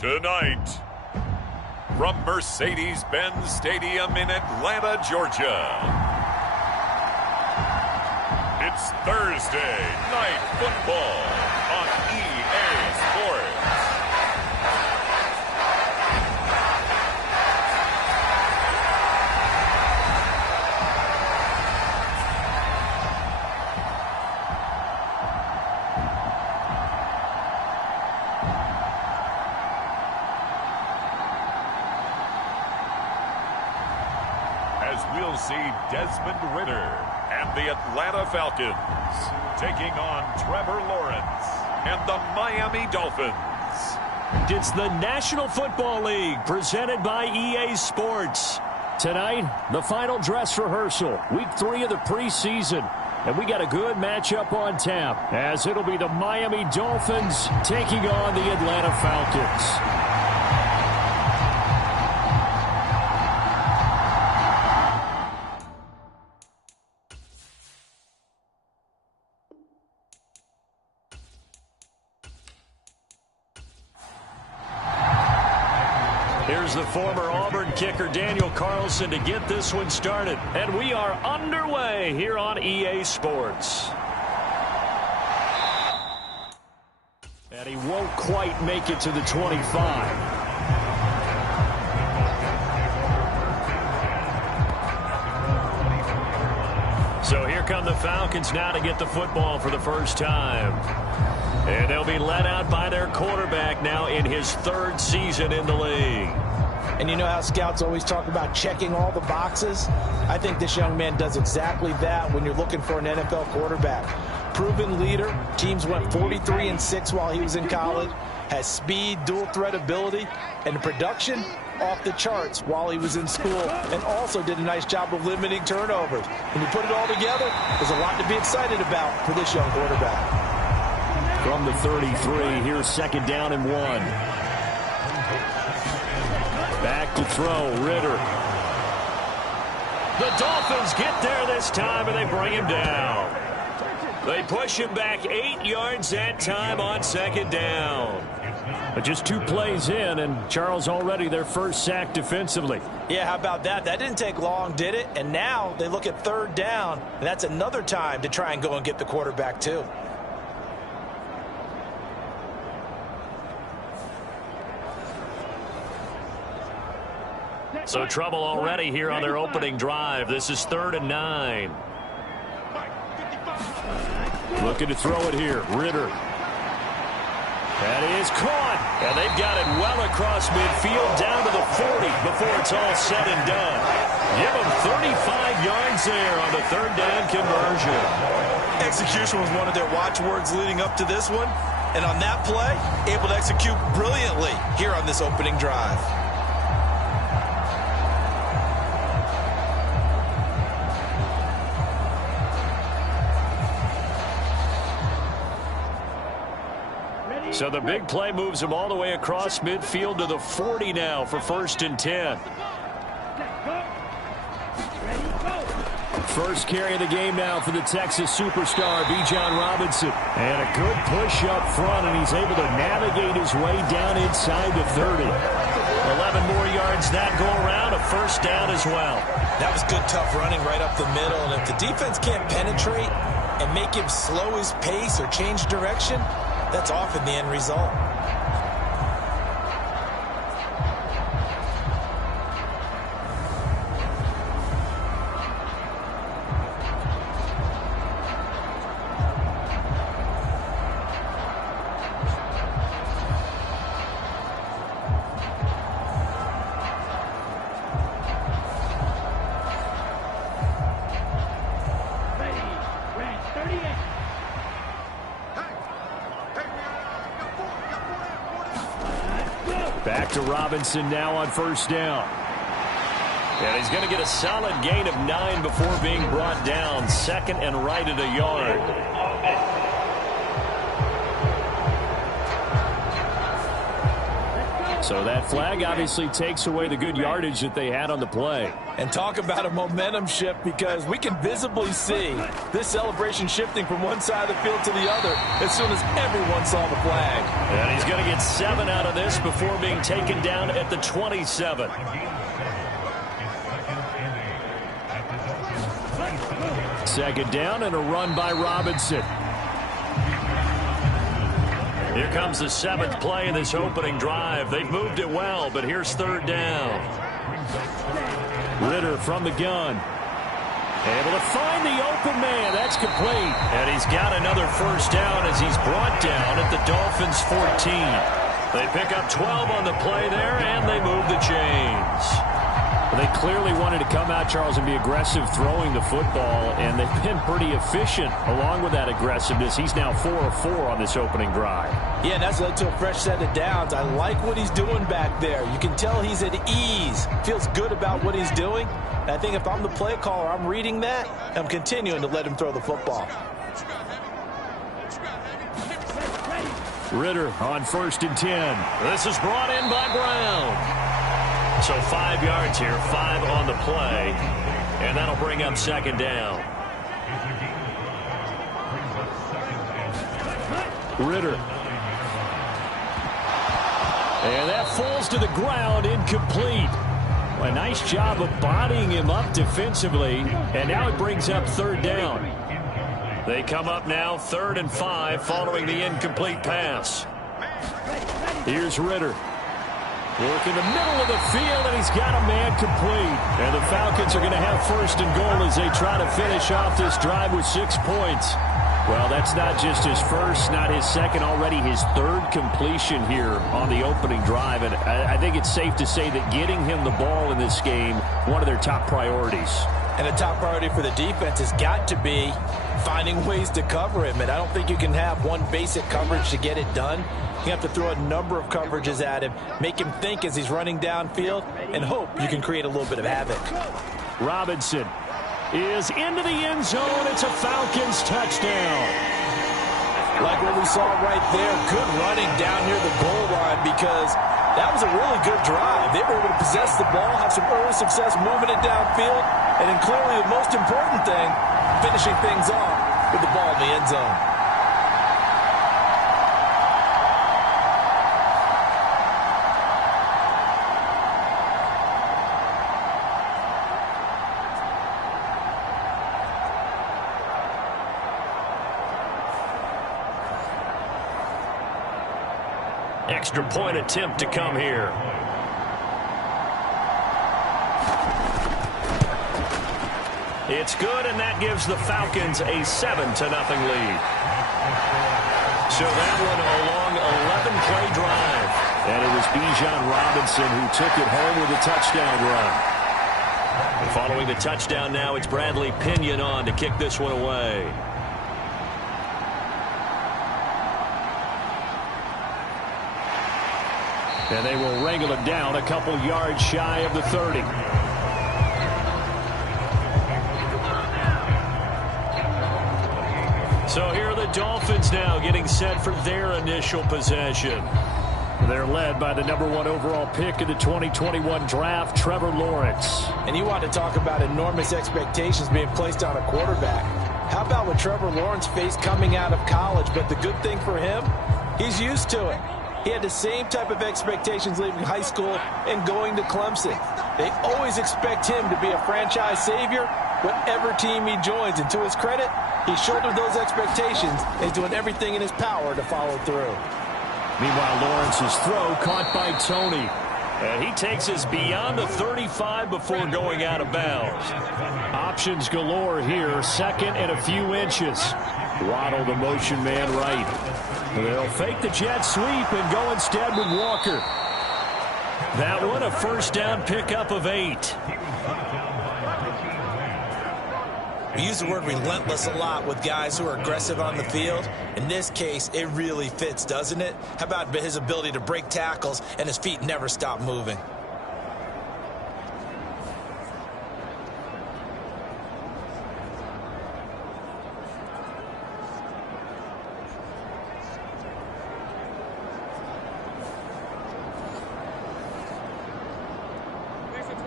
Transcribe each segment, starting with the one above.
Tonight, from Mercedes-Benz Stadium in Atlanta, Georgia, it's Thursday Night Football on EA Sports. We'll see Desmond Ridder and the Atlanta Falcons taking on Trevor Lawrence and the Miami Dolphins. It's the National Football League presented by EA Sports. Tonight, the final dress rehearsal, week 3 of the preseason. And we got a good matchup on tap, as it'll be the Miami Dolphins taking on the Atlanta Falcons. Here's the former Auburn kicker Daniel Carlson to get this one started. And we are underway here on EA Sports. And he won't quite make it to the 25. So here come the Falcons now to get the football for the first time. And they'll be led out by their quarterback now in his 3rd season in the league. And you know how scouts always talk about checking all the boxes? I think this young man does exactly that when you're looking for an NFL quarterback. Proven leader. Teams went 43-6 while he was in college. Has speed, dual threat ability, and the production off the charts while he was in school, and also did a nice job of limiting turnovers. When you put it all together, there's a lot to be excited about for this young quarterback. From the 33, here's 2nd down and 1. Back to throw, Ridder. The Dolphins get there this time, and they bring him down. They push him back 8 yards that time on 2nd down. But just 2 plays in, and Charles already their first sack defensively. Yeah, how about that? That didn't take long, did it? And now they look at 3rd down, and that's another time to try and go and get the quarterback too. So trouble already here on their opening drive. This is 3rd and 9. Looking to throw it here. Ridder. That is caught. And they've got it well across midfield down to the 40 before it's all said and done. Give them 35 yards there on the 3rd down conversion. Execution was one of their watchwords leading up to this one. And on that play, able to execute brilliantly here on this opening drive. So the big play moves him all the way across midfield to the 40 now for 1st and 10. First carry of the game now for the Texas superstar, Bijan Robinson. And a good push up front, and he's able to navigate his way down inside the 30. 11 more yards that go around, a 1st down as well. That was good, tough running right up the middle. And if the defense can't penetrate and make him slow his pace or change direction, that's often the end result. Back to Robinson now on 1st down. And he's going to get a solid gain of 9 before being brought down. 2nd and right at a yard. So that flag obviously takes away the good yardage that they had on the play. And talk about a momentum shift, because we can visibly see this celebration shifting from one side of the field to the other as soon as everyone saw the flag. And he's going to get 7 out of this before being taken down at the 27. Second down and a run by Robinson. Here comes the 7th play in this opening drive. They've moved it well, but here's 3rd down. Ritter from the gun. Able to find the open man. That's complete. And he's got another 1st down as he's brought down at the Dolphins' 14. They pick up 12 on the play there, and they move the chains. They clearly wanted to come out, Charles, and be aggressive throwing the football, and they've been pretty efficient along with that aggressiveness. He's now 4 of 4 on this opening drive. Yeah, and that's led to a fresh set of downs. I like what he's doing back there. You can tell he's at ease, feels good about what he's doing. And I think if I'm the play caller, I'm reading that, and I'm continuing to let him throw the football. Ritter on 1st and 10. This is brought in by Brown. So 5 yards here, 5 on the play, and that'll bring up 2nd down. Ritter. And that falls to the ground, incomplete. A nice job of bodying him up defensively, and now it brings up 3rd down. They come up now 3rd and 5 following the incomplete pass. Here's Ritter. Working the middle of the field, and he's got a man complete. And the Falcons are going to have 1st and goal as they try to finish off this drive with 6 points. Well, that's not just his first, not his second, already his 3rd completion here on the opening drive. And I think it's safe to say that getting him the ball in this game, one of their top priorities. And a top priority for the defense has got to be finding ways to cover him. And I don't think you can have one basic coverage to get it done. You have to throw a number of coverages at him, make him think as he's running downfield, and hope you can create a little bit of havoc. Robinson is into the end zone. It's a Falcons touchdown. Like what we saw right there, good running down near the goal line, because that was a really good drive. They were able to possess the ball, have some early success moving it downfield, and then clearly the most important thing, finishing things off with the ball in the end zone. Extra point attempt to come here. It's good, and that gives the Falcons a 7-0 lead. So that one a long 11-play drive. And it was Bijan Robinson who took it home with a touchdown run. And following the touchdown now, it's Bradley Pinion on to kick this one away. And they will wrangle it down a couple yards shy of the 30. So here are the Dolphins now getting set for their initial possession. They're led by the #1 overall pick in the 2021 draft, Trevor Lawrence. And you want to talk about enormous expectations being placed on a quarterback. How about what Trevor Lawrence faced coming out of college? But the good thing for him, he's used to it. He had the same type of expectations leaving high school and going to Clemson. They always expect him to be a franchise savior, whatever team he joins. And to his credit, he shouldered those expectations and he's doing everything in his power to follow through. Meanwhile, Lawrence's throw caught by Tony. And he takes us beyond the 35 before going out of bounds. Options galore here, 2nd and a few inches. Waddle the motion man right. They'll fake the jet sweep and go instead with Walker. That one a 1st down pickup of 8. We use the word relentless a lot with guys who are aggressive on the field. In this case, it really fits, doesn't it? How about his ability to break tackles and his feet never stop moving?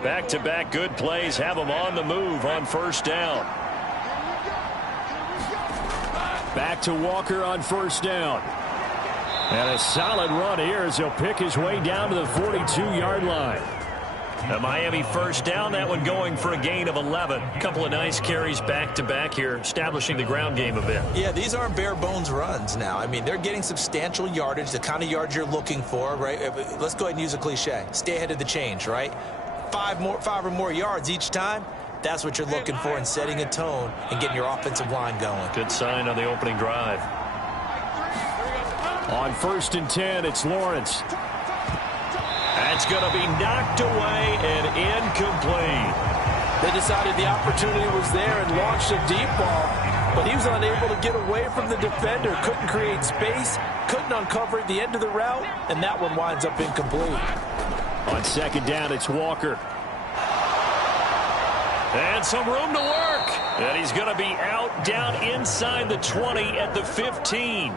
Back-to-back good plays have them on the move on first down. Back to Walker on first down. And a solid run here as he'll pick his way down to the 42-yard line. The Miami first down, that one going for a gain of 11. A couple of nice carries back-to-back here, establishing the ground game a bit. Yeah, these aren't bare-bones runs now. I mean, they're getting substantial yardage, the kind of yards you're looking for, right? Let's go ahead and use a cliche. Stay ahead of the change, right? Five or more yards each time. That's what you're looking for in setting a tone and getting your offensive line going. Good sign on the opening drive. On 1st and 10, it's Lawrence. That's going to be knocked away and incomplete. They decided the opportunity was there and launched a deep ball, but he was unable to get away from the defender. Couldn't create space, couldn't uncover at the end of the route, and that one winds up incomplete. On 2nd down, it's Walker. And some room to work. And he's going to be out down inside the 20 at the 15.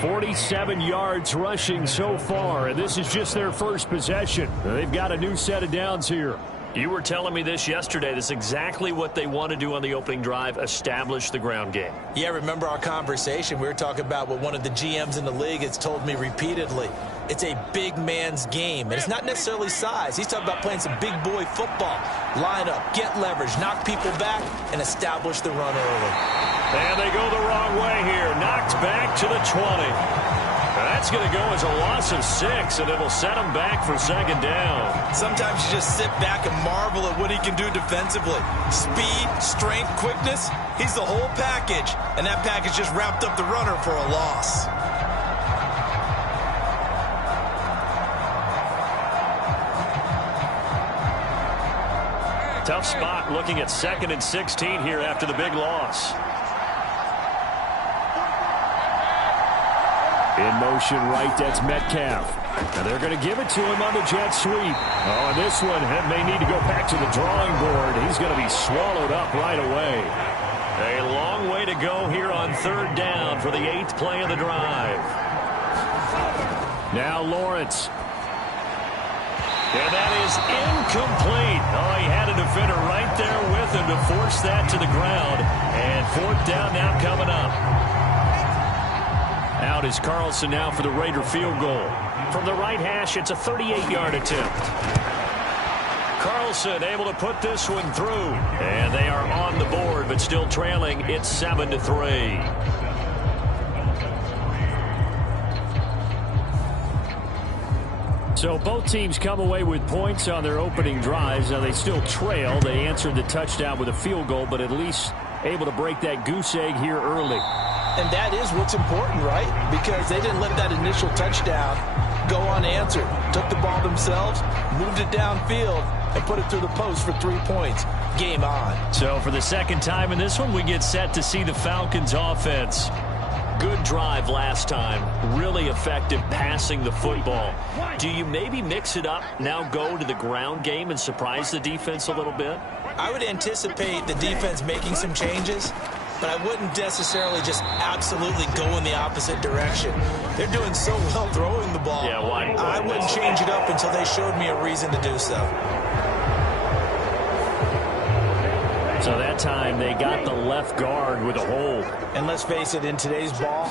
47 yards rushing so far, and this is just their first possession. They've got a new set of downs here. You were telling me this yesterday. This is exactly what they want to do on the opening drive, establish the ground game. Yeah, remember our conversation? We were talking about what one of the GMs in the league has told me repeatedly. It's a big man's game, and it's not necessarily size. He's talking about playing some big boy football. Line up, get leverage, knock people back, and establish the run early. And they go the wrong way here. Knocked back to the 20. That's going to go as a loss of 6, and it'll set him back for 2nd down. Sometimes you just sit back and marvel at what he can do defensively. Speed, strength, quickness, he's the whole package. And that package just wrapped up the runner for a loss. Tough spot looking at 2nd and 16 here after the big loss. In motion right, that's Metcalf. And they're going to give it to him on the jet sweep. Oh, and this one may need to go back to the drawing board. He's going to be swallowed up right away. A long way to go here on 3rd down for the 8th play of the drive. Now Lawrence. And that is incomplete. Oh, he had a defender right there with him to force that to the ground. And 4th down now coming up. Out is Carlson now for the Raider field goal. From the right hash, it's a 38-yard attempt. Carlson able to put this one through. And they are on the board, but still trailing. It's 7-3. So both teams come away with points on their opening drives. Now they still trail. They answered the touchdown with a field goal, but at least able to break that goose egg here early. And that is what's important, right? Because they didn't let that initial touchdown go unanswered. Took the ball themselves, moved it downfield, and put it through the post for 3 points. Game on. So for the 2nd time in this one, we get set to see the Falcons offense. Good drive last time. Really effective passing the football. Do you maybe mix it up, now go to the ground game and surprise the defense a little bit? I would anticipate the defense making some changes, but I wouldn't necessarily just absolutely go in the opposite direction. They're doing so well throwing the ball. Yeah, why? I wouldn't change it up until they showed me a reason to do so. So that time they got the left guard with a hold. And let's face it, in today's ball,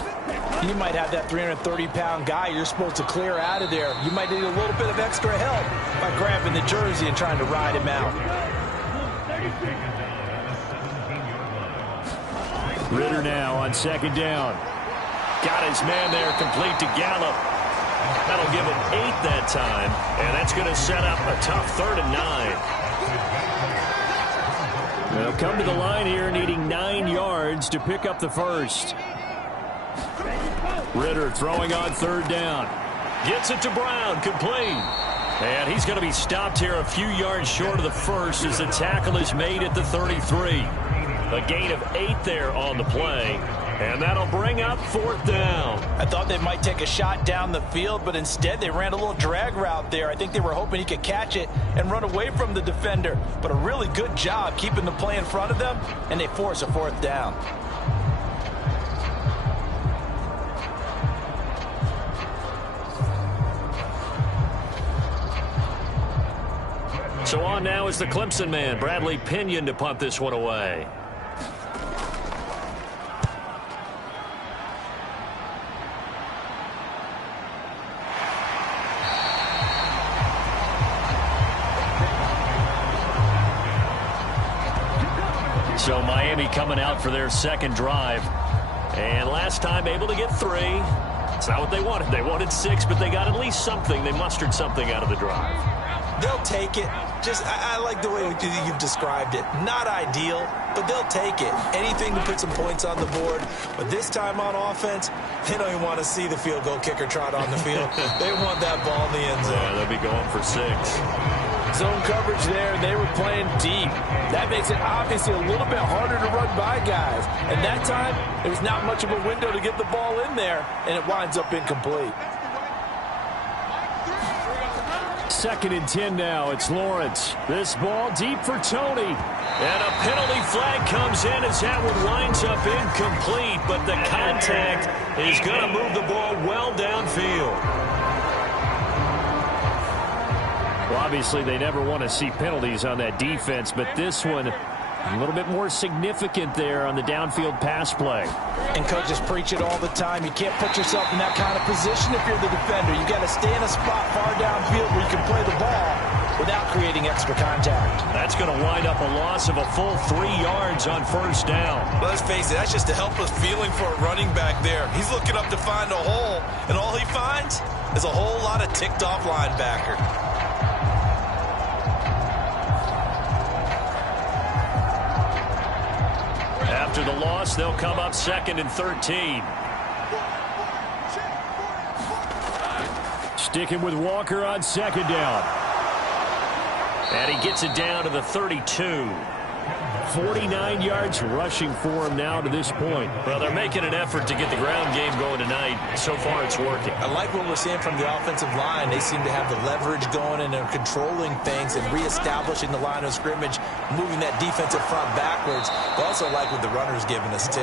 you might have that 330-pound guy you're supposed to clear out of there. You might need a little bit of extra help by grabbing the jersey and trying to ride him out. Ritter now on 2nd down. Got his man there, complete to Gallup. That'll give him 8 that time, and that's going to set up a tough 3rd and 9. They'll come to the line here needing 9 yards to pick up the first. Ritter throwing on 3rd down. Gets it to Brown, complete. And he's going to be stopped here a few yards short of the first as the tackle is made at the 33. A gain of 8 there on the play. And that'll bring up 4th down. I thought they might take a shot down the field, but instead they ran a little drag route there. I think they were hoping he could catch it and run away from the defender. But a really good job keeping the play in front of them, and they force a 4th down. So on now is the Clemson man, Bradley Pinion, to punt this one away. So Miami coming out for their second drive. And last time able to get 3. It's not what they wanted. They wanted 6, but they got at least something. They mustered something out of the drive. They'll take it. I like the way you've described it. Not ideal, but they'll take it. Anything to put some points on the board. But this time on offense, they don't even want to see the field goal kicker trot on the field. They want that ball in the end zone. Yeah, they'll be going for 6. Zone coverage there, and they were playing deep. That makes it obviously a little bit harder to run by guys. And that time, there's not much of a window to get the ball in there, and it winds up incomplete. 2nd and 10 now. It's Lawrence. This ball deep for Tony. And a penalty flag comes in as that one winds up incomplete, but the contact is going to move the ball well downfield. Well, obviously, they never want to see penalties on that defense, but this one a little bit more significant there on the downfield pass play. And coaches preach it all the time. You can't put yourself in that kind of position if you're the defender. You got to stay in a spot far downfield where you can play the ball without creating extra contact. That's going to wind up a loss of a full 3 yards on first down. Let's face it, that's just a helpless feeling for a running back there. He's looking up to find a hole, and all he finds is a whole lot of ticked-off linebacker. After the loss, they'll come up 2nd and 13. Sticking with Walker on 2nd down. And he gets it down to the 32. 49 yards rushing for him now to this point. Well, they're making an effort to get the ground game going tonight. So far, it's working. I like what we're seeing from the offensive line. They seem to have the leverage going, and they're controlling things and reestablishing the line of scrimmage, moving that defensive front backwards. But also like what the runner's giving us, too.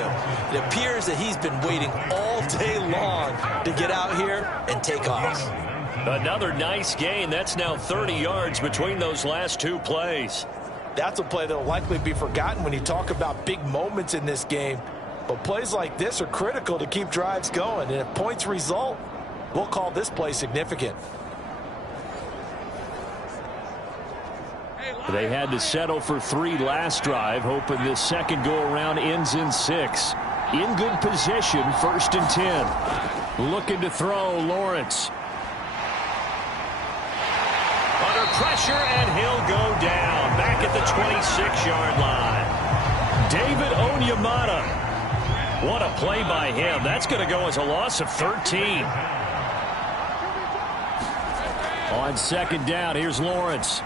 It appears that he's been waiting all day long to get out here and take off. Another nice gain. That's now 30 yards between those last 2 plays. That's a play that will likely be forgotten when you talk about big moments in this game. But plays like this are critical to keep drives going. And if points result, we'll call this play significant. They had to settle for 3 last drive, hoping this second go-around ends in 6. In good position, 1st and 10. Looking to throw, Lawrence. Under pressure, and he'll go down. Back at the 26-yard line. David Onyemata. What a play by him. That's going to go as a loss of 13. On 2nd down, here's Lawrence.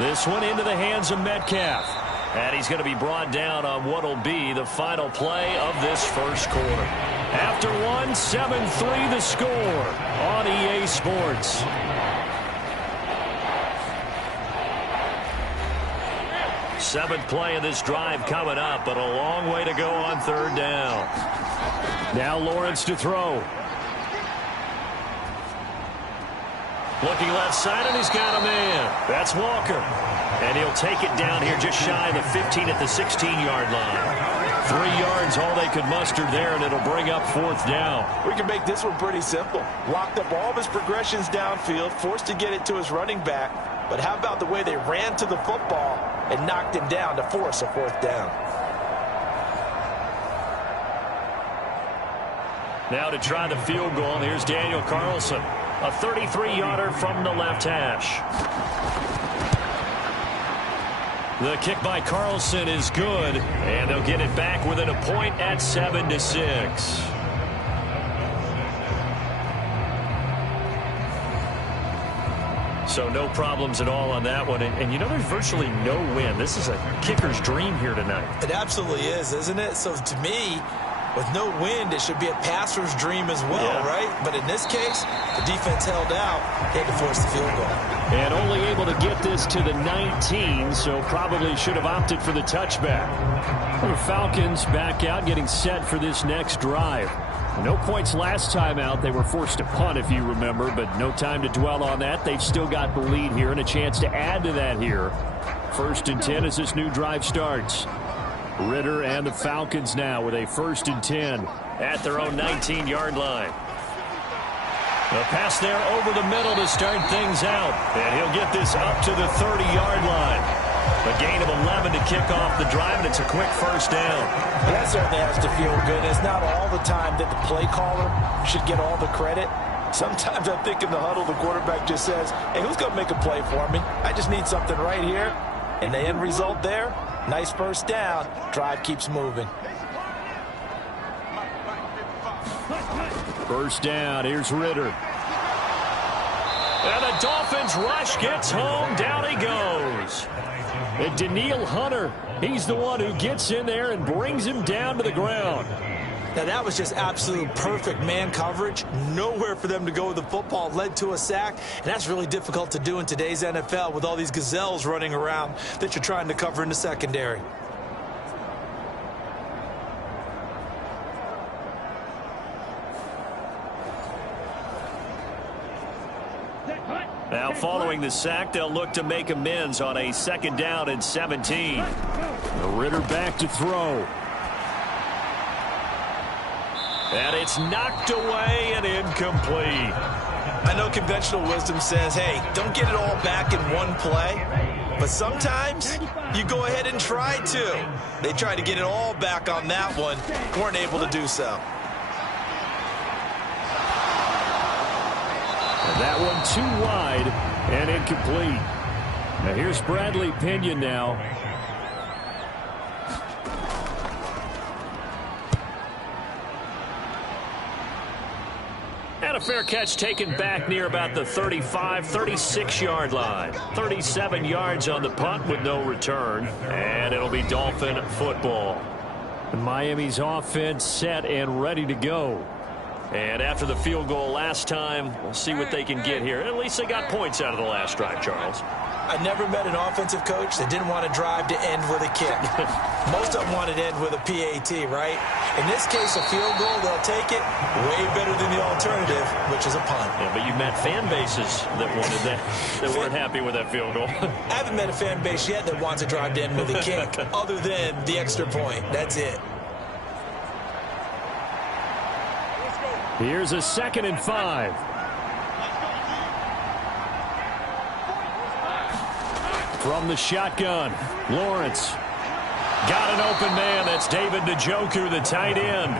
This one into the hands of Metcalf. And he's going to be brought down on what will be the final play of this first quarter. After one, 7-3 the score on EA Sports. Seventh play of this drive coming up, but a long way to go on 3rd down. Now Lawrence to throw. Looking left side, and he's got a man. That's Walker. And he'll take it down here just shy of the 15 at the 16-yard line. 3 yards, all they could muster there, and it'll bring up 4th down. We can make this one pretty simple. Locked up all of his progressions downfield, forced to get it to his running back. But how about the way they ran to the football and knocked him down to force a 4th down? Now to try the field goal, here's Daniel Carlson. A 33-yarder from the left hash. The kick by Carlson is good, and they'll get it back within a point at 7-6. So no problems at all on that one. And you know, there's virtually no win. This is a kicker's dream here tonight. It absolutely is, isn't it? So to me, with no wind, it should be a passer's dream as well, right? But in this case, the defense held out. They had to force the field goal. And only able to get this to the 19, so probably should have opted for the touchback. The Falcons back out, getting set for this next drive. No points last time out. They were forced to punt, if you remember, but no time to dwell on that. They've still got the lead here and a chance to add to that here. 1st and 10 as this new drive starts. Ritter and the Falcons now with a 1st and 10 at their own 19-yard line. The pass there over the middle to start things out. And he'll get this up to the 30-yard line. A gain of 11 to kick off the drive, and it's a quick 1st down. That certainly has to feel good. It's not all the time that the play caller should get all the credit. Sometimes I think in the huddle, the quarterback just says, hey, who's going to make a play for me? I just need something right here. And the end result there, nice 1st down. Drive keeps moving. 1st down. Here's Ritter. And the Dolphins rush gets home. Down he goes. And Daniil Hunter, he's the one who gets in there and brings him down to the ground. Now, that was just absolute perfect man coverage. Nowhere for them to go with the football. Led to a sack, and that's really difficult to do in today's NFL with all these gazelles running around that you're trying to cover in the secondary. Now, following the sack, they'll look to make amends on a 2nd down and 17. Ritter back to throw. And it's knocked away and incomplete. I know conventional wisdom says, hey, don't get it all back in one play. But sometimes you go ahead and try to. They tried to get it all back on that one. Weren't able to do so. That one too wide and incomplete. Now here's Bradley Pinion now. And a fair catch taken back near about the 35, 36-yard line. 37 yards on the punt with no return. And it'll be Dolphin football. Miami's offense set and ready to go. And after the field goal last time, we'll see what they can get here. At least they got points out of the last drive, Charles. I never met an offensive coach that didn't want to drive to end with a kick. Most of them wanted to end with a PAT, right? In this case, a field goal, they'll take it. Way better than the alternative, which is a punt. Yeah, but you've met fan bases that wanted that, that weren't happy with that field goal. I haven't met a fan base yet that wants to drive to end with a kick, other than the extra point. That's it. Here's a 2nd and 5. From the shotgun, Lawrence. Got an open man. That's David Njoku, the tight end.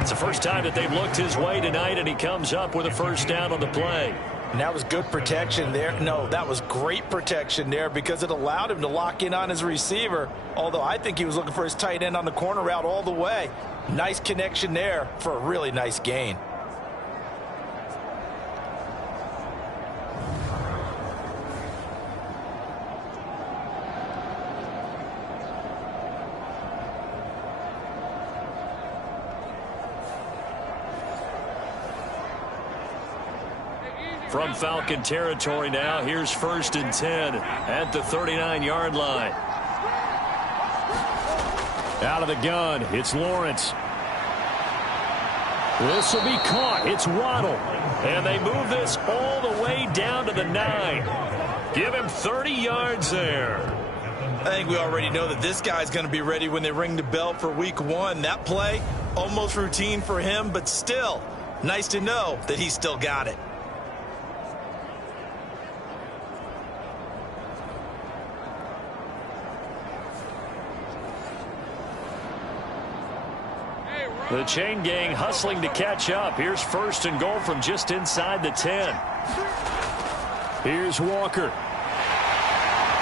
It's the first time that they've looked his way tonight, and he comes up with a 1st down on the play. And that was good protection there. No, that was great protection there because it allowed him to lock in on his receiver, although I think he was looking for his tight end on the corner route all the way. Nice connection there for a really nice gain. From Falcon territory now, here's 1st and 10 at the 39-yard line. Out of the gun, it's Lawrence. This will be caught. It's Waddle. And they move this all the way down to the 9. Give him 30 yards there. I think we already know that this guy's going to be ready when they ring the bell for week 1. That play, almost routine for him, but still, nice to know that he's still got it. The chain gang hustling to catch up. Here's 1st and goal from just inside the 10. Here's Walker.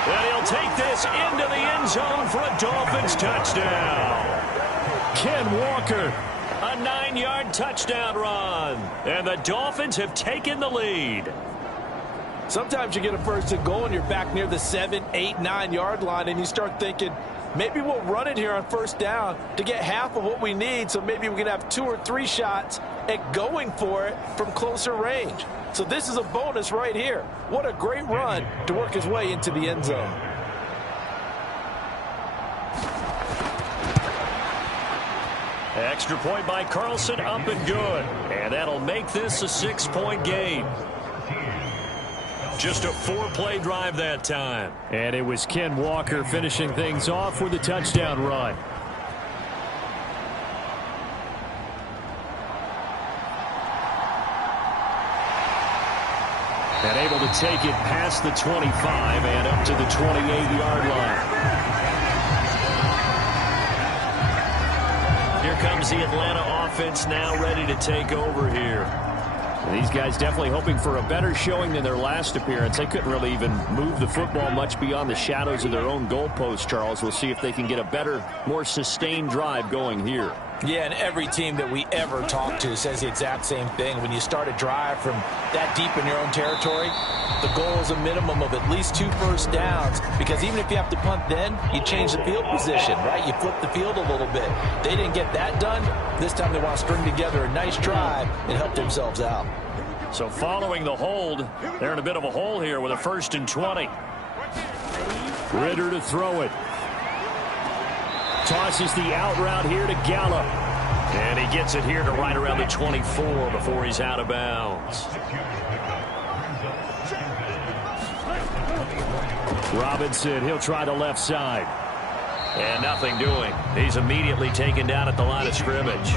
And he'll take this into the end zone for a Dolphins touchdown. Ken Walker, a 9-yard touchdown run. And the Dolphins have taken the lead. Sometimes you get a 1st and goal and you're back near the 7, 8, 9-yard line and you start thinking, maybe we'll run it here on 1st down to get half of what we need, so maybe we can have 2 or 3 shots at going for it from closer range. So this is a bonus right here. What a great run to work his way into the end zone. Extra point by Carlson, up and good. And that'll make this a 6-point game. Just a 4-play drive that time. And it was Ken Walker finishing things off with a touchdown run. And able to take it past the 25 and up to the 28-yard line. Here comes the Atlanta offense now ready to take over here. And these guys definitely hoping for a better showing than their last appearance. They couldn't really even move the football much beyond the shadows of their own goalpost, Charles. We'll see if they can get a better, more sustained drive going here. Yeah, and every team that we ever talk to says the exact same thing. When you start a drive from that deep in your own territory, the goal is a minimum of at least 2 first downs, because even if you have to punt then, you change the field position, right? You flip the field a little bit. They didn't get that done. This time they want to string together a nice drive and help themselves out. So following the hold, they're in a bit of a hole here with a 1st and 20. Ritter to throw it. Tosses the out route here to Gallup. And he gets it here to right around the 24 before he's out of bounds. Robinson, he'll try the left side. And nothing doing. He's immediately taken down at the line of scrimmage.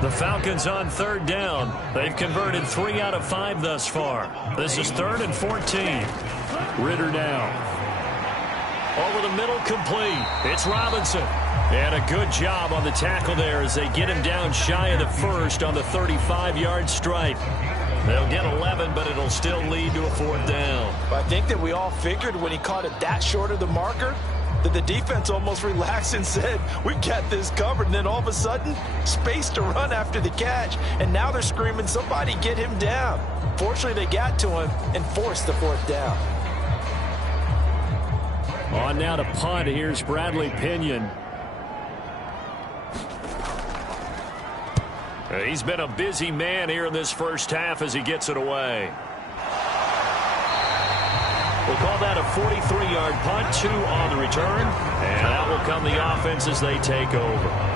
The Falcons on 3rd down. They've converted 3 out of 5 thus far. This is 3rd and 14. Ritter now. Over the middle, complete. It's Robinson. And a good job on the tackle there as they get him down shy of the 1st on the 35-yard stripe. They'll get 11, but it'll still lead to a 4th down. I think that we all figured when he caught it that short of the marker that the defense almost relaxed and said, we got this covered. And then all of a sudden, space to run after the catch. And now they're screaming, somebody get him down. Fortunately, they got to him and forced the 4th down. On now to punt. Here's Bradley Pinion. He's been a busy man here in this first half as he gets it away. We'll call that a 43-yard punt, 2 on the return. And that will come the offense as they take over.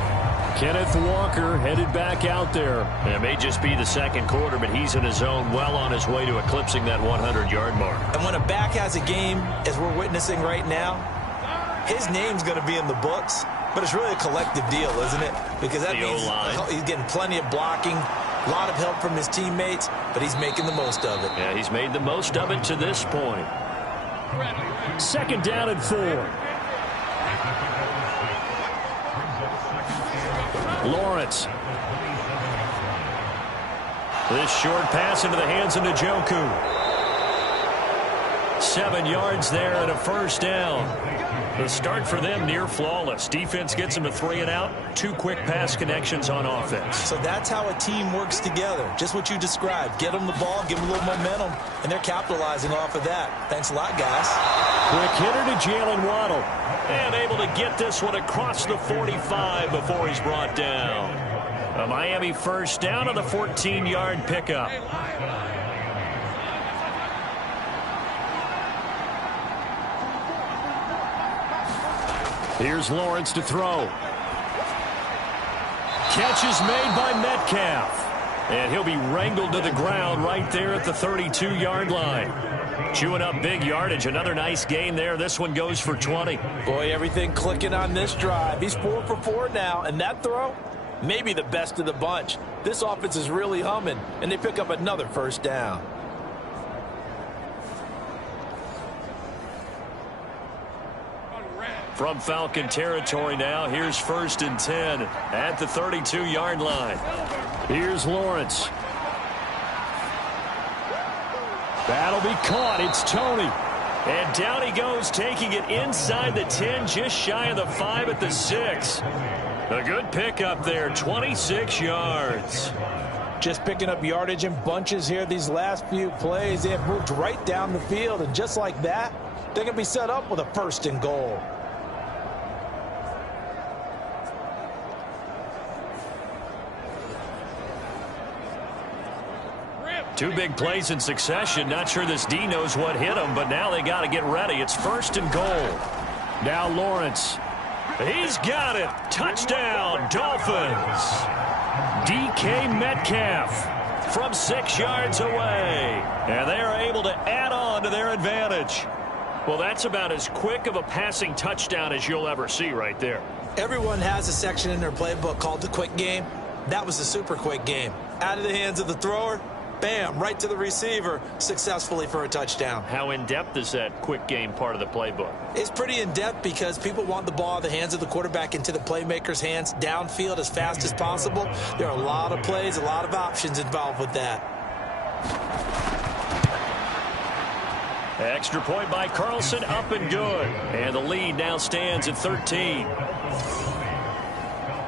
Kenneth Walker headed back out there. It may just be the 2nd quarter, but he's in his zone, well on his way to eclipsing that 100-yard mark. And when a back has a game, as we're witnessing right now, his name's going to be in the books. But it's really a collective deal, isn't it? Because that means he's getting plenty of blocking, a lot of help from his teammates, but he's making the most of it. Yeah, he's made the most of it to this point. 2nd down and 4. Lawrence. This short pass into the hands of Njoku. 7 yards there and a 1st down. The start for them near flawless. Defense gets them to 3 and out. 2 quick pass connections on offense. So that's how a team works together. Just what you described. Get them the ball, give them a little momentum, and they're capitalizing off of that. Thanks a lot, guys. Quick hitter to Jalen Waddle. And able to get this one across the 45 before he's brought down. A Miami 1st down on the 14-yard pickup. Here's Lawrence to throw. Catch is made by Metcalf. And he'll be wrangled to the ground right there at the 32-yard line. Chewing up big yardage. Another nice gain there. This one goes for 20. Boy, everything clicking on this drive. He's 4 for 4 now. And that throw, maybe the best of the bunch. This offense is really humming. And they pick up another 1st down. From Falcon territory now, here's 1st and 10 at the 32-yard line. Here's Lawrence. That'll be caught. It's Tony. And down he goes, taking it inside the 10, just shy of the 5 at the 6. A good pickup there, 26 yards. Just picking up yardage in bunches here these last few plays. They have moved right down the field, and just like that, they're going to be set up with a 1st and goal. Two big plays in succession. Not sure this D knows what hit him, but now they got to get ready. It's 1st and goal. Now Lawrence. He's got it. Touchdown, Dolphins. DK Metcalf from 6 yards away. And they are able to add on to their advantage. Well, that's about as quick of a passing touchdown as you'll ever see right there. Everyone has a section in their playbook called the quick game. That was a super quick game. Out of the hands of the thrower, bam, right to the receiver, successfully for a touchdown. How in-depth is that quick game part of the playbook? It's pretty in-depth because people want the ball in the hands of the quarterback into the playmaker's hands downfield as fast as possible. There are a lot of plays, a lot of options involved with that. Extra point by Carlson, up and good. And the lead now stands at 13.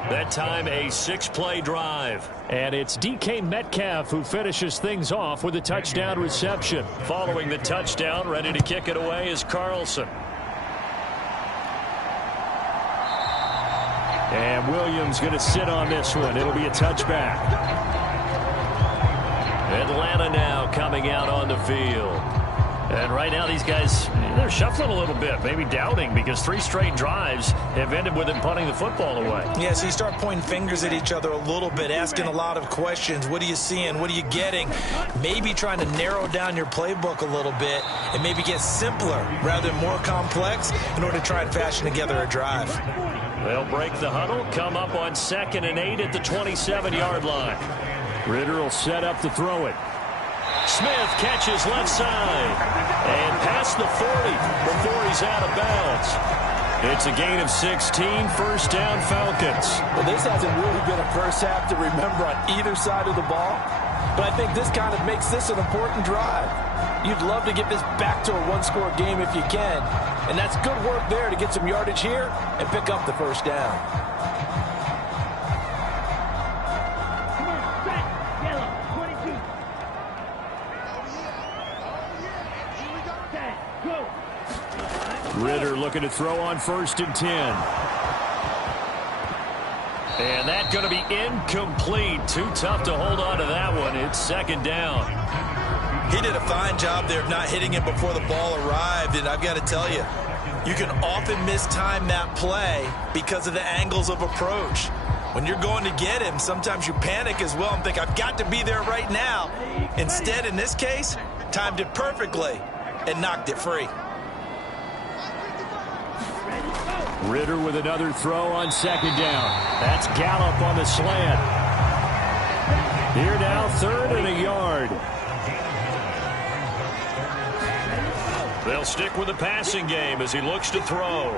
That time a 6-play drive. And it's DK Metcalf who finishes things off with a touchdown reception. Following the touchdown, ready to kick it away is Carlson. And Williams going to sit on this one. It'll be a touchback. Atlanta now coming out on the field. And right now these guys, they're shuffling a little bit, maybe doubting, because 3 straight drives have ended with them punting the football away. Yeah, so you start pointing fingers at each other a little bit, asking a lot of questions. What are you seeing? What are you getting? Maybe trying to narrow down your playbook a little bit and maybe get simpler rather than more complex in order to try and fashion together a drive. They'll break the huddle, come up on 2nd and 8 at the 27-yard line. Ritter will set up to throw it. Smith catches left side and past the 40 before he's out of bounds. It's a gain of 16, first down Falcons. Well, this hasn't really been a first half to remember on either side of the ball, but I think this kind of makes this an important drive. You'd love to get this back to a 1-score game if you can, and that's good work there to get some yardage here and pick up the first down. Ritter looking to throw on 1st and 10. And that's going to be incomplete. Too tough to hold on to that one. It's 2nd down. He did a fine job there of not hitting it before the ball arrived, and I've got to tell you, you can often mistime that play because of the angles of approach. When you're going to get him, sometimes you panic as well and think, I've got to be there right now. Instead, in this case, timed it perfectly and knocked it free. Ritter with another throw on 2nd down. That's Gallup on the slant. Here now, 3rd and a yard. They'll stick with the passing game as he looks to throw.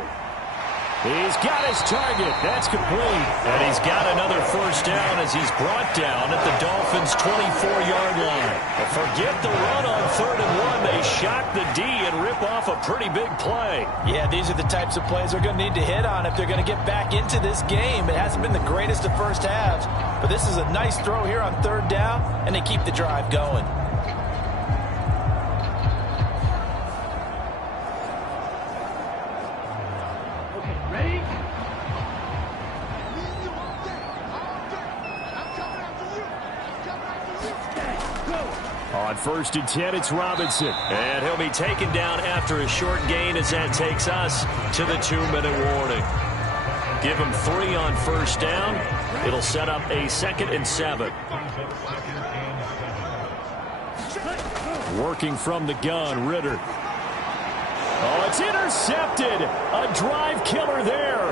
He's got his target. That's complete. And he's got another first down as he's brought down at the Dolphins' 24-yard line. But forget the run on 3rd and 1. They shock the D and rip off a pretty big play. Yeah, these are the types of plays they're going to need to hit on if they're going to get back into this game. It hasn't been the greatest of first halves, but this is a nice throw here on 3rd down, and they keep the drive going. On 1st and 10, it's Robinson. And he'll be taken down after a short gain as that takes us to the 2-minute warning. Give him 3 on 1st down. It'll set up a 2nd and 7. Working from the gun, Ritter. Oh, it's intercepted. A drive killer there.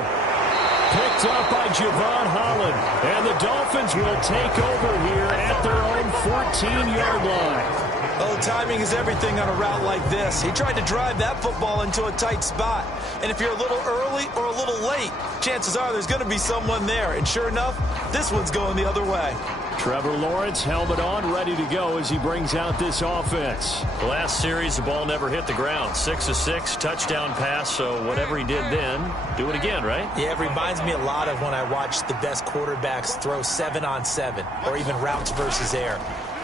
Picked up by Javon Holland. And the Dolphins will take over here at their own 14-yard line. Oh, timing is everything on a route like this. He tried to drive that football into a tight spot. And if you're a little early or a little late, chances are there's going to be someone there. And sure enough, this one's going the other way. Trevor Lawrence, helmet on, ready to go as he brings out this offense. Last series, the ball never hit the ground. 6 of 6, touchdown pass, so whatever he did then, do it again, right? Yeah, it reminds me a lot of when I watched the best quarterbacks throw 7-on-7 or even routes versus air.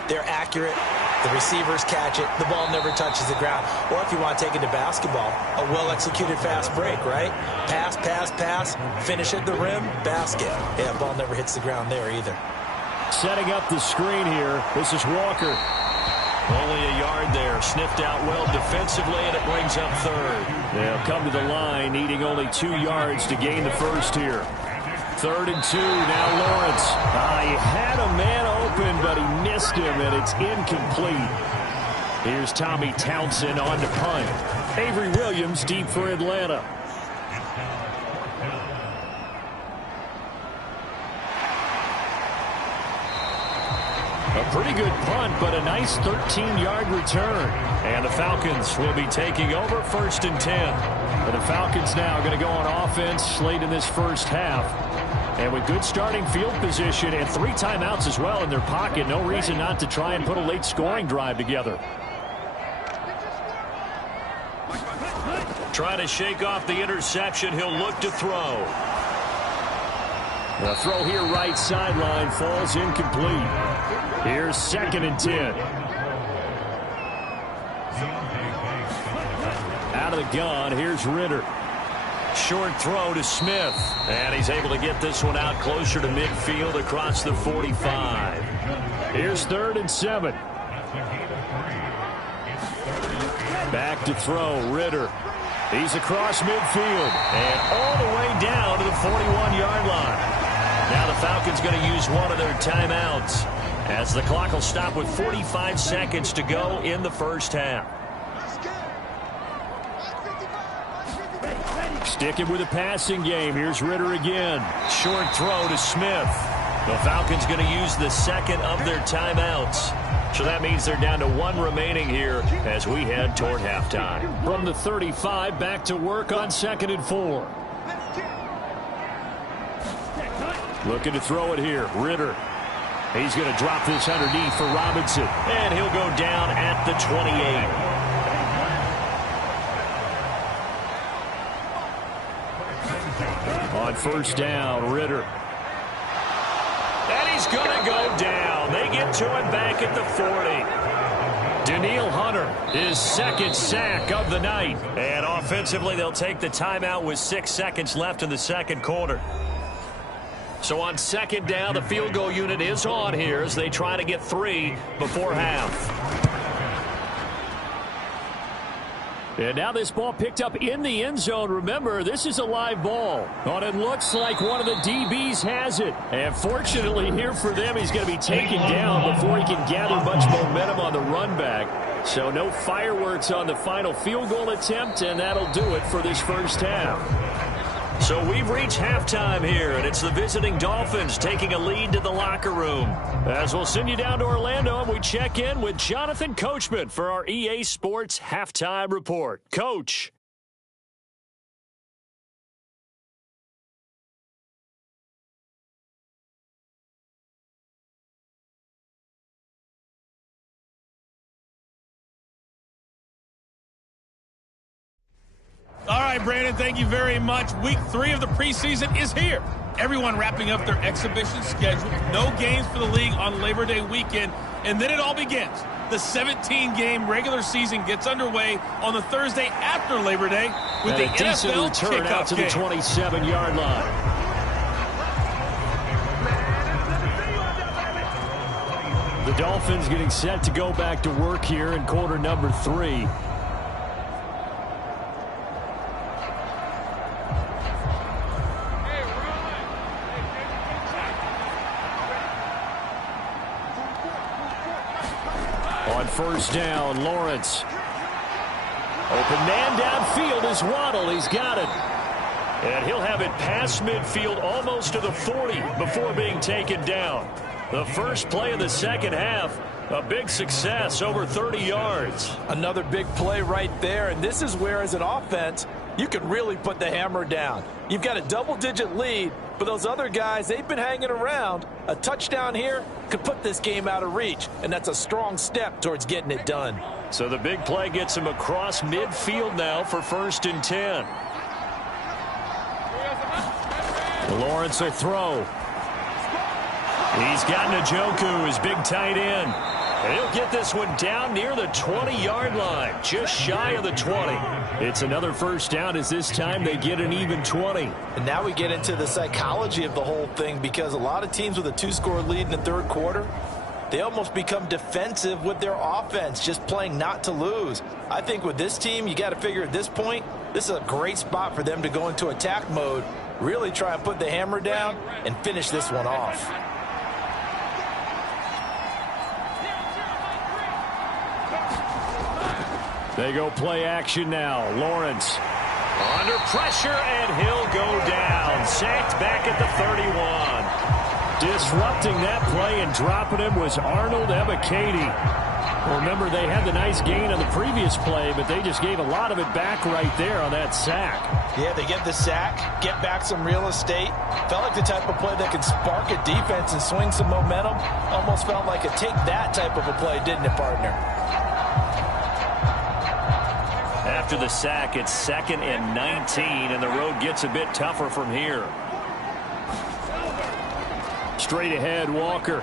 They're accurate. The receivers catch it. The ball never touches the ground. Or if you want to take it to basketball, a well-executed fast break, right? Pass, pass, pass, finish at the rim, basket. Yeah, ball never hits the ground there either. Setting up the screen here. This is Walker. Only a yard there. Sniffed out well defensively, and it brings up third. They'll come to the line, needing only 2 yards to gain the first here. 3rd and 2. Now Lawrence. He had a man open, but he missed him, and it's incomplete. Here's Tommy Townsend on to punt. Avery Williams deep for Atlanta. A pretty good punt, but a nice 13-yard return. And the Falcons will be taking over 1st and 10. And the Falcons now going to go on offense late in this first half. And with good starting field position and 3 timeouts as well in their pocket, no reason not to try and put a late scoring drive together. Trying to shake off the interception. He'll look to throw. The throw here right sideline falls incomplete. Here's 2nd and 10. Out of the gun, here's Ritter. Short throw to Smith. And he's able to get this one out closer to midfield across the 45. Here's 3rd and 7. Back to throw, Ritter. He's across midfield and all the way down to the 41-yard line. Now the Falcons going to use one of their timeouts as the clock will stop with 45 seconds to go in the first half. Sticking with the passing game. Here's Ritter again. Short throw to Smith. The Falcons going to use the 2nd of their timeouts. So that means they're down to 1 remaining here as we head toward halftime. From the 35, back to work on 2nd and 4. Looking to throw it here. Ritter. He's going to drop this underneath for Robinson. And he'll go down at the 28. On 1st down, Ritter. And he's going to go down. They get to him back at the 40. Danielle Hunter, his 2nd sack of the night. And offensively, they'll take the timeout with 6 seconds left in the 2nd quarter. So on 2nd down, the field goal unit is on here as they try to get 3 before half. And now this ball picked up in the end zone. Remember, this is a live ball. And it looks like one of the DBs has it. And fortunately here for them, he's going to be taken down before he can gather much momentum on the run back. So no fireworks on the final field goal attempt, and that'll do it for this first half. So we've reached halftime here, and it's the visiting Dolphins taking a lead to the locker room. As we'll send you down to Orlando, and we check in with Jonathan Coachman for our EA Sports Halftime Report. Coach. All right, Brandon, thank you very much. Week 3 of the preseason is here. Everyone wrapping up their exhibition schedule. No games for the league on Labor Day weekend. And then it all begins. The 17-game regular season gets underway on the Thursday after Labor Day with the NFL return out to the 27-yard line. The Dolphins getting set to go back to work here in quarter number 3. On 1st down, Lawrence. Open man downfield is Waddle. He's got it. And he'll have it past midfield almost to the 40 before being taken down. The first play of the 2nd half, a big success, over 30 yards. Another big play right there, and this is where, as an offense, you can really put the hammer down. You've got a double-digit lead, but those other guys, they've been hanging around. A touchdown here could put this game out of reach, and that's a strong step towards getting it done. So the big play gets him across midfield now for 1st and 10. Lawrence will throw. He's got Njoku, his big tight end. And he'll get this one down near the 20-yard line, just shy of the 20. It's another first down as this time they get an even 20. And now we get into the psychology of the whole thing, because a lot of teams with a 2-score lead in the 3rd quarter, they almost become defensive with their offense, just playing not to lose. I think with this team, you got to figure at this point, this is a great spot for them to go into attack mode, really try and put the hammer down and finish this one off. They go play action now. Lawrence under pressure, and he'll go down. Sacked back at the 31. Disrupting that play and dropping him was Arnold Ebiketie. Remember, they had the nice gain on the previous play, but they just gave a lot of it back right there on that sack. Yeah, they get the sack, get back some real estate. Felt like the type of play that can spark a defense and swing some momentum. Almost felt like a take that type of a play, didn't it, partner? After the sack, it's 2nd and 19, and the road gets a bit tougher from here. Straight ahead, Walker.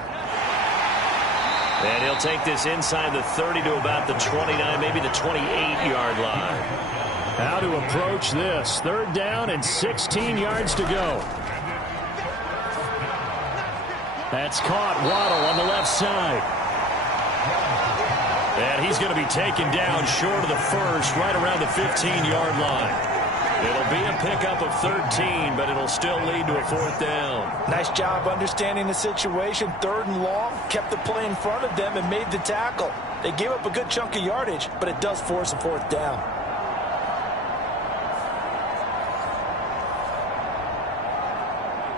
And he'll take this inside the 30 to about the 29, maybe the 28-yard line. How to approach this. 3rd down and 16 yards to go. That's caught. Waddle on the left side. And he's going to be taken down short of the first, right around the 15-yard line. It'll be a pickup of 13, but it'll still lead to a 4th down. Nice job understanding the situation. 3rd and long, kept the play in front of them and made the tackle. They gave up a good chunk of yardage, but it does force a 4th down.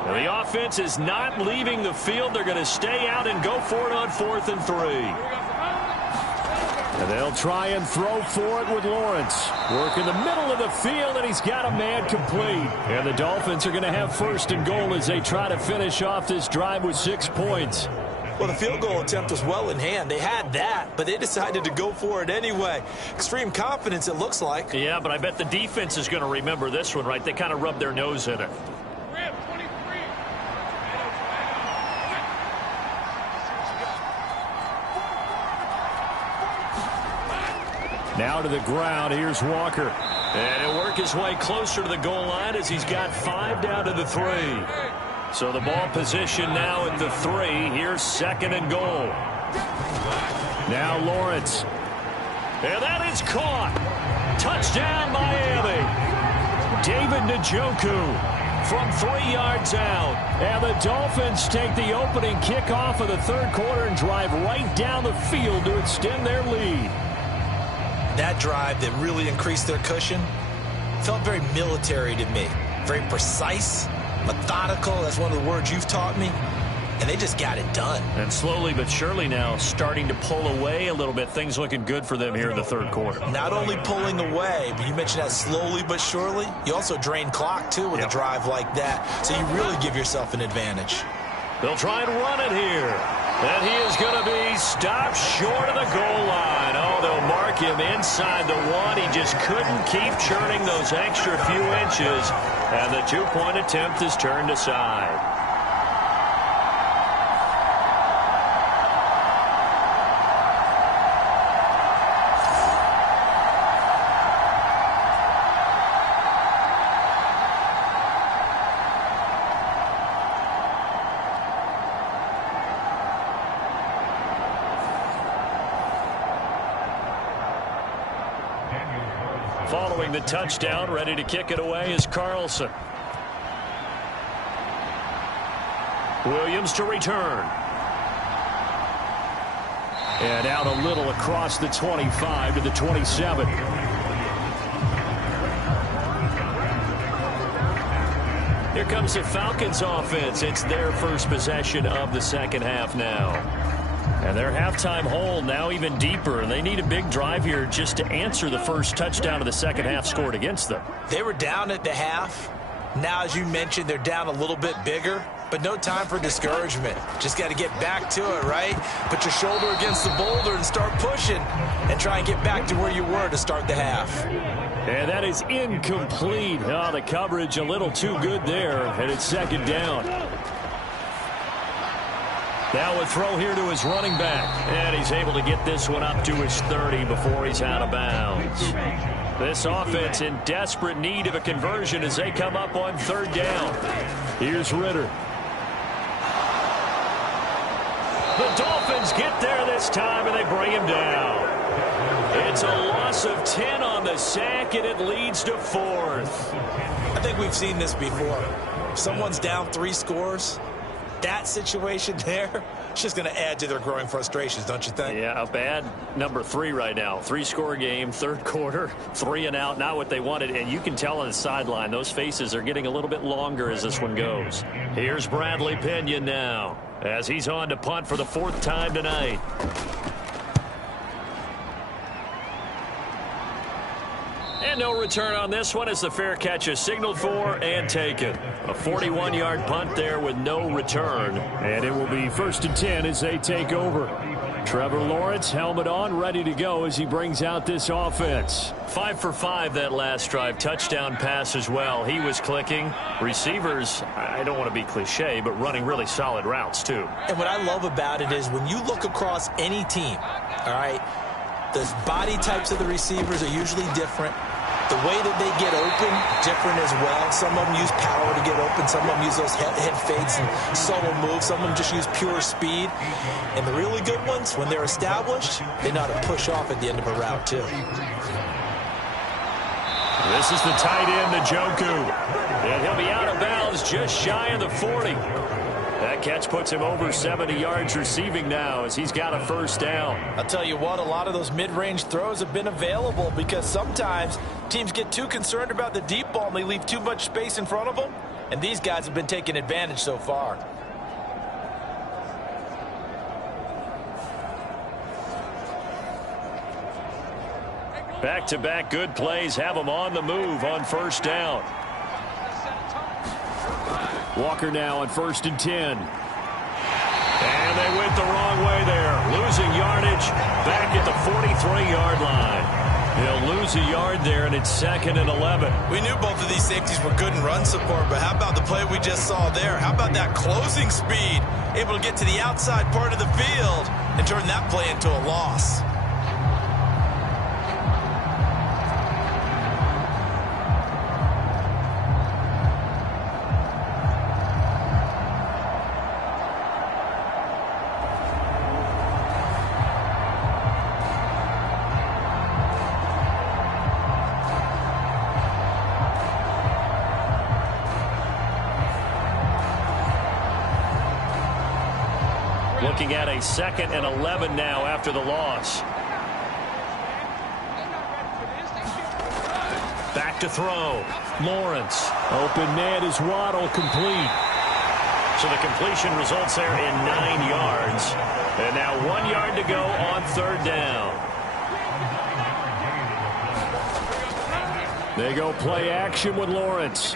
Well, the offense is not leaving the field. They're going to stay out and go for it on 4th and 3. And they'll try and throw for it with Lawrence. Work in the middle of the field, and he's got a man complete. And the Dolphins are going to have 1st and goal as they try to finish off this drive with 6 points. Well, the field goal attempt was well in hand. They had that, but they decided to go for it anyway. Extreme confidence, it looks like. Yeah, but I bet the defense is going to remember this one, right? They kind of rubbed their nose in it. Now to the ground. Here's Walker. And he'll work his way closer to the goal line as he's got 5 down to the 3. So the ball position now at the 3. Here's 2nd and goal. Now Lawrence. And that is caught. Touchdown, Miami. David Njoku from 3 yards out. And the Dolphins take the opening kickoff of the 3rd quarter and drive right down the field to extend their lead. That drive that really increased their cushion felt very military to me. Very precise, methodical. That's one of the words you've taught me. And they just got it done. And slowly but surely now starting to pull away a little bit. Things looking good for them here in the 3rd quarter. Not only pulling away, but you mentioned that slowly but surely. You also drain clock, too, with a drive like that. So you really give yourself an advantage. They'll try and run it here. And he is going to be stopped short of the goal line. Oh, they'll mark him inside the 1. He just couldn't keep churning those extra few inches. And the 2-point attempt is turned aside. Following the touchdown, ready to kick it away is Carlson. Williams to return. And out a little across the 25 to the 27. Here comes the Falcons offense. It's their first possession of the 2nd half now. And their halftime hole now even deeper, and they need a big drive here just to answer the first touchdown of the 2nd half scored against them. They were down at the half. Now, as you mentioned, they're down a little bit bigger, but no time for discouragement. Just got to get back to it, right? Put your shoulder against the boulder and start pushing and try and get back to where you were to start the half. And that is incomplete. Oh, the coverage a little too good there, and it's 2nd down. Now a throw here to his running back. And he's able to get this one up to his 30 before he's out of bounds. This offense in desperate need of a conversion as they come up on 3rd down. Here's Ritter. The Dolphins get there this time, and they bring him down. It's a loss of 10 on the sack, and it leads to 4th. I think we've seen this before. If someone's down 3 scores, that situation there, it's just going to add to their growing frustrations, don't you think? Yeah, a bad number 3 right now. 3-score game, third quarter, 3 and out, not what they wanted. And you can tell on the sideline, those faces are getting a little bit longer as this one goes. Here's Bradley Pinion now, as he's on to punt for the 4th time tonight. And no return on this one as the fair catch is signaled for and taken. A 41-yard punt there with no return. And it will be 1st and 10 as they take over. Trevor Lawrence, helmet on, ready to go as he brings out this offense. 5 for 5 that last drive. Touchdown pass as well. He was clicking. Receivers, I don't want to be cliche, but running really solid routes too. And what I love about it is when you look across any team, all right, the body types of the receivers are usually different. The way that they get open, different as well. Some of them use power to get open. Some of them use those head fakes and subtle moves. Some of them just use pure speed. And the really good ones, when they're established, they know how to push off at the end of a route, too. This is the tight end, Njoku. And he'll be out of bounds just shy of the 40. That catch puts him over 70 yards receiving now as he's got a 1st down. I'll tell you what, a lot of those mid-range throws have been available because sometimes teams get too concerned about the deep ball and they leave too much space in front of them. And these guys have been taking advantage so far. Back-to-back good plays have them on the move on 1st down. Walker now on 1st and 10. And they went the wrong way there. Losing yardage back at the 43-yard line. He'll lose a yard there, and it's 2nd and 11. We knew both of these safeties were good in run support, but how about the play we just saw there? How about that closing speed? Able to get to the outside part of the field and turn that play into a loss. Looking at a 2nd and 11 now after the loss. Back to throw. Lawrence. Open man is Waddle, complete. So the completion results there in 9 yards. And now 1 yard to go on 3rd down. They go play action with Lawrence.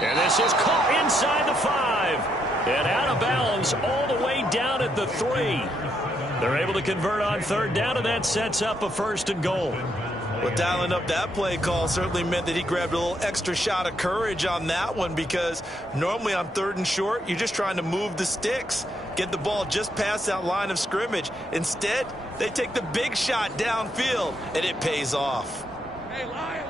And this is caught inside the 5. And out of bounds all the way down at the 3. They're able to convert on 3rd down, and that sets up a 1st and goal. Well, dialing up that play call certainly meant that he grabbed a little extra shot of courage on that one, because normally on 3rd and short, you're just trying to move the sticks, get the ball just past that line of scrimmage. Instead, they take the big shot downfield, and it pays off. Hey, Lion.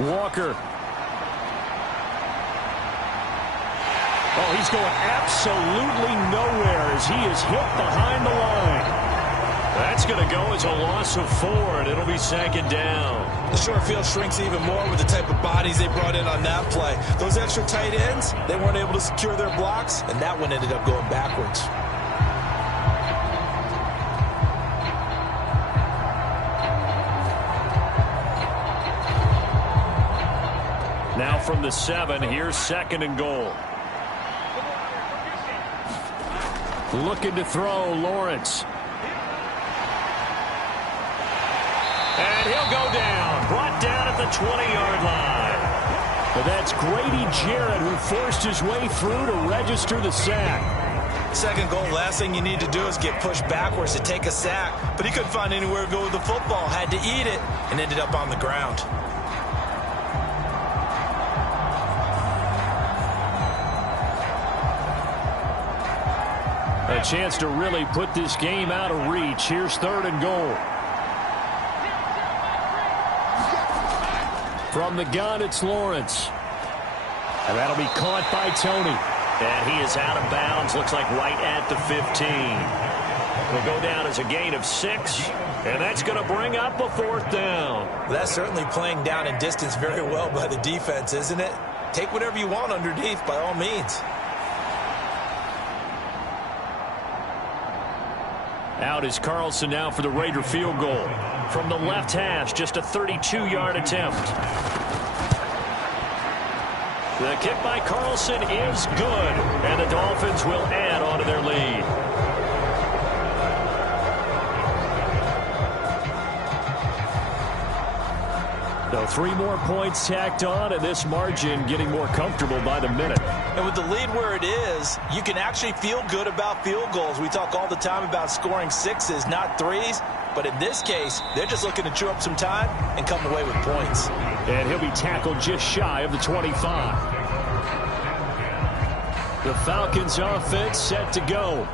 Walker. Oh, he's going absolutely nowhere as he is hit behind the line. That's going to go as a loss of 4, and it'll be 2nd down. The short field shrinks even more with the type of bodies they brought in on that play. Those extra tight ends, they weren't able to secure their blocks, and that one ended up going backwards. Now from the 7, here's 2nd and goal. Looking to throw, Lawrence. And he'll go down. Brought down at the 20-yard line. But that's Grady Jarrett who forced his way through to register the sack. 2nd goal, last thing you need to do is get pushed backwards to take a sack. But he couldn't find anywhere to go with the football. Had to eat it and ended up on the ground. A chance to really put this game out of reach. Here's 3rd and goal. From the gun, it's Lawrence. And that'll be caught by Tony. And he is out of bounds. Looks like right at the 15. Will go down as a gain of 6. And that's going to bring up a 4th down. That's certainly playing down in distance very well by the defense, isn't it? Take whatever you want underneath by all means. Out is Carlson now for the Raider field goal. From the left hash, just a 32-yard attempt. The kick by Carlson is good, and the Dolphins will add on to their lead. So 3 more points tacked on, and this margin getting more comfortable by the minute. And with the lead where it is, you can actually feel good about field goals. We talk all the time about scoring 6s, not 3s. But in this case, they're just looking to chew up some time and come away with points. And he'll be tackled just shy of the 25. The Falcons offense set to go.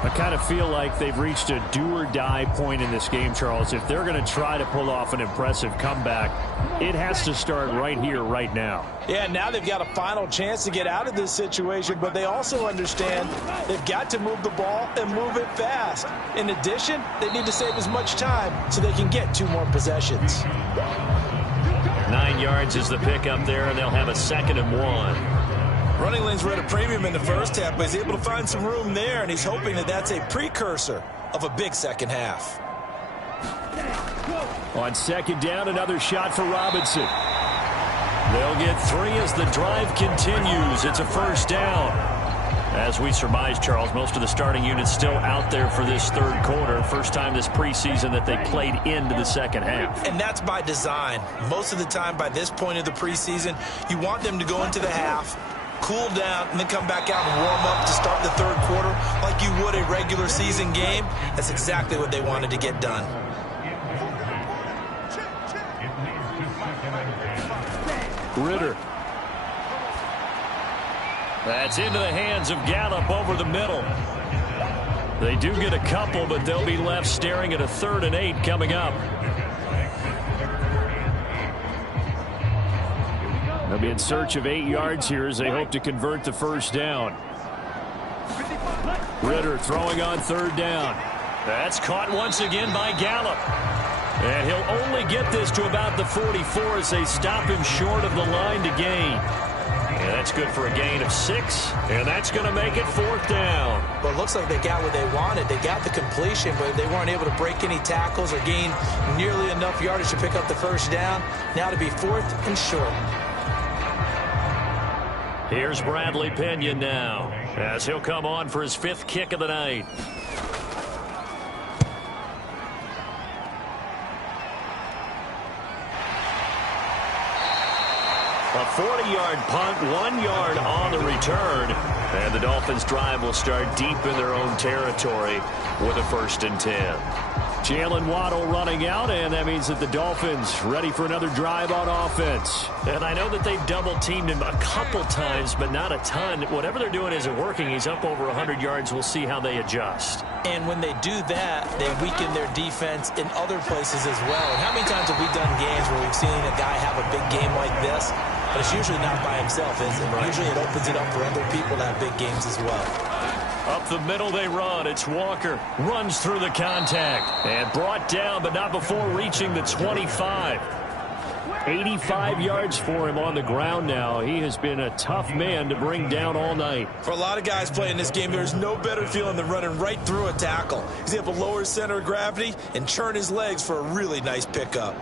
I kind of feel like they've reached a do-or-die point in this game, Charles. If they're going to try to pull off an impressive comeback, it has to start right here, right now. Yeah, now they've got a final chance to get out of this situation, but they also understand they've got to move the ball and move it fast. In addition, they need to save as much time so they can get 2 more possessions. 9 yards is the pickup there, and they'll have a 2nd and 1. Running lanes were at a premium in the first half, but he's able to find some room there, and he's hoping that that's a precursor of a big second half. On 2nd down, another shot for Robinson. They'll get 3 as the drive continues. It's a 1st down. As we surmise, Charles, most of the starting units still out there for this 3rd quarter. First time this preseason that they played into the 2nd half. And that's by design. Most of the time by this point of the preseason, you want them to go into the half, cool down, and then come back out and warm up to start the 3rd quarter like you would a regular season game. That's exactly what they wanted to get done. Ritter. That's into the hands of Gallup over the middle. They do get a couple, but they'll be left staring at a 3rd and 8 coming up. They'll be in search of 8 yards here as they hope to convert the 1st down. Ritter throwing on 3rd down. That's caught once again by Gallup. And he'll only get this to about the 44 as they stop him short of the line to gain. And that's good for a gain of 6, and that's going to make it 4th down. Well, it looks like they got what they wanted. They got the completion, but they weren't able to break any tackles or gain nearly enough yardage to pick up the 1st down. Now to be 4th and short. Here's Bradley Pena now, as he'll come on for his 5th kick of the night. A 40-yard punt, 1 yard on the return. And the Dolphins' drive will start deep in their own territory with a 1st and 10. Jalen Waddle running out, and that means that the Dolphins ready for another drive on offense. And I know that they've double-teamed him a couple times, but not a ton. Whatever they're doing isn't working. He's up over 100 yards. We'll see how they adjust. And when they do that, they weaken their defense in other places as well. And how many times have we done games where we've seen a guy have a big game like this? But it's usually not by himself, is it? Right. Usually it opens it up for other people to have big games as well. Up the middle they run. It's Walker. Runs through the contact. And brought down, but not before reaching the 25. 85 yards for him on the ground now. He has been a tough man to bring down all night. For a lot of guys playing this game, there's no better feeling than running right through a tackle. He's able to lower his center of gravity and churn his legs for a really nice pickup.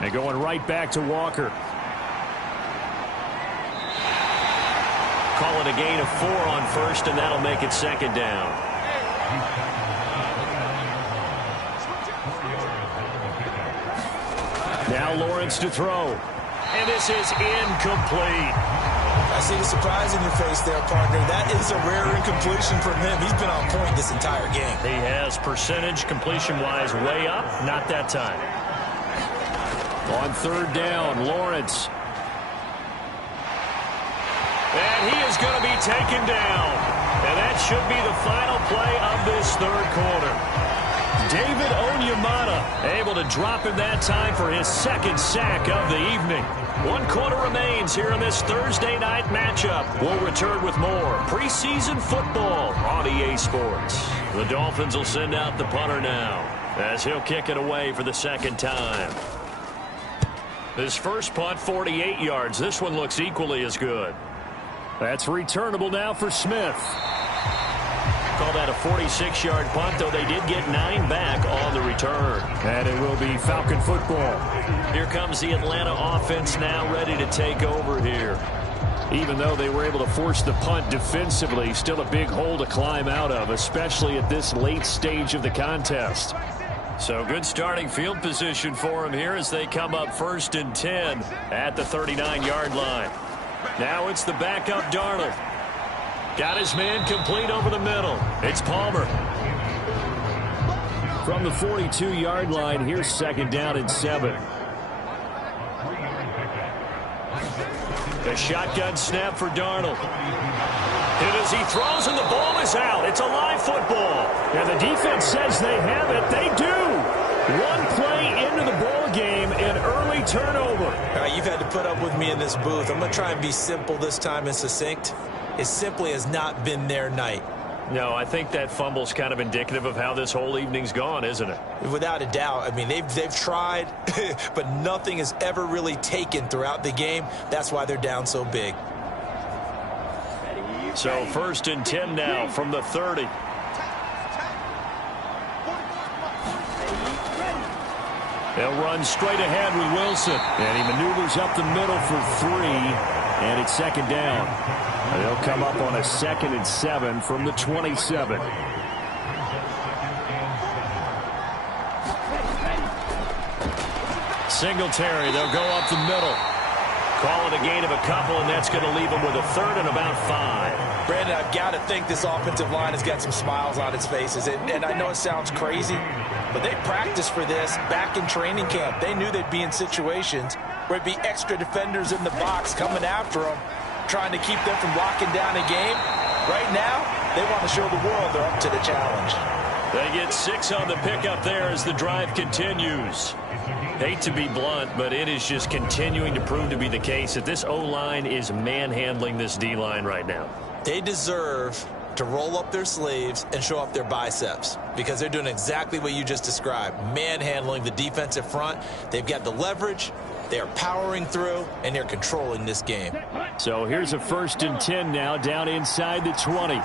And going right back to Walker. Call it a gain of 4 on 1st, and that'll make it 2nd down. Now Lawrence to throw. And this is incomplete. I see the surprise in your face there, partner. That is a rare incompletion from him. He's been on point this entire game. He has percentage completion-wise way up. Not that time. On third down, Lawrence. And he is going to be taken down. And that should be the final play of this third quarter. David Onyemata able to drop him that time for his second sack of the evening. 1 quarter remains here in this Thursday night matchup. We'll return with more preseason football on EA Sports. The Dolphins will send out the punter now as he'll kick it away for the second time. His first punt, 48 yards. This one looks equally as good. That's returnable now for Smith. Call that a 46-yard punt, though they did get 9 back on the return. And it will be Falcon football. Here comes the Atlanta offense now ready to take over here. Even though they were able to force the punt defensively, still a big hole to climb out of, especially at this late stage of the contest. So good starting field position for them here as they come up 1st and 10 at the 39-yard line. Now it's the backup Darnold. Got his man complete over the middle. It's Palmer. From the 42-yard line, here's 2nd down and 7. The shotgun snap for Darnold. And as he throws and the ball is out, it's a live football. And the defense says they have it. They do. One play into the ball game, an early turnover. All right, you've had to put up with me in this booth. I'm going to try and be simple this time and succinct. It simply has not been their night. No, I think that fumble's kind of indicative of how this whole evening's gone, isn't it? Without a doubt. I mean, they've tried, but nothing has ever really taken throughout the game. That's why they're down so big. So 1st and 10 now from the 30. They'll run straight ahead with Wilson. And he maneuvers up the middle for 3. And it's 2nd down. And they'll come up on a 2nd and 7 from the 27. Singletary, they'll go up the middle. Call it a gain of a couple, and that's going to leave them with a 3rd and about 5. Brandon, I've got to think this offensive line has got some smiles on its faces. And I know it sounds crazy, but they practiced for this back in training camp. They knew they'd be in situations where it'd be extra defenders in the box coming after them, trying to keep them from locking down a game. Right now, they want to show the world they're up to the challenge. They get 6 on the pickup there as the drive continues. Hate to be blunt, but it is just continuing to prove to be the case that this O-line is manhandling this D-line right now. They deserve to roll up their sleeves and show up their biceps because they're doing exactly what you just described, manhandling the defensive front. They've got the leverage. They are powering through, and they're controlling this game. So here's a 1st and 10 now down inside the 20.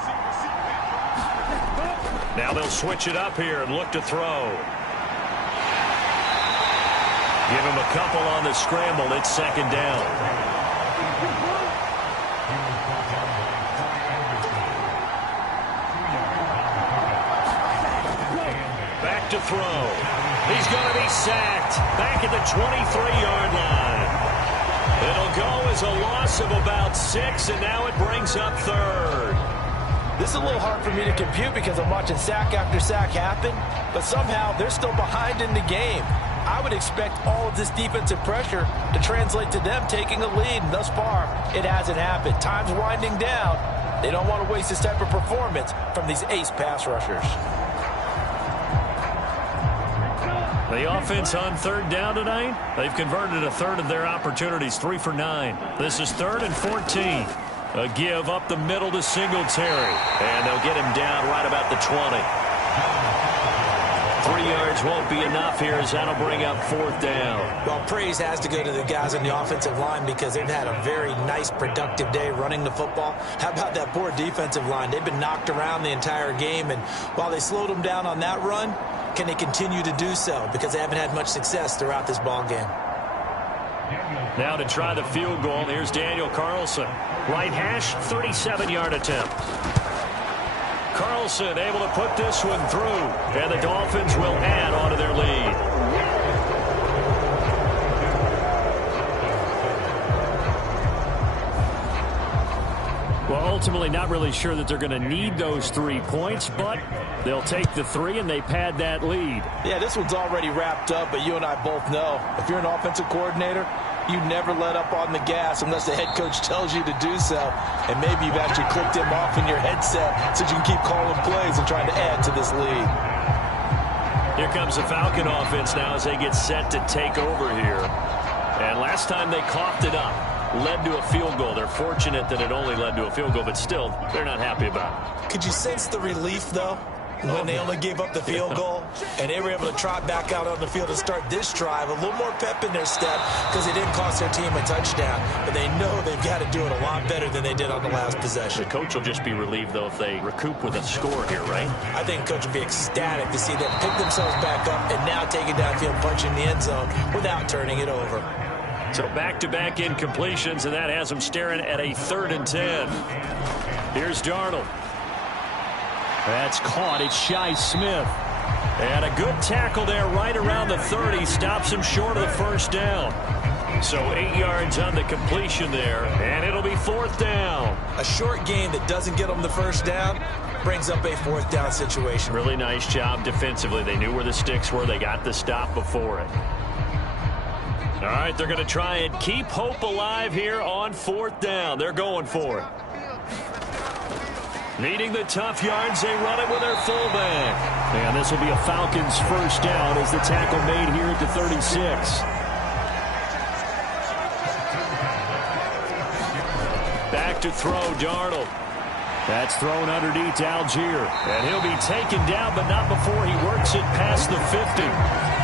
Now they'll switch it up here and look to throw. Give him a couple on the scramble. It's 2nd down. Back to throw. He's going to be sacked back at the 23-yard line. It'll go as a loss of about 6, and now it brings up 3rd. This is a little hard for me to compute because I'm watching sack after sack happen, but somehow they're still behind in the game. I would expect all of this defensive pressure to translate to them taking a lead, and thus far, it hasn't happened. Time's winding down. They don't want to waste this type of performance from these ace pass rushers. The offense on 3rd down tonight, they've converted a 1/3 of their opportunities, 3 for 9. This is 3rd and 14. A give up the middle to Singletary, and they'll get him down right about the 20. 3 yards won't be enough here as that'll bring up 4th down. Well, praise has to go to the guys on the offensive line because they've had a very nice, productive day running the football. How about that poor defensive line? They've been knocked around the entire game, and while they slowed them down on that run, can they continue to do so? Because they haven't had much success throughout this ball game. Now to try the field goal, here's Daniel Carlson. Right hash, 37-yard attempt. Carlson able to put this one through, and the Dolphins will add on to their lead. Well, ultimately not really sure that they're going to need those 3 points, but they'll take the 3 and they pad that lead. Yeah, this one's already wrapped up, but you and I both know if you're an offensive coordinator, you never let up on the gas unless the head coach tells you to do so. And maybe you've actually clicked him off in your headset so you can keep calling plays and trying to add to this lead. Here comes the Falcon offense now as they get set to take over here. And last time they coughed it up, led to a field goal. They're fortunate that it only led to a field goal, but still, they're not happy about it. Could you sense the relief, though, when they only gave up the field goal and they were able to trot back out on the field and start this drive? A little more pep in their step because it didn't cost their team a touchdown, but they know they've got to do it a lot better than they did on the last possession. The coach will just be relieved, though, if they recoup with a score here, right? I think the coach will be ecstatic to see them pick themselves back up and now take it downfield, punch in the end zone without turning it over. So back-to-back incompletions, and that has them staring at a 3rd and 10. Here's Darnold. That's caught. It's Shi Smith. And a good tackle there right around the 30. Stops him short of the first down. So 8 yards on the completion there, and it'll be 4th down. A short gain that doesn't get them the first down brings up a 4th down situation. Really nice job defensively. They knew where the sticks were. They got the stop before it. All right, they're going to try and keep hope alive here on 4th down. They're going for it. Needing the tough yards, they run it with their fullback. And this will be a Falcons first down as the tackle made here at the 36. Back to throw, Darnold. That's thrown underneath to Algier. And he'll be taken down, but not before he works it past the 50.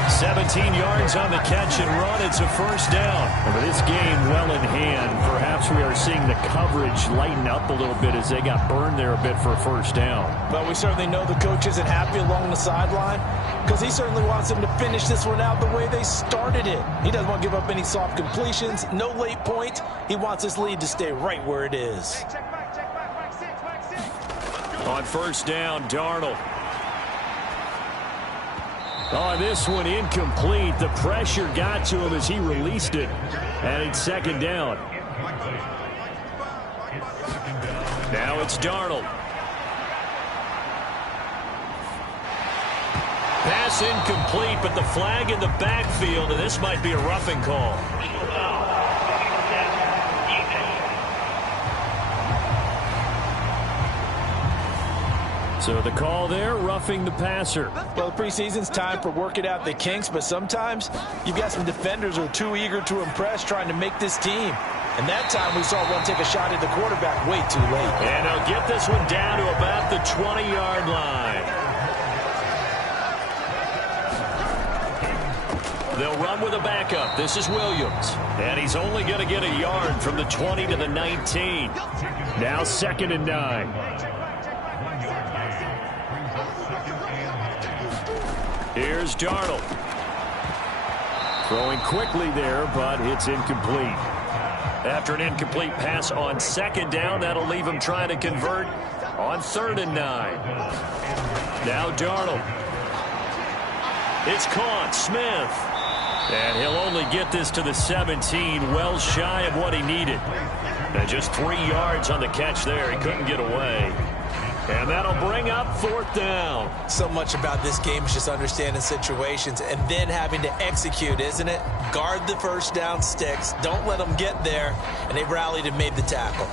17 yards on the catch and run. It's a first down. And with this game well in hand, perhaps we are seeing the coverage lighten up a little bit as they got burned there a bit for a first down. But we certainly know the coach isn't happy along the sideline because he certainly wants them to finish this one out the way they started it. He doesn't want to give up any soft completions, no late points. He wants this lead to stay right where it is. On first down, Darnold. On this one, incomplete. The pressure got to him as he released it. And it's 2nd down. Now it's Darnold. Pass incomplete, but the flag in the backfield, and this might be a roughing call. So the call there, roughing the passer. Well, the preseason's time for working out the kinks, but sometimes you've got some defenders who are too eager to impress trying to make this team. And that time we saw one take a shot at the quarterback way too late. And they'll get this one down to about the 20-yard line. They'll run with a backup. This is Williams. And he's only going to get a yard from the 20 to the 19. Now 2nd and 9. Here's Darnold. Throwing quickly there, but it's incomplete. After an incomplete pass on 2nd down, that'll leave him trying to convert on 3rd and 9. Now Darnold. It's caught. Smith. And he'll only get this to the 17, well shy of what he needed. And just 3 yards on the catch there. He couldn't get away. And that'll bring up 4th down. So much about this game is just understanding situations and then having to execute, isn't it? Guard the first down sticks. Don't let them get there. And they rallied and made the tackle.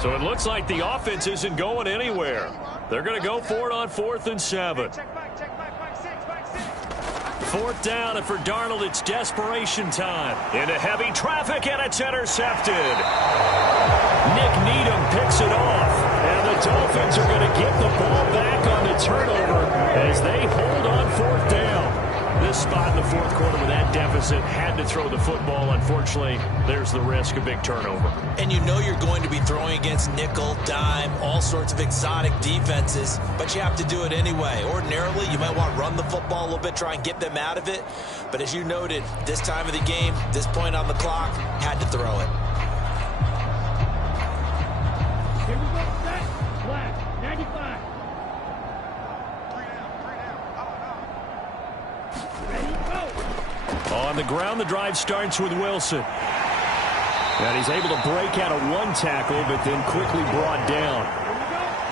So it looks like the offense isn't going anywhere. They're going to go for it on 4th and 7. 4th down, and for Darnold, it's desperation time. Into heavy traffic, and it's intercepted. Nick Needham picks it off, and the Dolphins are going to get the ball back on the turnover as they hold on 4th down. This spot in the 4th quarter with that deficit, had to throw the football. Unfortunately, there's the risk of big turnover. And you know you're going to be throwing against nickel, dime, all sorts of exotic defenses, but you have to do it anyway. Ordinarily, you might want to run the football a little bit, try and get them out of it. But as you noted, this time of the game, this point on the clock, had to throw it. Here we go, set, flat, 95. On the ground, the drive starts with Wilson. And he's able to break out of one tackle, but then quickly brought down.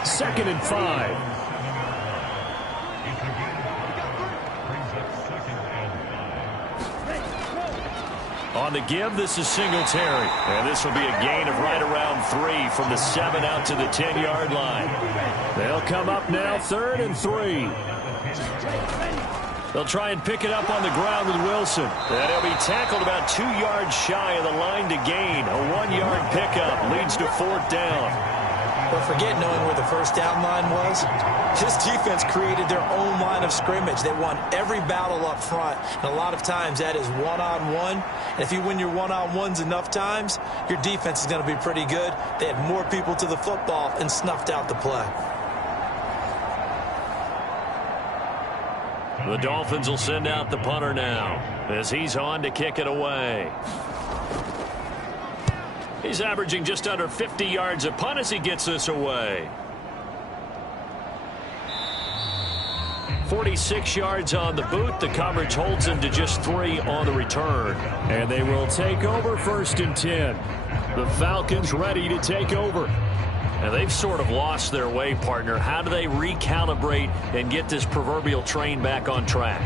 2nd and 5. On the give, this is Singletary. And this will be a gain of right around 3 from the 7 out to the 10-yard line. They'll come up now, 3rd and 3. They'll try and pick it up on the ground with Wilson. And he'll be tackled about 2 yards shy of the line to gain. A 1-yard pickup leads to 4th down. But forget knowing where the first down line was. This defense created their own line of scrimmage. They won every battle up front. And a lot of times that is one-on-one. And if you win your one-on-ones enough times, your defense is going to be pretty good. They had more people to the football and snuffed out the play. The Dolphins will send out the punter now as he's on to kick it away. He's averaging just under 50 yards a punt as he gets this away. 46 yards on the boot. The coverage holds him to just 3 on the return. And they will take over 1st and 10. The Falcons ready to take over. And they've sort of lost their way, partner. How do they recalibrate and get this proverbial train back on track?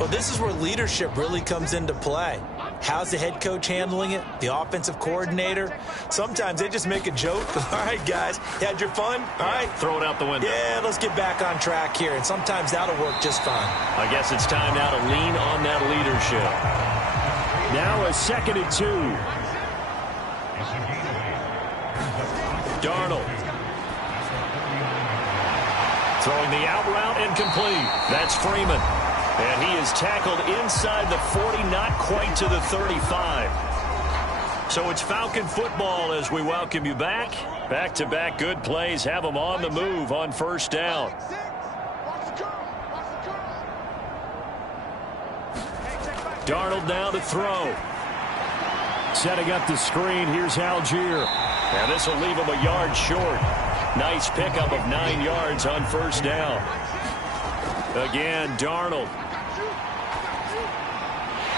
Well, this is where leadership really comes into play. How's the head coach handling it? The offensive coordinator? Sometimes they just make a joke. All right, guys, you had your fun? All right. Throw it out the window. Yeah, let's get back on track here. And sometimes that'll work just fine. I guess it's time now to lean on that leadership. Now a 2nd and 2. Darnold. Throwing the out route incomplete. That's Freeman. And he is tackled inside the 40, not quite to the 35. So it's Falcon football as we welcome you back. Back-to-back good plays have them on the move on 1st down. Darnold now to throw. Setting up the screen, here's Algier. And this will leave him a yard short. Nice pickup of 9 yards on 1st down. Again, Darnold.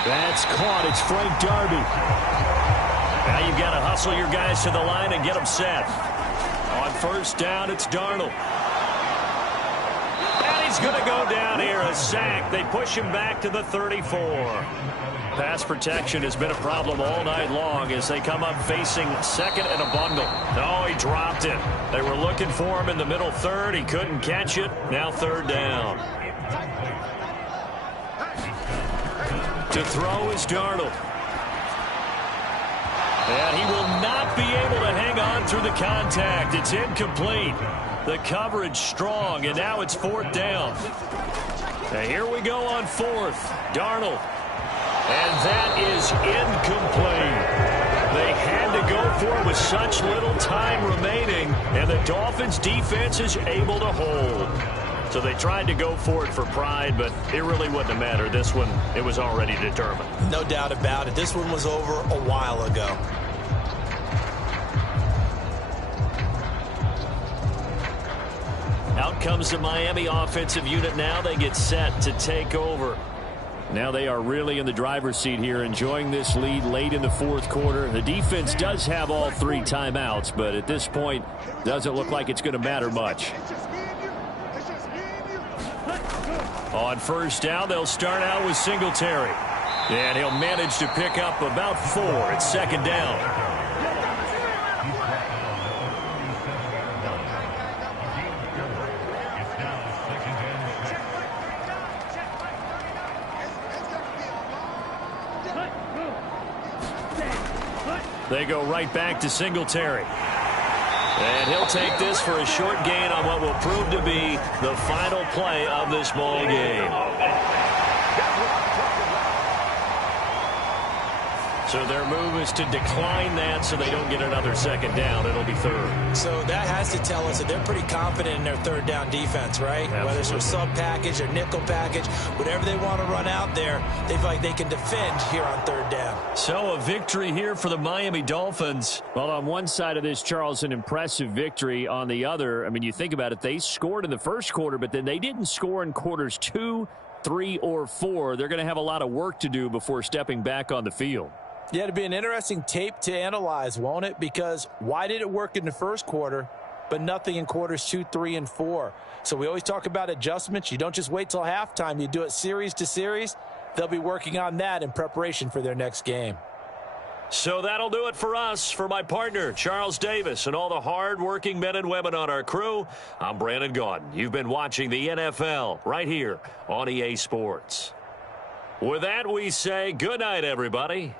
That's caught. It's Frank Darby. Now you've got to hustle your guys to the line and get them set. On 1st down, it's Darnold. And he's going to go down here, a sack. They push him back to the 34. Pass protection has been a problem all night long as they come up facing 2nd and a bundle. Oh, he dropped it. They were looking for him in the middle 3rd. He couldn't catch it. Now 3rd down. To throw is Darnold. And he will not be able to hang on through the contact. It's incomplete. The coverage strong, and now it's 4th down. And here we go on 4th. Darnold. And that is incomplete. They had to go for it with such little time remaining, and the Dolphins' defense is able to hold. So they tried to go for it for pride, but it really wouldn't have mattered. This one, it was already determined. No doubt about it. This one was over a while ago. Out comes the Miami offensive unit now. They get set to take over. Now they are really in the driver's seat here, enjoying this lead late in the 4th quarter. The defense does have all 3 timeouts, but at this point, doesn't look like it's going to matter much. On 1st down, they'll start out with Singletary. And he'll manage to pick up about 4. It's 2nd down. They go right back to Singletary. And he'll take this for a short gain on what will prove to be the final play of this ball game. So their move is to decline that so they don't get another 2nd down. It'll be 3rd. So that has to tell us that they're pretty confident in their 3rd down defense, right? Absolutely. Whether it's a sub package or nickel package, whatever they want to run out there, they feel like they can defend here on 3rd down. So a victory here for the Miami Dolphins. Well, on one side of this, Charles, an impressive victory. On the other, I mean, you think about it, they scored in the 1st quarter, but then they didn't score in quarters 2, 3, or 4. They're going to have a lot of work to do before stepping back on the field. Yeah, it'll be an interesting tape to analyze, won't it? Because why did it work in the first quarter, but nothing in quarters 2, 3, and 4? So we always talk about adjustments. You don't just wait till halftime. You do it series to series. They'll be working on that in preparation for their next game. So that'll do it for us. For my partner, Charles Davis, and all the hard-working men and women on our crew, I'm Brandon Gaudin. You've been watching the NFL right here on EA Sports. With that, we say good night, everybody.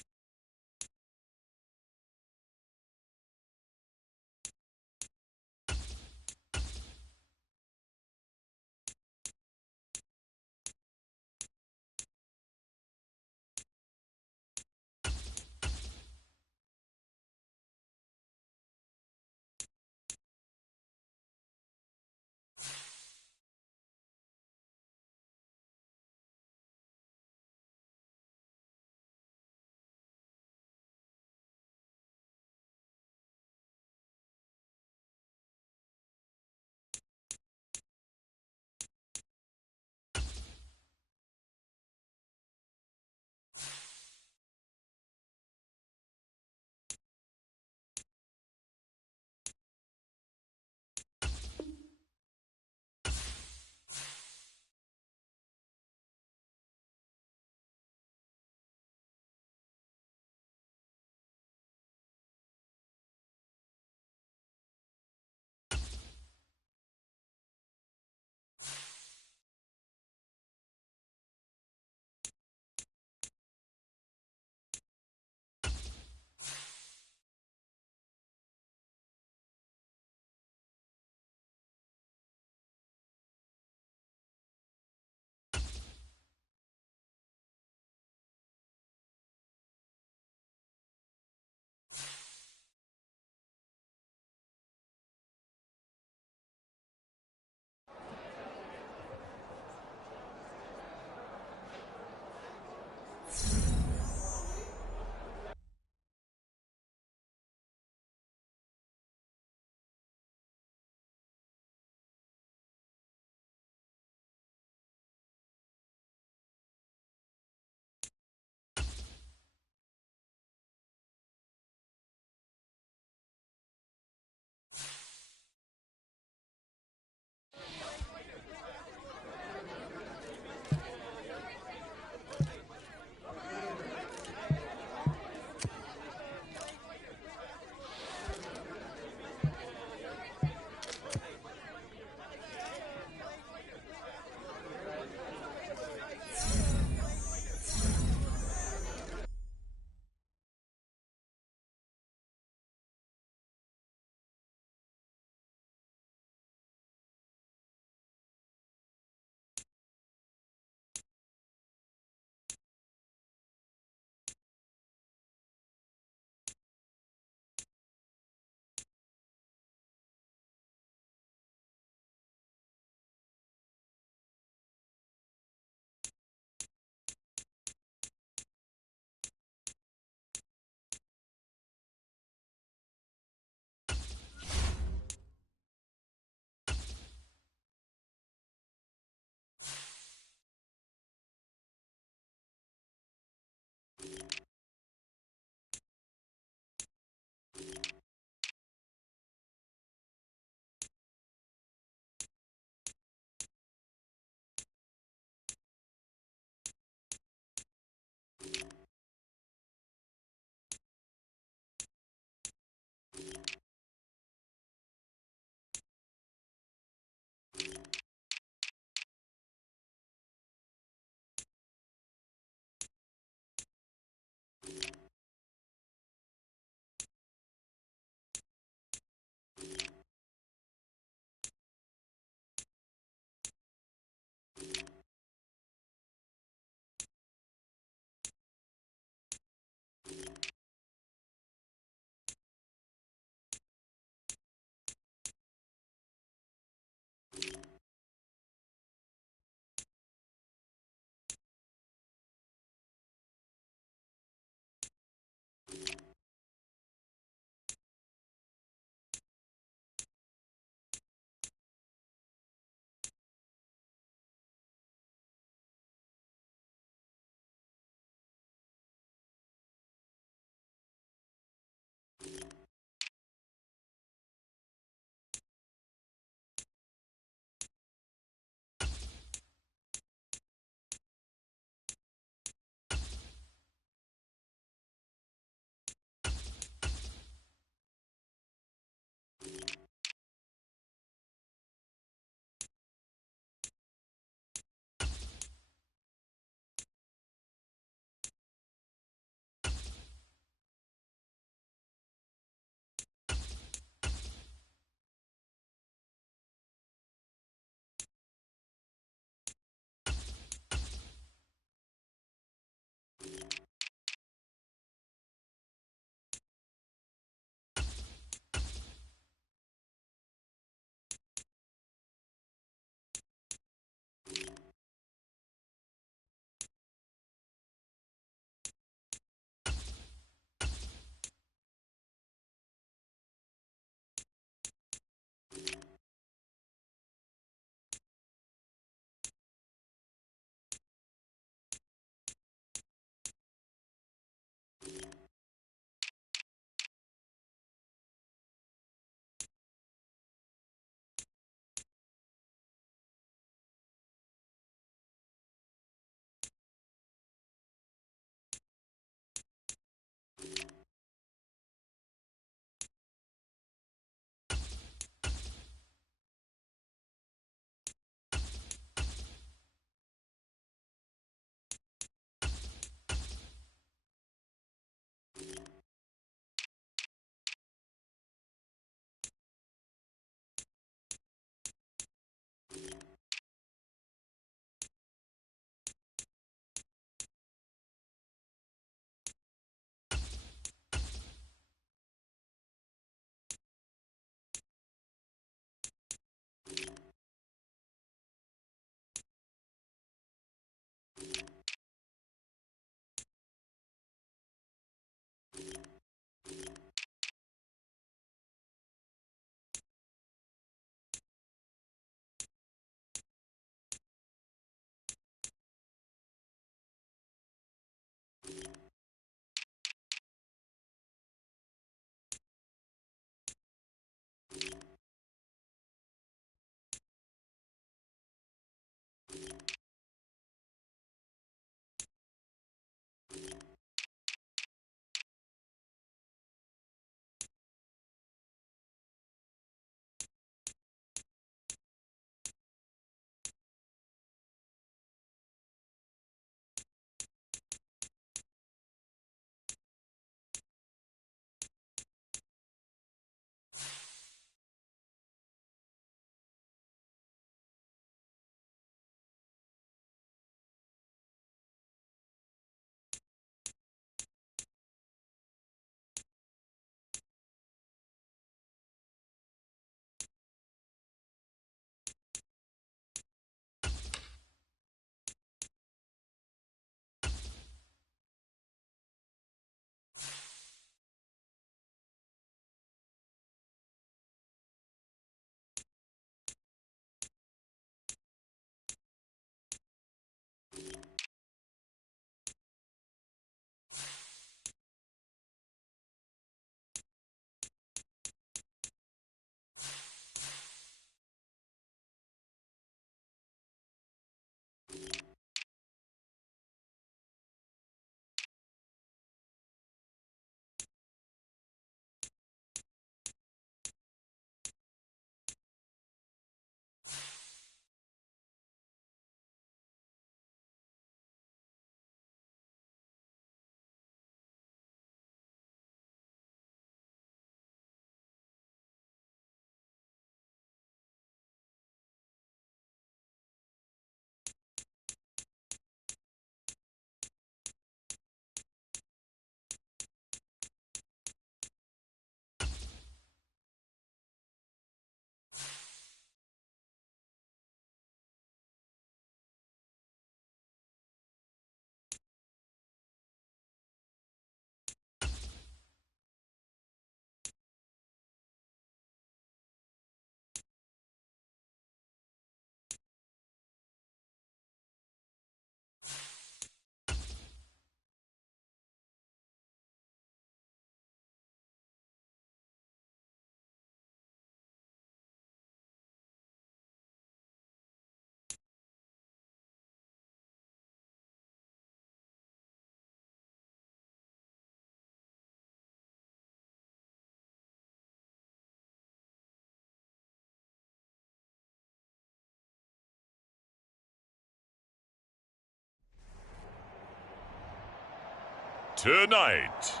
Tonight,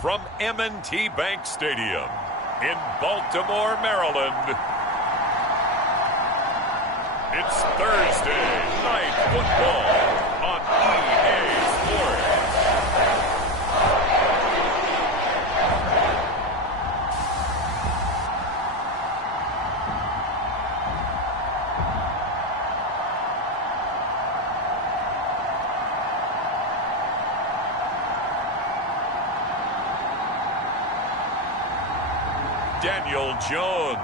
from M&T Bank Stadium in Baltimore, Maryland, it's Thursday Night Football on EA Sports. Daniel Jones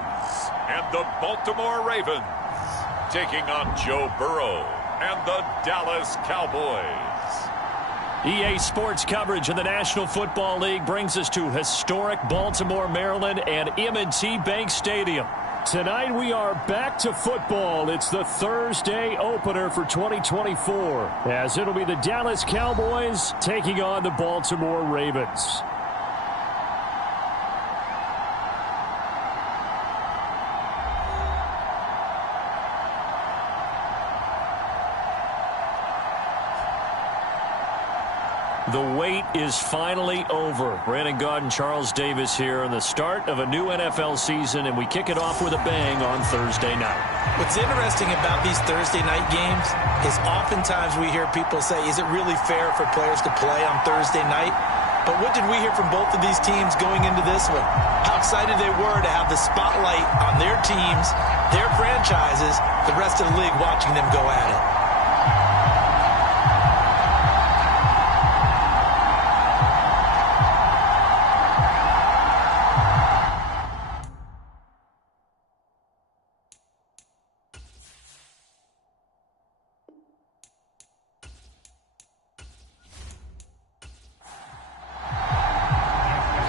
and the Baltimore Ravens taking on Joe Burrow and the Dallas Cowboys. EA Sports coverage of the National Football League brings us to historic Baltimore, Maryland and M&T Bank Stadium. Tonight we are back to football. It's the Thursday opener for 2024, as it'll be the Dallas Cowboys taking on the Baltimore Ravens. The wait is finally over. Brandon Gaud and Charles Davis here on the start of a new NFL season, and we kick it off with a bang on Thursday night. What's interesting about these Thursday night games is oftentimes we hear people say, is it really fair for players to play on Thursday night? But what did we hear from both of these teams going into this one? How excited they were to have the spotlight on their teams, their franchises, the rest of the league watching them go at it.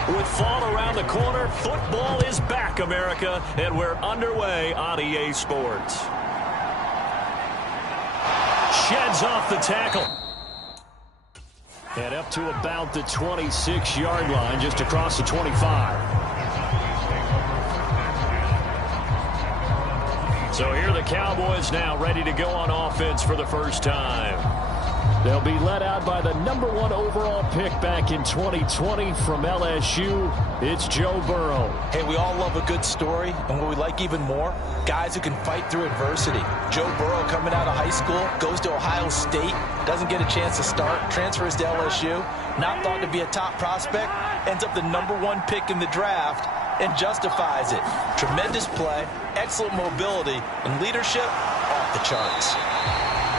With fall around the corner, football is back, America, and we're underway on EA Sports. Sheds off the tackle. And up to about the 26-yard line, just across the 25. So here are the Cowboys now ready to go on offense for the first time. They'll be led out by the #1 overall pick back in 2020 from LSU. It's Joe Burrow. Hey, we all love a good story, and what we like even more, guys who can fight through adversity. Joe Burrow coming out of high school, goes to Ohio State, doesn't get a chance to start, transfers to LSU, not thought to be a top prospect, ends up the #1 pick in the draft, and justifies it. Tremendous play, excellent mobility, and leadership off the charts.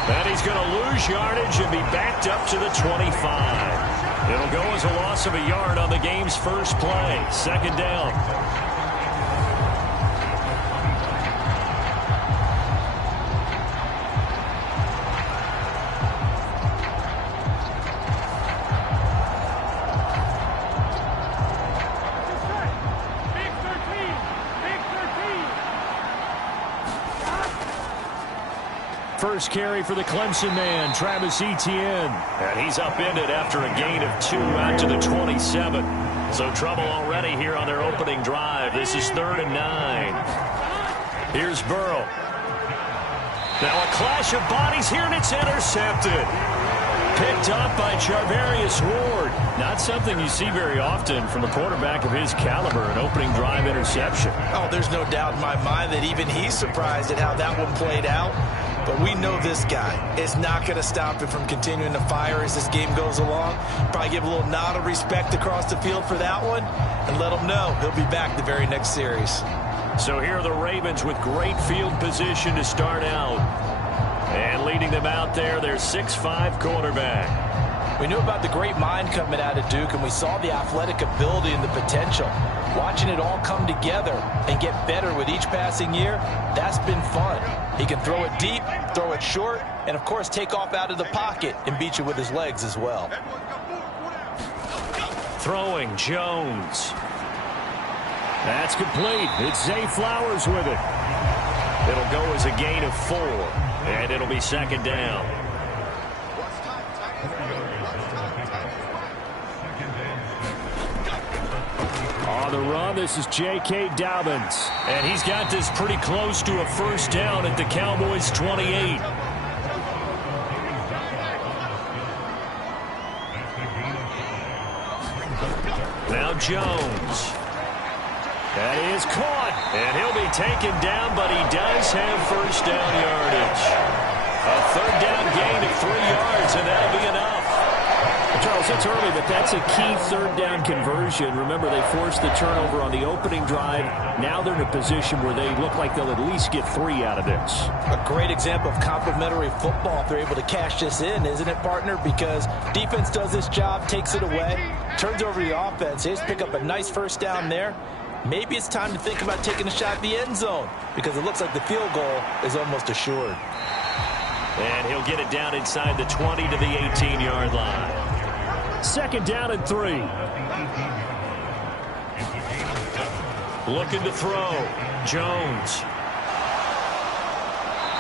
And he's going to lose yardage and be backed up to the 25. It'll go as a loss of a yard on the game's first play. Second down. First carry for the Clemson man, Travis Etienne. And he's upended after a gain of 2 out to the 27. So trouble already here on their opening drive. This is 3rd and 9. Here's Burrow. Now a clash of bodies here, and it's intercepted. Picked up by Charvarius Ward. Not something you see very often from a quarterback of his caliber, an opening drive interception. Oh, there's no doubt in my mind that even he's surprised at how that one played out. But we know this guy is not going to stop him from continuing to fire as this game goes along. Probably give a little nod of respect across the field for that one and let him know he'll be back the very next series. So here are the Ravens with great field position to start out. And leading them out there, their 6'5" quarterback. We knew about the great mind coming out of Duke, and we saw the athletic ability and the potential. Watching it all come together and get better with each passing year, that's been fun. He can throw it deep, throw it short, and, of course, take off out of the pocket and beat you with his legs as well. Throwing, Jones. That's complete. It's Zay Flowers with it. It'll go as a gain of 4, and it'll be second down. On the run, this is J.K. Dobbins. And he's got this pretty close to a first down at the Cowboys' 28. Jones. That is caught, and he'll be taken down, but he does have first down yardage. A third down gain of 3 yards, and that'll be enough. Charles, it's early, but that's a key third down conversion. Remember, they forced the turnover on the opening drive. Now they're in a position where they look like they'll at least get 3 out of this. A great example of complementary football if they're able to cash this in, isn't it, partner? Because defense does this job, takes it away, turns over the offense. They just pick up a nice first down there. Maybe it's time to think about taking a shot at the end zone because it looks like the field goal is almost assured. And he'll get it down inside the 20 to the 18-yard line. 2nd down and 3. Looking to throw. Jones.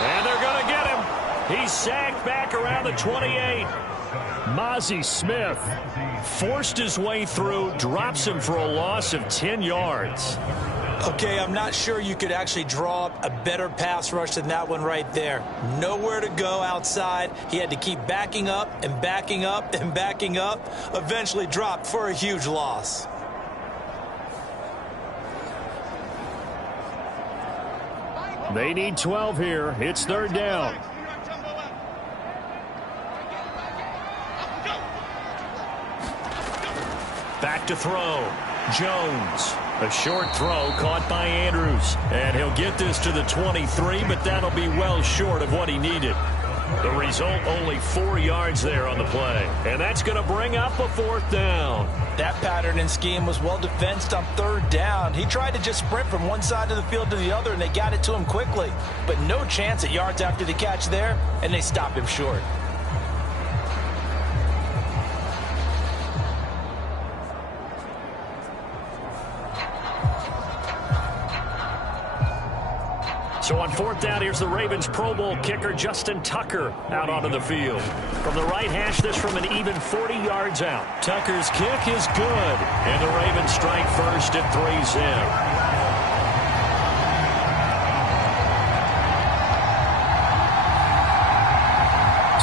And they're going to get him. He's sacked back around the 28. Mozzie Smith forced his way through, drops him for a loss of 10 yards. Okay, I'm not sure you could actually draw up a better pass rush than that one right there. Nowhere to go outside. He had to keep backing up and backing up and backing up. Eventually dropped for a huge loss. They need 12 here. It's 3rd down. Back to throw. Jones. A short throw caught by Andrews. And he'll get this to the 23, but that'll be well short of what he needed. The result, only 4 yards there on the play. And that's going to bring up a 4th down. That pattern and scheme was well defensed on 3rd down. He tried to just sprint from one side of the field to the other, and they got it to him quickly. But no chance at yards after the catch there, and they stop him short. So on 4th down, here's the Ravens Pro Bowl kicker Justin Tucker out onto the field. From the right hash, this from an even 40 yards out. Tucker's kick is good. And the Ravens strike first at 3-0.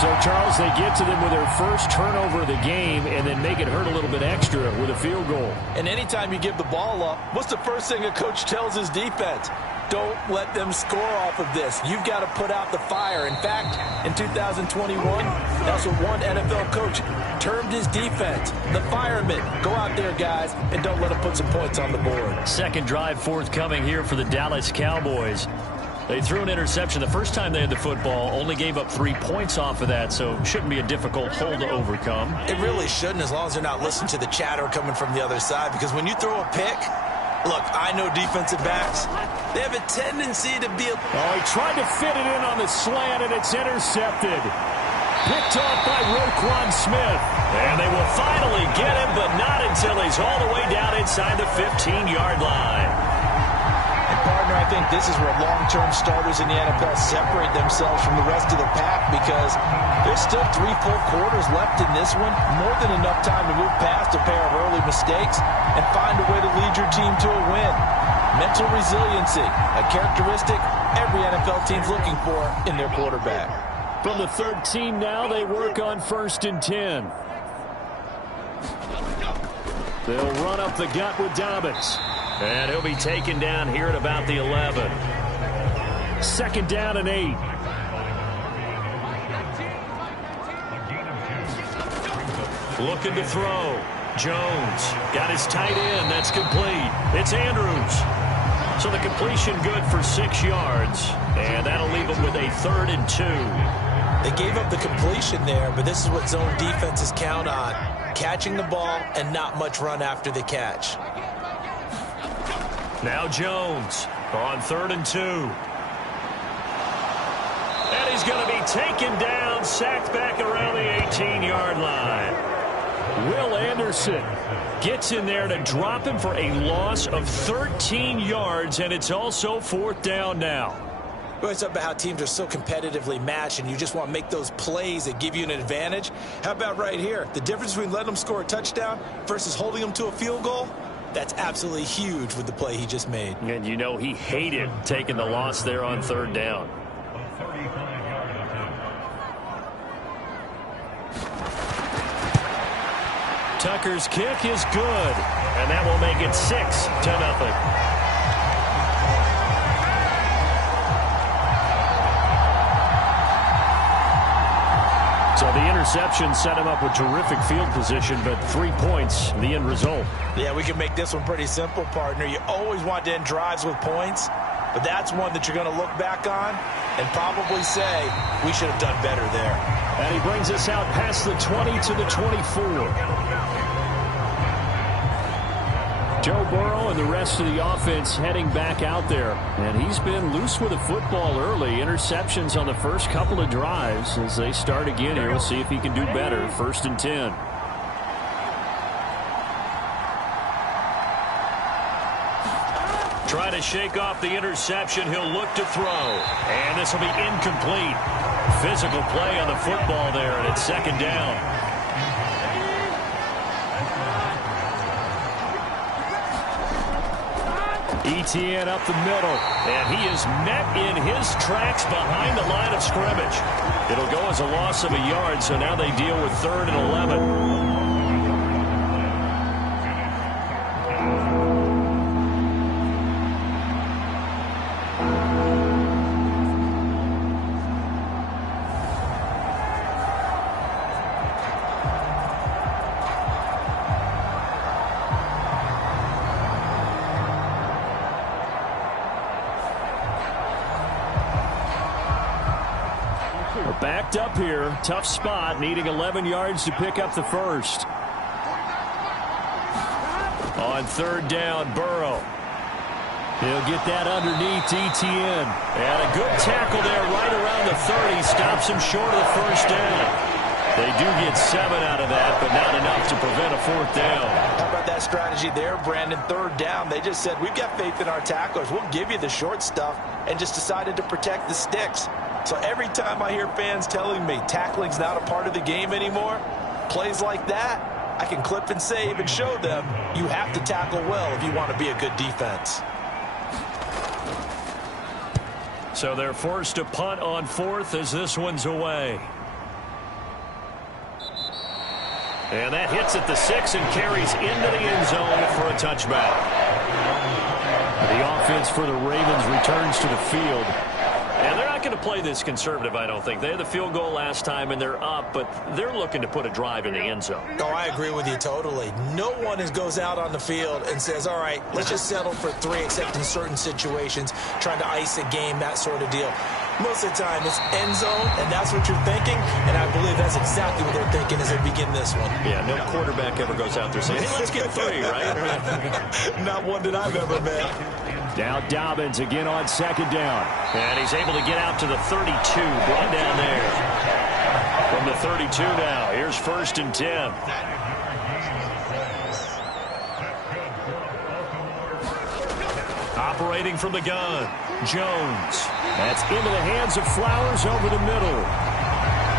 So, Charles, they get to them with their first turnover of the game and then make it hurt a little bit extra with a field goal. And anytime you give the ball up, what's the first thing a coach tells his defense? Don't let them score off of this. You've got to put out the fire. In fact, in 2021, that's what one NFL coach termed his defense. The firemen. Go out there, guys, and don't let them put some points on the board. Second drive forthcoming here for the Dallas Cowboys. They threw an interception the first time they had the football, only gave up 3 points off of that, so shouldn't be a difficult hole to overcome. It really shouldn't, as long as they're not listening to the chatter coming from the other side, because when you throw a pick, look, I know defensive backs, they have a tendency to be Oh, he tried to fit it in on the slant, and it's intercepted. Picked off by Roquan Smith. And they will finally get him, but not until he's all the way down inside the 15-yard line. Partner, I think this is where long-term starters in the NFL separate themselves from the rest of the pack because there's still 3 full quarters left in this one. More than enough time to move past a pair of early mistakes and find a way to lead your team to a win. Mental resiliency, a characteristic every NFL team's looking for in their quarterback. From the 13 now, they work on 1st and 10. They'll run up the gut with Dobbins. And he'll be taken down here at about the 11. 2nd down and 8. Looking to throw. Jones got his tight end. That's complete. It's Andrews. So the completion good for 6 yards. And that'll leave them with a 3rd and 2. They gave up the completion there, but this is what zone defenses count on. Catching the ball and not much run after the catch. Now Jones on 3rd and 2. And he's going to be taken down, sacked back around the 18-yard line. Will Anderson gets in there to drop him for a loss of 13 yards, and it's also 4th down now. Well, it's about how teams are so competitively matched, and you just want to make those plays that give you an advantage. How about right here? The difference between letting them score a touchdown versus holding them to a field goal? That's absolutely huge with the play he just made. And you know he hated taking the loss there on 3rd down. Tucker's kick is good. And that will make it 6-0. So the interception set him up with terrific field position, but 3 points, the end result. Yeah, we can make this one pretty simple, partner. You always want to end drives with points, but that's one that you're going to look back on and probably say, we should have done better there. And he brings us out past the 20 to the 24. Joe Burrow and the rest of the offense heading back out there. And he's been loose with the football early. Interceptions on the first couple of drives. As they start again here, we'll see if he can do better. 1st and 10. Try to shake off the interception. He'll look to throw. And this will be incomplete. Physical play on the football there, and it's 2nd down. ETN up the middle. And he is met in his tracks behind the line of scrimmage. It'll go as a loss of a yard, so now they deal with 3rd and 11. Backed up here. Tough spot. Needing 11 yards to pick up the first. On 3rd down, Burrow. He'll get that underneath ETN. And a good tackle there right around the 30. Stops him short of the first down. They do get 7 out of that, but not enough to prevent a 4th down. How about that strategy there, Brandon? 3rd down. They just said, we've got faith in our tacklers. We'll give you the short stuff, and just decided to protect the sticks. So every time I hear fans telling me tackling's not a part of the game anymore, plays like that, I can clip and save and show them you have to tackle well if you want to be a good defense. So they're forced to punt on 4th as this one's away. And that hits at the 6 and carries into the end zone for a touchback. The offense for the Ravens returns to the field. And they're not going to play this conservative, I don't think. They had the field goal last time, and they're up, but they're looking to put a drive in the end zone. Oh, I agree with you totally. No one goes out on the field and says, all right, let's just settle for 3, except in certain situations, trying to ice a game, that sort of deal. Most of the time, it's end zone, and that's what you're thinking, and I believe that's exactly what they're thinking as they begin this one. Yeah, no quarterback ever goes out there saying, hey, let's get 3, right? Not one that I've ever met. Now Dobbins again on 2nd down. And he's able to get out to the 32, brought down there. From the 32 now, here's 1st and 10. Operating from the gun, Jones. That's into the hands of Flowers over the middle.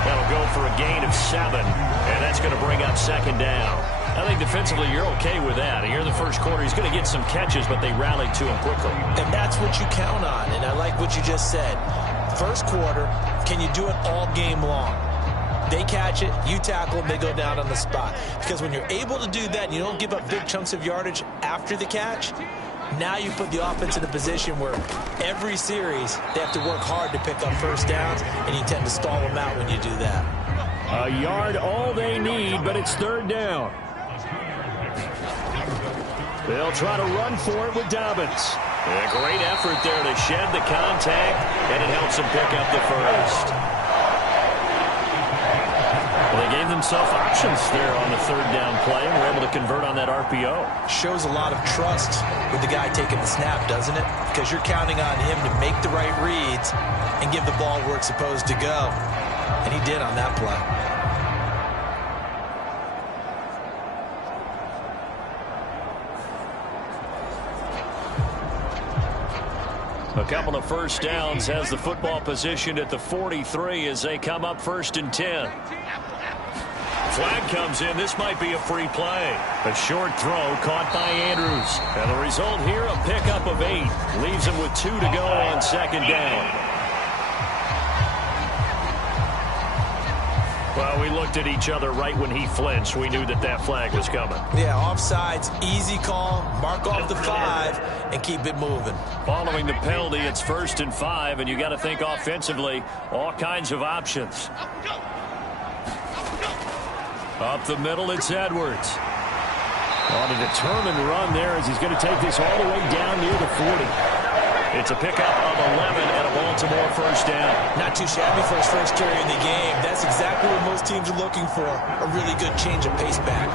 That'll go for a gain of 7, and that's going to bring up 2nd down. I think defensively you're okay with that. Here in the first quarter, he's going to get some catches, but they rallied to him quickly. And that's what you count on, and I like what you just said. First quarter, can you do it all game long? They catch it, you tackle them, they go down on the spot. Because when you're able to do that and you don't give up big chunks of yardage after the catch, now you put the offense in a position where every series they have to work hard to pick up first downs, and you tend to stall them out when you do that. A yard all they need, but it's 3rd down. They'll try to run for it with Dobbins. A great effort there to shed the contact, and it helps him pick up the first. Well, they gave themselves options there on the 3rd down play, and were able to convert on that RPO. Shows a lot of trust with the guy taking the snap, doesn't it? Because you're counting on him to make the right reads and give the ball where it's supposed to go. And he did on that play. A couple of first downs, has the football positioned at the 43 as they come up 1st and 10. Flag comes in. This might be a free play. A short throw caught by Andrews. And the result here, a pickup of 8. Leaves him with 2 to go on 2nd down. Well, we looked at each other right when he flinched. We knew that that flag was coming. Yeah, offsides, easy call, mark off the 5, and keep it moving. Following the penalty, it's 1st and 5, and you got to think offensively, all kinds of options. Up the middle, it's Edwards. On a determined run there as he's going to take this all the way down near the 40. It's a pickup of 11 and a Baltimore first down. Not too shabby for his first carry in the game. That's exactly what most teams are looking for, a really good change of pace back.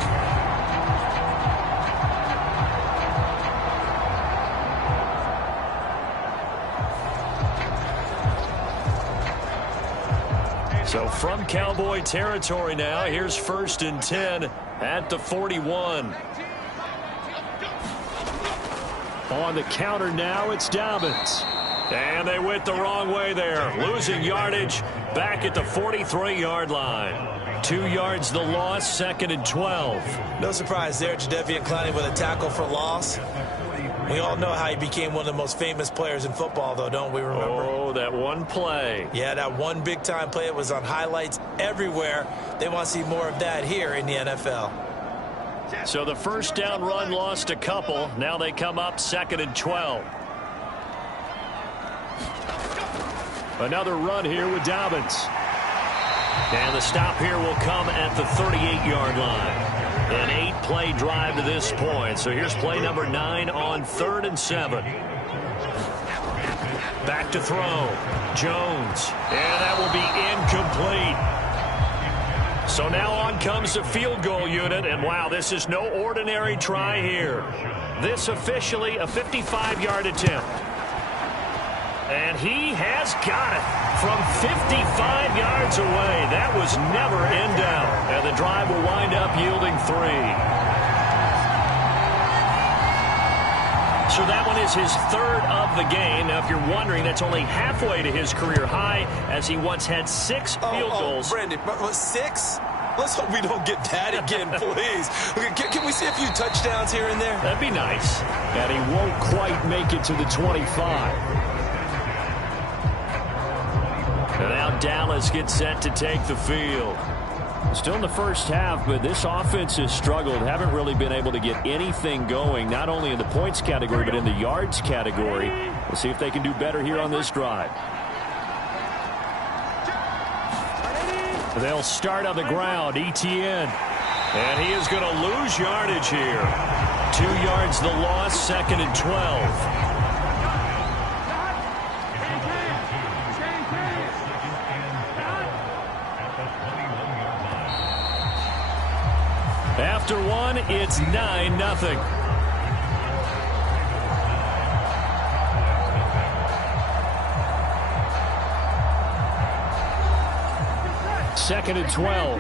So from Cowboy territory now, here's 1st and 10 at the 41. On the counter now, it's Dobbins. And they went the wrong way there. Losing yardage back at the 43-yard line. 2 yards the loss, 2nd and 12. No surprise there, Jadeveon Clowney with a tackle for loss. We all know how he became one of the most famous players in football, though, don't we remember? Oh, that one play. Yeah, that one big-time play. It was on highlights everywhere. They want to see more of that here in the NFL. So the first down run lost a couple. Now they come up 2nd and 12. Another run here with Dobbins. And the stop here will come at the 38-yard line. An 8-play drive to this point. So here's play number 9 on 3rd and 7. Back to throw. Jones. And that will be incomplete. So now on comes the field goal unit. And wow, this is no ordinary try here. This officially a 55-yard attempt. And he has got it from 55 yards away. That was never in doubt. And the drive will wind up yielding 3. So that one is his 3rd of the game. Now, if you're wondering, that's only halfway to his career high, as he once had 6 field goals. Brandon, 6? Let's hope we don't get that again, please. Okay, can we see a few touchdowns here and there? That'd be nice. And he won't quite make it to the 25. And now Dallas gets set to take the field. Still in the first half, but this offense has struggled. Haven't really been able to get anything going, not only in the points category, but in the yards category. We'll see if they can do better here on this drive. They'll start on the ground. Etienne. And he is going to lose yardage here. 2 yards the loss, 2nd and 12. After one, it's 9-0. Second and 12.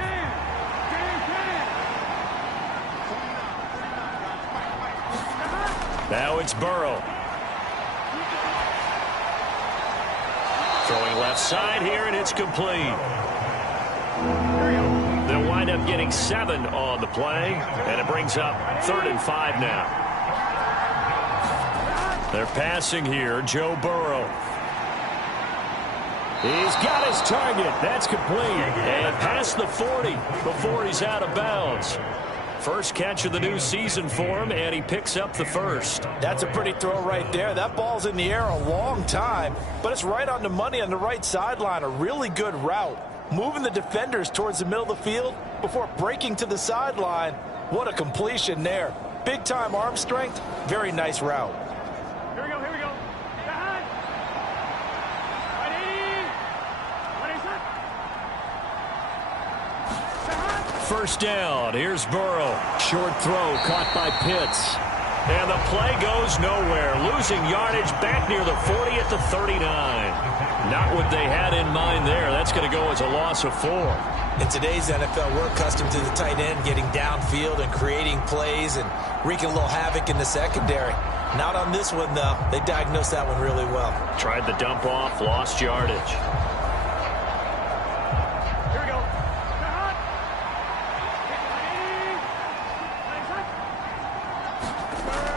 Now it's Burrow. Throwing left side here, and it's complete. They'll wind up getting 7 on the play, and it brings up 3rd and 5 now. They're passing here, Joe Burrow. He's got his target. That's complete. And past the 40 before he's out of bounds. First catch of the new season for him, and he picks up the first. That's a pretty throw right there. That ball's in the air a long time, but it's right on the money on the right sideline. A really good route. Moving the defenders towards the middle of the field before breaking to the sideline. What a completion there. Big-time arm strength. Very nice route. Here we go, here we go. Behind. 180. First down. Here's Burrow. Short throw caught by Pitts. And the play goes nowhere. Losing yardage back near the 40 at the 39. Not what they had in mind there. That's going to go as a loss of 4. In today's NFL, we're accustomed to the tight end getting downfield and creating plays and wreaking a little havoc in the secondary. Not on this one, though. They diagnosed that one really well. Tried the dump off, lost yardage. Here we go.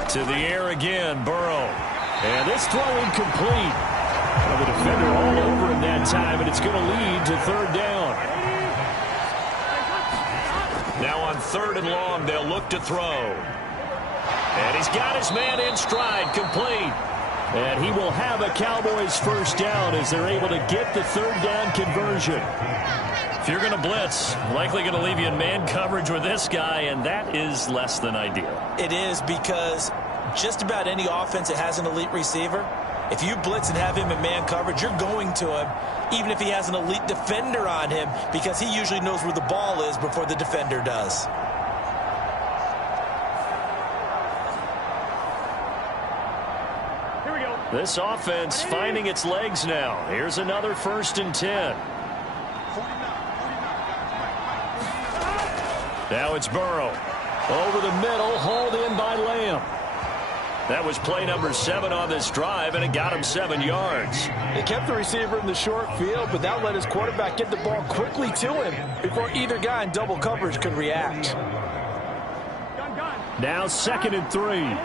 To the air again, Burrow. And this throw incomplete. Well, the defender all over him that time, and it's going to lead to 3rd down. 3rd and long. They'll look to throw. And he's got his man in stride, complete. And he will have a Cowboys first down as they're able to get the 3rd down conversion. If you're going to blitz, likely going to leave you in man coverage with this guy, and that is less than ideal. It is, because just about any offense that has an elite receiver, if you blitz and have him in man coverage, you're going to him, even if he has an elite defender on him, because he usually knows where the ball is before the defender does. Here we go. This offense finding its legs now. Here's another 1st and 10. Now it's Burrow. Over the middle, hauled in by Lamb. That was play number 7 on this drive, and it got him 7 yards. They kept the receiver in the short field, but that let his quarterback get the ball quickly to him before either guy in double coverage could react. Now 2nd and 3.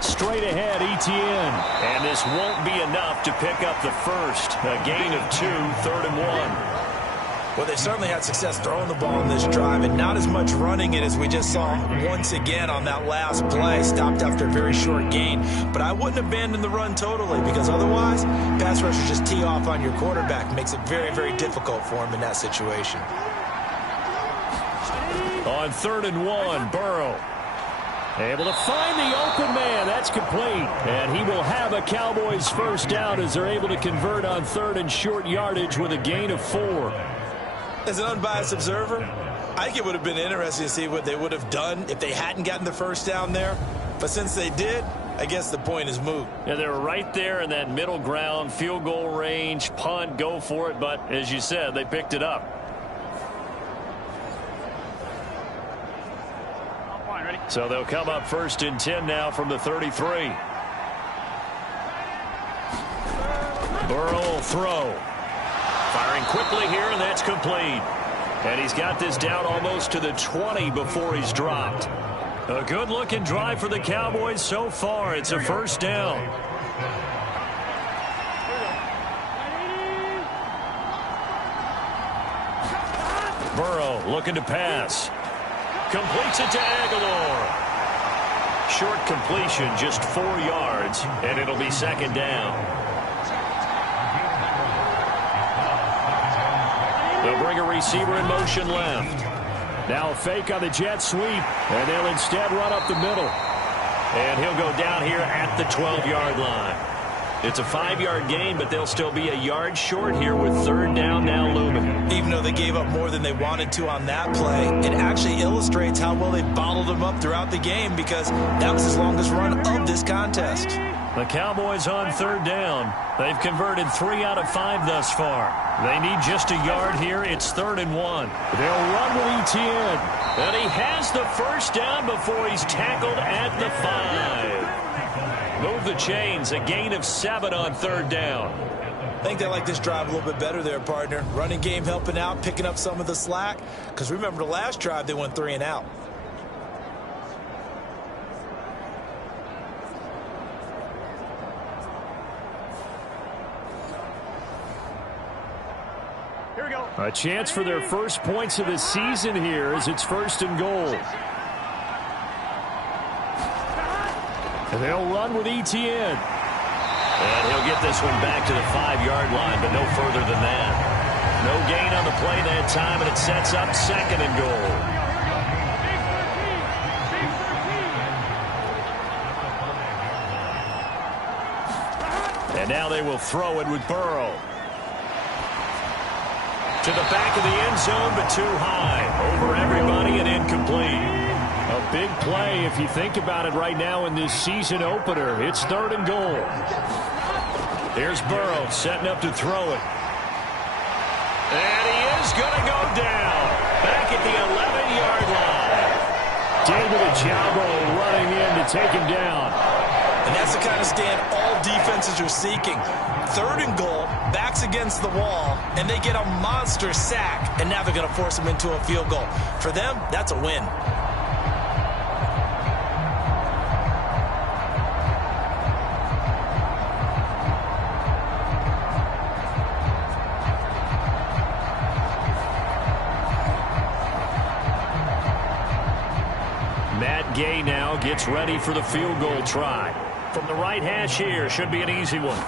Straight ahead, Etienne. And this won't be enough to pick up the first. A gain of 2, 3rd and 1. Well, they certainly had success throwing the ball in this drive, and not as much running it as we just saw once again on that last play. Stopped after a very short gain. But I wouldn't abandon the run totally, because otherwise, pass rushers just tee off on your quarterback. Makes it very, very difficult for him in that situation. On 3rd and 1, Burrow. Able to find the open man. That's complete. And he will have a Cowboys first down as they're able to convert on 3rd and short yardage with a gain of 4. As an unbiased observer, I think it would have been interesting to see what they would have done if they hadn't gotten the first down there. But since they did, I guess the point is moot. Yeah, they were right there in that middle ground, field goal range, punt, go for it. But as you said, they picked it up. So they'll come up 1st and 10 now from the 33. Burrow will throw. Firing quickly here, and that's complete. And he's got this down almost to the 20 before he's dropped. A good-looking drive for the Cowboys so far. It's a first down. Burrow looking to pass. Completes it to Aguilar. Short completion, just 4 yards, and it'll be 2nd down. They'll bring a receiver in motion left. Now a fake on the jet sweep, and they'll instead run up the middle. And he'll go down here at the 12-yard line. It's a 5-yard gain, but they'll still be a yard short here with 3rd down now looming. Even though they gave up more than they wanted to on that play, it actually illustrates how well they bottled them up throughout the game, because that was his longest run of this contest. The Cowboys on 3rd down. They've converted 3 out of 5 thus far. They need just a yard here. It's 3rd and 1. They'll run with Etienne. And he has the first down before he's tackled at the 5. Move the chains. A gain of 7 on 3rd down. I think they like this drive a little bit better there, partner. Running game helping out, picking up some of the slack. Because remember the last drive, they went 3 and out. A chance for their first points of the season here as it's 1st and goal. And they'll run with Etienne. And he'll get this one back to the 5-yard line, but no further than that. No gain on the play that time, and it sets up 2nd and goal. And now they will throw it with Burrow. To the back of the end zone, but too high. Over everybody and incomplete. A big play if you think about it right now in this season opener. It's 3rd and goal. Here's Burrow setting up to throw it. And he is going to go down. Back at the 11-yard line. David Ojabo running in to take him down. And that's the kind of stand all defenses are seeking. 3rd and goal, backs against the wall, and they get a monster sack, and now they're going to force them into a field goal. For them, that's a win. Matt Gay now gets ready for the field goal try. From the right hash here, should be an easy one.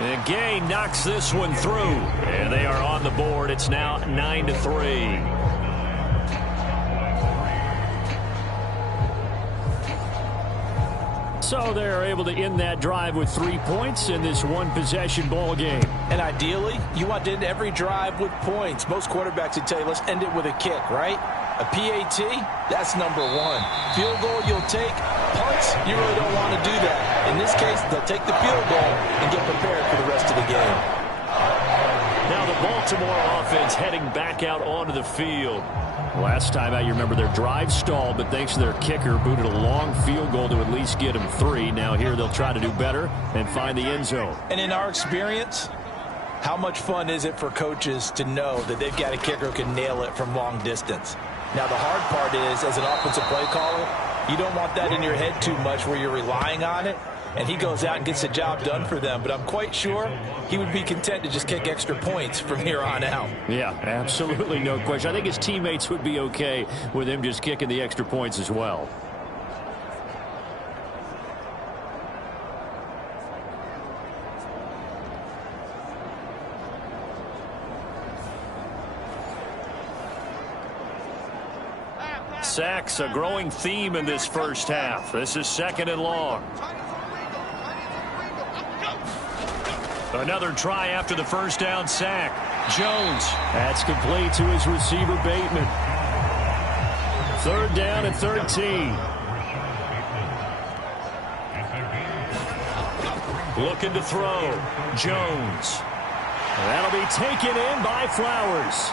And Gay knocks this one through. And they are on the board. It's now 9-3. So they're able to end that drive with 3 points in this one-possession ball game. And ideally, you want to end every drive with points. Most quarterbacks would tell you, let's end it with a kick, right? A PAT, that's number one. Field goal, you'll take. Punts, you really don't want to do that. In this case, they'll take the field goal and get prepared for the rest of the game. Now the Baltimore offense heading back out onto the field. Last time out, you remember their drive stalled, but thanks to their kicker, booted a long field goal to at least get them 3. Now here they'll try to do better and find the end zone. And in our experience, how much fun is it for coaches to know that they've got a kicker who can nail it from long distance? Now, the hard part is, as an offensive play caller, you don't want that in your head too much where you're relying on it, and he goes out and gets the job done for them. But I'm quite sure he would be content to just kick extra points from here on out. Yeah, absolutely no question. I think his teammates would be okay with him just kicking the extra points as well. Sacks, a growing theme in this first half. This is 2nd and long. Another try after the first down sack. Jones. That's complete to his receiver, Bateman. 3rd down and 13. Looking to throw. Jones. That'll be taken in by Flowers.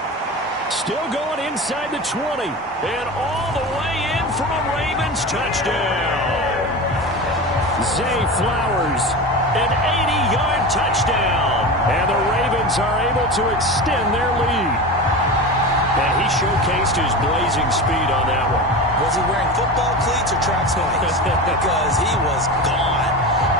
Still going inside the 20. And all the way in for a Ravens touchdown. Zay Flowers, an 80-yard touchdown. And the Ravens are able to extend their lead. And he showcased his blazing speed on that one. Was he wearing football cleats or track spikes? Because he was gone.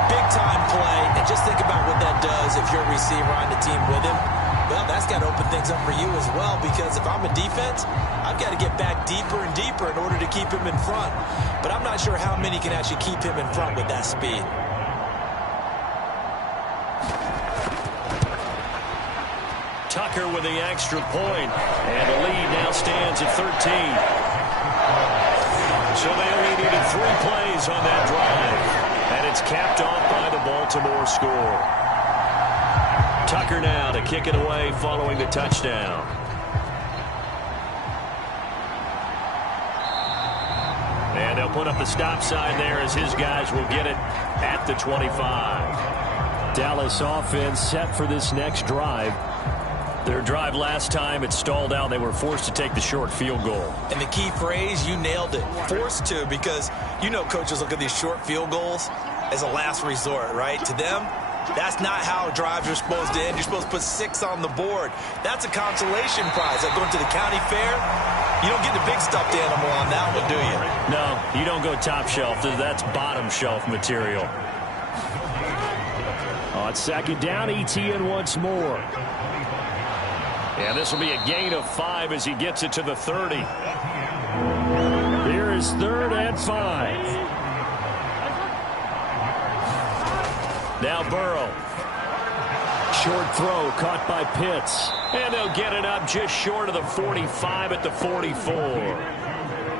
Big-time play. And just think about what that does if you're a receiver on the team with him. Well, that's got to open things up for you as well, because if I'm a defense, I've got to get back deeper and deeper in order to keep him in front. But I'm not sure how many can actually keep him in front with that speed. Tucker with the extra point, and the lead now stands at 13. So they only needed 3 plays on that drive, and it's capped off by the Baltimore score. Tucker now to kick it away following the touchdown. And they'll put up the stop sign there as his guys will get it at the 25. Dallas offense set for this next drive. Their drive last time, it stalled out. They were forced to take the short field goal. And the key phrase, you nailed it. Forced to, because you know coaches look at these short field goals as a last resort, right? To them, that's not how drives are supposed to end. You're supposed to put 6 on the board. That's a consolation prize. Like going to the county fair, you don't get the big stuffed animal on that one, do you? No, you don't go top shelf. That's bottom shelf material. On 2nd down, ETN once more. And this will be a gain of 5 as he gets it to the 30. Here is 3rd and 5. Now Burrow. Short throw caught by Pitts. And they'll get it up just short of the 45 at the 44.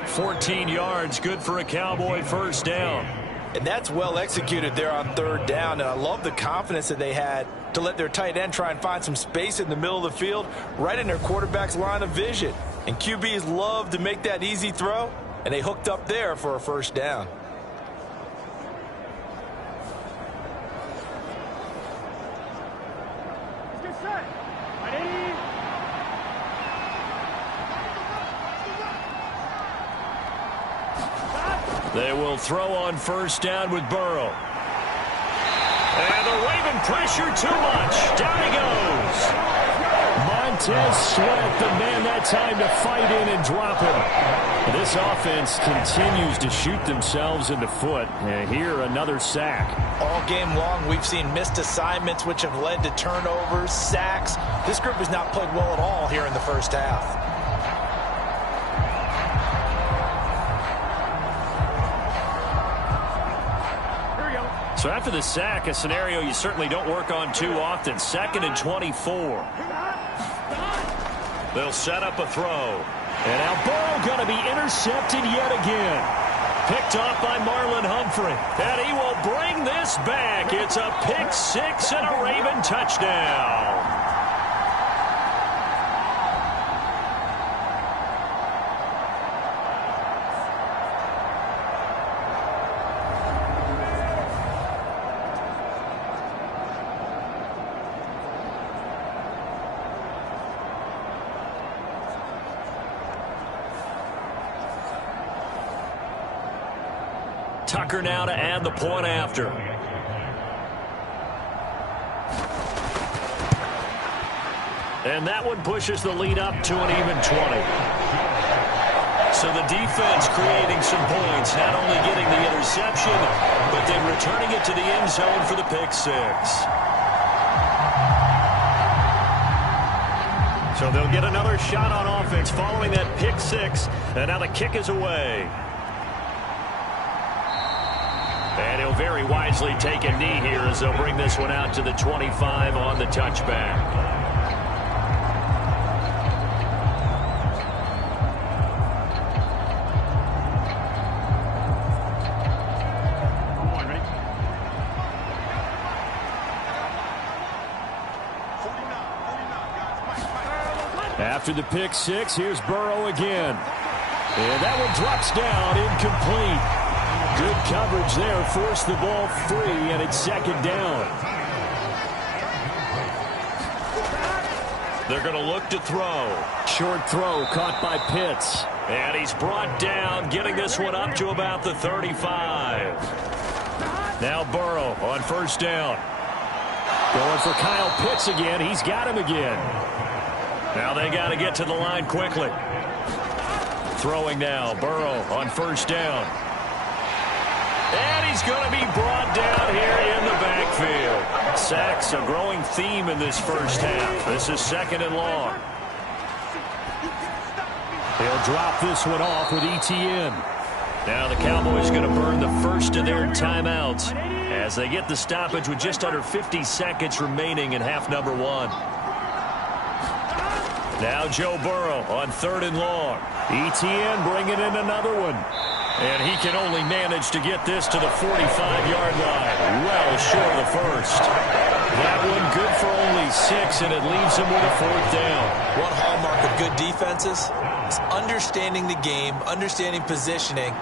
14 yards, good for a Cowboy first down. And that's well executed there on 3rd down. And I love the confidence that they had to let their tight end try and find some space in the middle of the field, right in their quarterback's line of vision. And QBs love to make that easy throw, and they hooked up there for a first down. They will throw on first down with Burrow. And the Raven pressure too much. Down he goes. Montez Sweat, the man that time to fight in and drop him. This offense continues to shoot themselves in the foot. And here, another sack. All game long, we've seen missed assignments, which have led to turnovers, sacks. This group has not played well at all here in the first half. So after the sack, a scenario you certainly don't work on too often. 2nd and 24. They'll set up a throw. And now Burrow going to be intercepted yet again. Picked off by Marlon Humphrey. And he will bring this back. It's a pick six and a Raven touchdown. Tucker now to add the point after. And that one pushes the lead up to an even 20. So the defense creating some points, not only getting the interception, but then returning it to the end zone for the pick six. So they'll get another shot on offense following that pick six, and now the kick is away. And he'll very wisely take a knee here as they'll bring this one out to the 25 on the touchback. After the pick six, here's Burrow again. And that one drops down, incomplete. Good coverage there, forced the ball free, and it's 2nd down. They're going to look to throw. Short throw caught by Pitts. And he's brought down, getting this one up to about the 35. Now Burrow on 1st down. Going for Kyle Pitts again. He's got him again. Now they got to get to the line quickly. Throwing now, Burrow on 1st down. And he's going to be brought down here in the backfield. Sacks a growing theme in this first half. This is 2nd and long. He'll drop this one off with ETN. Now the Cowboys going to burn the first of their timeouts as they get the stoppage with just under 50 seconds remaining in half number 1. Now Joe Burrow on 3rd and long. ETN bringing in another one. And he can only manage to get this to the 45-yard line. Well short of the first. That one good for only 6, and it leaves him with a 4th down. One hallmark of good defenses is understanding the game, understanding positioning,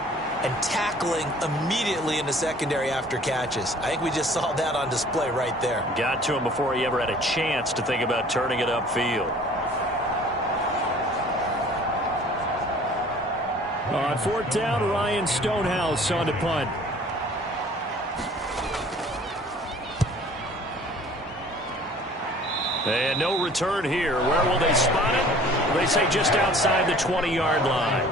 and tackling immediately in the secondary after catches. I think we just saw that on display right there. Got to him before he ever had a chance to think about turning it upfield. On 4th down, Ryan Stonehouse on to punt. And no return here. Where will they spot it? They say just outside the 20-yard line.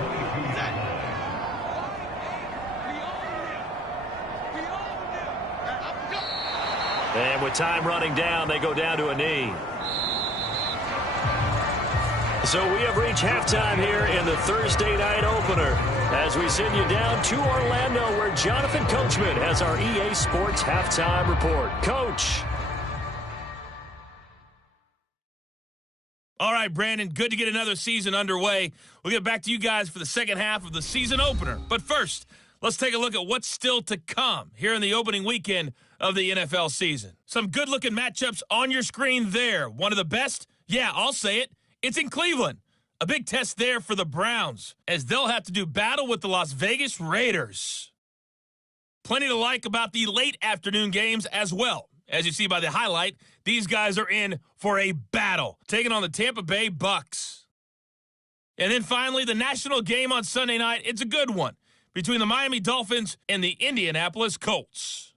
And with time running down, they go down to a knee. So we have reached halftime here in the Thursday night opener as we send you down to Orlando where Jonathan Coachman has our EA Sports halftime report. Coach. All right, Brandon, good to get another season underway. We'll get back to you guys for the second half of the season opener. But first, let's take a look at what's still to come here in the opening weekend of the NFL season. Some good-looking matchups on your screen there. One of the best? Yeah, I'll say it. It's in Cleveland. A big test there for the Browns as they'll have to do battle with the Las Vegas Raiders. Plenty to like about the late afternoon games as well. As you see by the highlight, these guys are in for a battle, taking on the Tampa Bay Bucks. And then finally, the national game on Sunday night. It's a good one between the Miami Dolphins and the Indianapolis Colts.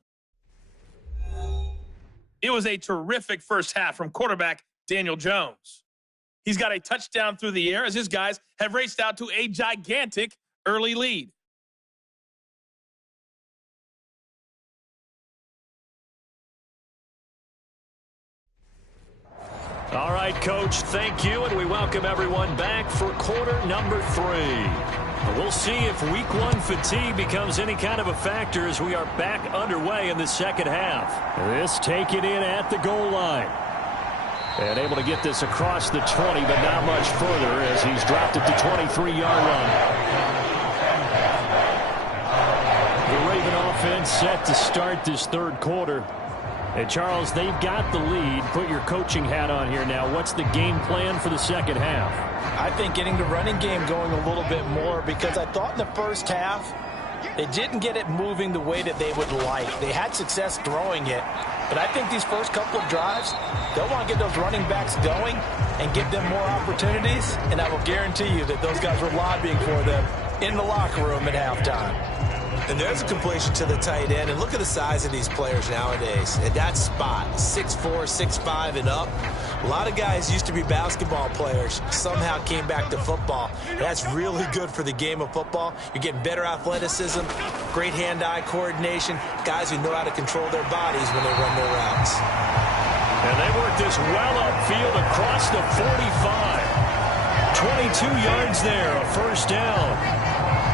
It was a terrific first half from quarterback Daniel Jones. He's got a touchdown through the air as his guys have raced out to a gigantic early lead. All right, Coach, thank you, and we welcome everyone back for quarter number 3. We'll see if week one fatigue becomes any kind of a factor as we are back underway in the second half. This taken in at the goal line. And able to get this across the 20, but not much further as he's dropped at the 23-yard line. The Raven offense set to start this third quarter. And, Charles, they've got the lead. Put your coaching hat on here now. What's the game plan for the second half? I think getting the running game going a little bit more, because I thought in the first half they didn't get it moving the way that they would like. They had success throwing it, but I think these first couple of drives, they'll want to get those running backs going and give them more opportunities, and I will guarantee you that those guys were lobbying for them in the locker room at halftime. And there's a completion to the tight end. And look at the size of these players nowadays. At that spot, 6'4", 6'5", and up. A lot of guys used to be basketball players, somehow came back to football. That's really good for the game of football. You're getting better athleticism, great hand-eye coordination, guys who know how to control their bodies when they run their routes. And they work this well upfield across the 45. 22 yards there, a first down.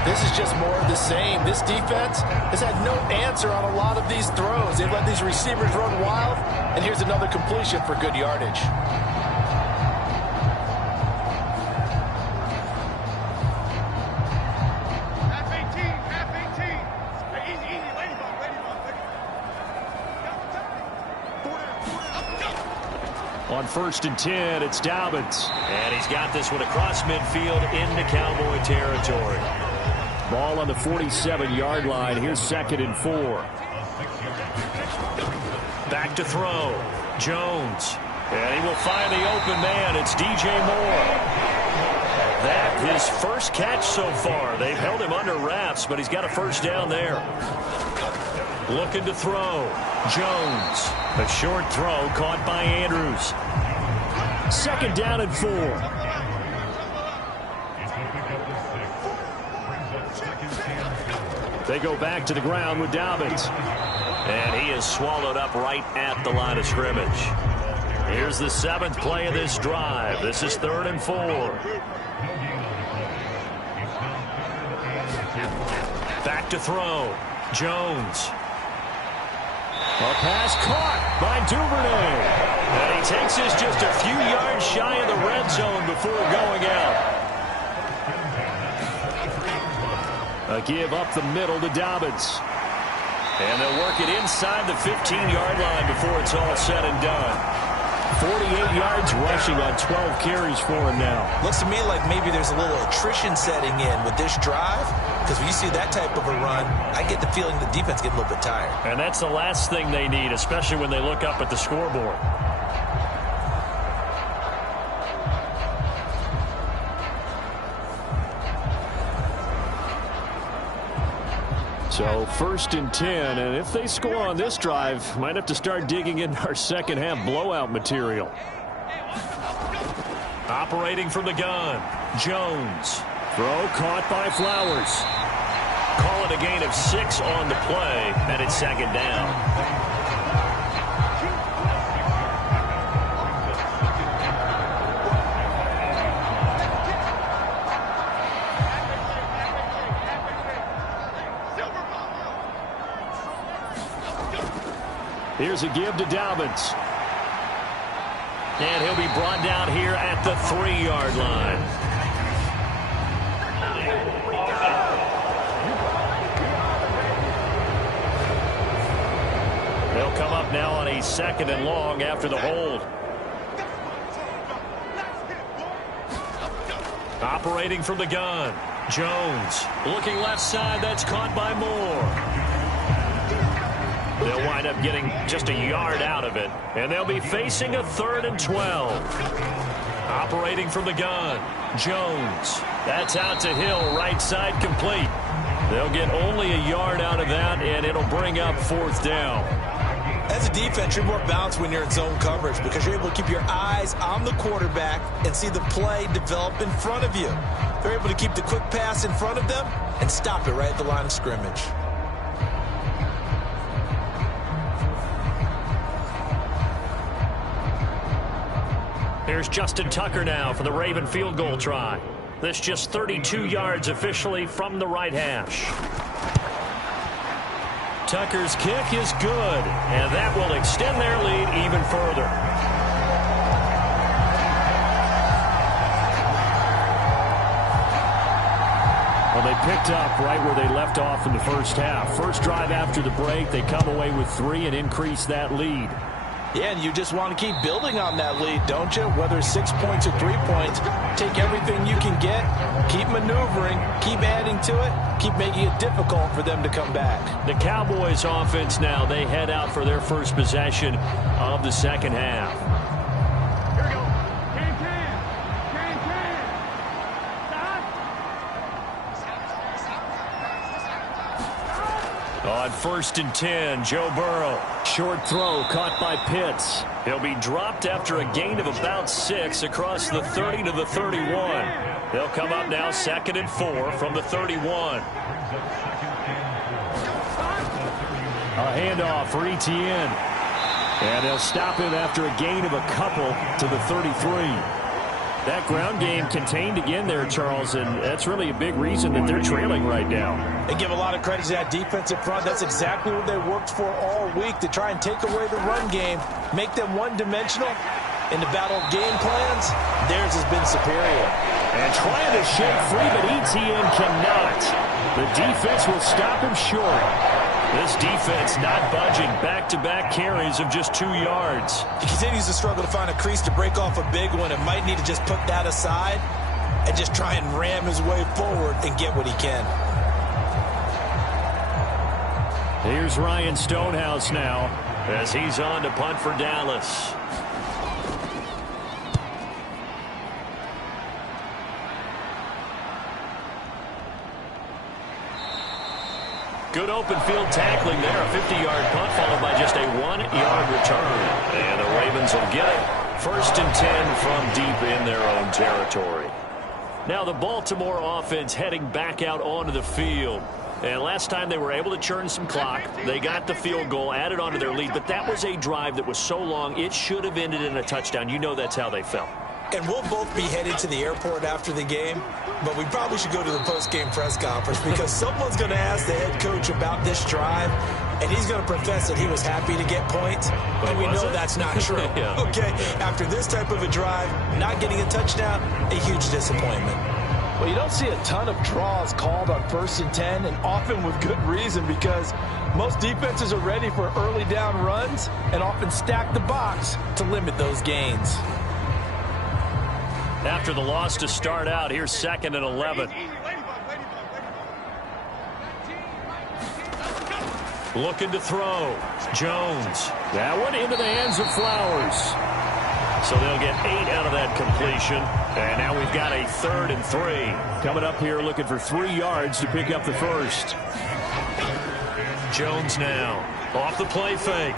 This is just more of the same. This defense has had no answer on a lot of these throws. They've let these receivers run wild, and here's another completion for good yardage. Half 18, half 18. Hey, easy, ladybug. On 1st and 10, it's Dobbins. And he's got this one across midfield into Cowboy territory. Ball on the 47-yard line. Here's 2nd and 4. Back to throw. Jones. And he will find the open man. It's DJ Moore. That his first catch so far. They've held him under wraps, but he's got a first down there. Looking to throw. Jones. A short throw caught by Andrews. 2nd down and 4. They go back to the ground with Dobbins. And he is swallowed up right at the line of scrimmage. Here's the 7th play of this drive. This is 3rd and 4. Back to throw. Jones. A pass caught by Duvernay. And he takes this just a few yards shy of the red zone before going out. A give up the middle to Dobbins. And they'll work it inside the 15-yard line before it's all said and done. 48 yards rushing on 12 carries for him now. Looks to me like maybe there's a little attrition setting in with this drive, because when you see that type of a run, I get the feeling the defense gets a little bit tired. And that's the last thing they need, especially when they look up at the scoreboard. So 1st and 10, and if they score on this drive, might have to start digging in our second half blowout material. Operating from the gun, Jones. Throw caught by Flowers. Call it a gain of 6 on the play, and it's 2nd down. Here's a give to Dobbins. And he'll be brought down here at the 3-yard line. They'll come up now on a 2nd and long after the hold. Operating from the gun, Jones. Looking left side, that's caught by Moore. They'll wind up getting just a yard out of it, and they'll be facing a 3rd and 12. Operating from the gun, Jones. That's out to Hill, right side complete. They'll get only a yard out of that, and it'll bring up 4th down. As a defense, you're more balanced when you're in zone coverage because you're able to keep your eyes on the quarterback and see the play develop in front of you. They're able to keep the quick pass in front of them and stop it right at the line of scrimmage. Here's Justin Tucker now for the Raven field goal try. This just 32 yards officially from the right hash. Tucker's kick is good, and that will extend their lead even further. Well, they picked up right where they left off in the first half. First drive after the break, they come away with 3 and increase that lead. Yeah, and you just want to keep building on that lead, don't you? Whether it's 6 points or 3 points, take everything you can get, keep maneuvering, keep adding to it, keep making it difficult for them to come back. The Cowboys offense now, they head out for their first possession of the second half. Here we go. Can. Stop. On 1st and 10, Joe Burrow. Short throw caught by Pitts. He'll be dropped after a gain of about 6 across the 30 to the 31. They'll come up now 2nd and 4 from the 31. A handoff for Etienne. And they'll stop him after a gain of a couple to the 33. That ground game contained again there, Charles, and that's really a big reason that they're trailing right now. They give a lot of credit to that defensive front. That's exactly what they worked for all week, to try and take away the run game, make them one-dimensional. In the battle of game plans, theirs has been superior. And trying to shake free, but Etienne cannot. The defense will stop him short. This defense not budging. Back-to-back carries of just 2 yards. He continues to struggle to find a crease to break off a big one, and might need to just put that aside and just try and ram his way forward and get what he can. Here's Ryan Stonehouse now as he's on to punt for Dallas. Good open field tackling there. A 50-yard punt followed by just a 1-yard return. And the Ravens will get it. 1st and 10 from deep in their own territory. Now the Baltimore offense heading back out onto the field. And last time they were able to churn some clock. They got the field goal, added onto their lead. But that was a drive that was so long, it should have ended in a touchdown. You know that's how they felt. And we'll both be headed to the airport after the game, but we probably should go to the post-game press conference because someone's going to ask the head coach about this drive, and he's going to profess that he was happy to get points, and we know that's not true. Yeah. Okay, after this type of a drive, not getting a touchdown, a huge disappointment. Well, you don't see a ton of draws called on 1st and 10, and often with good reason, because most defenses are ready for early down runs and often stack the box to limit those gains. After the loss to start out, here's 2nd and 11. Looking to throw. Jones. That one into the hands of Flowers. So they'll get 8 out of that completion. And now we've got a 3rd and 3. Coming up here looking for 3 yards to pick up the first. Jones now. Off the play fake.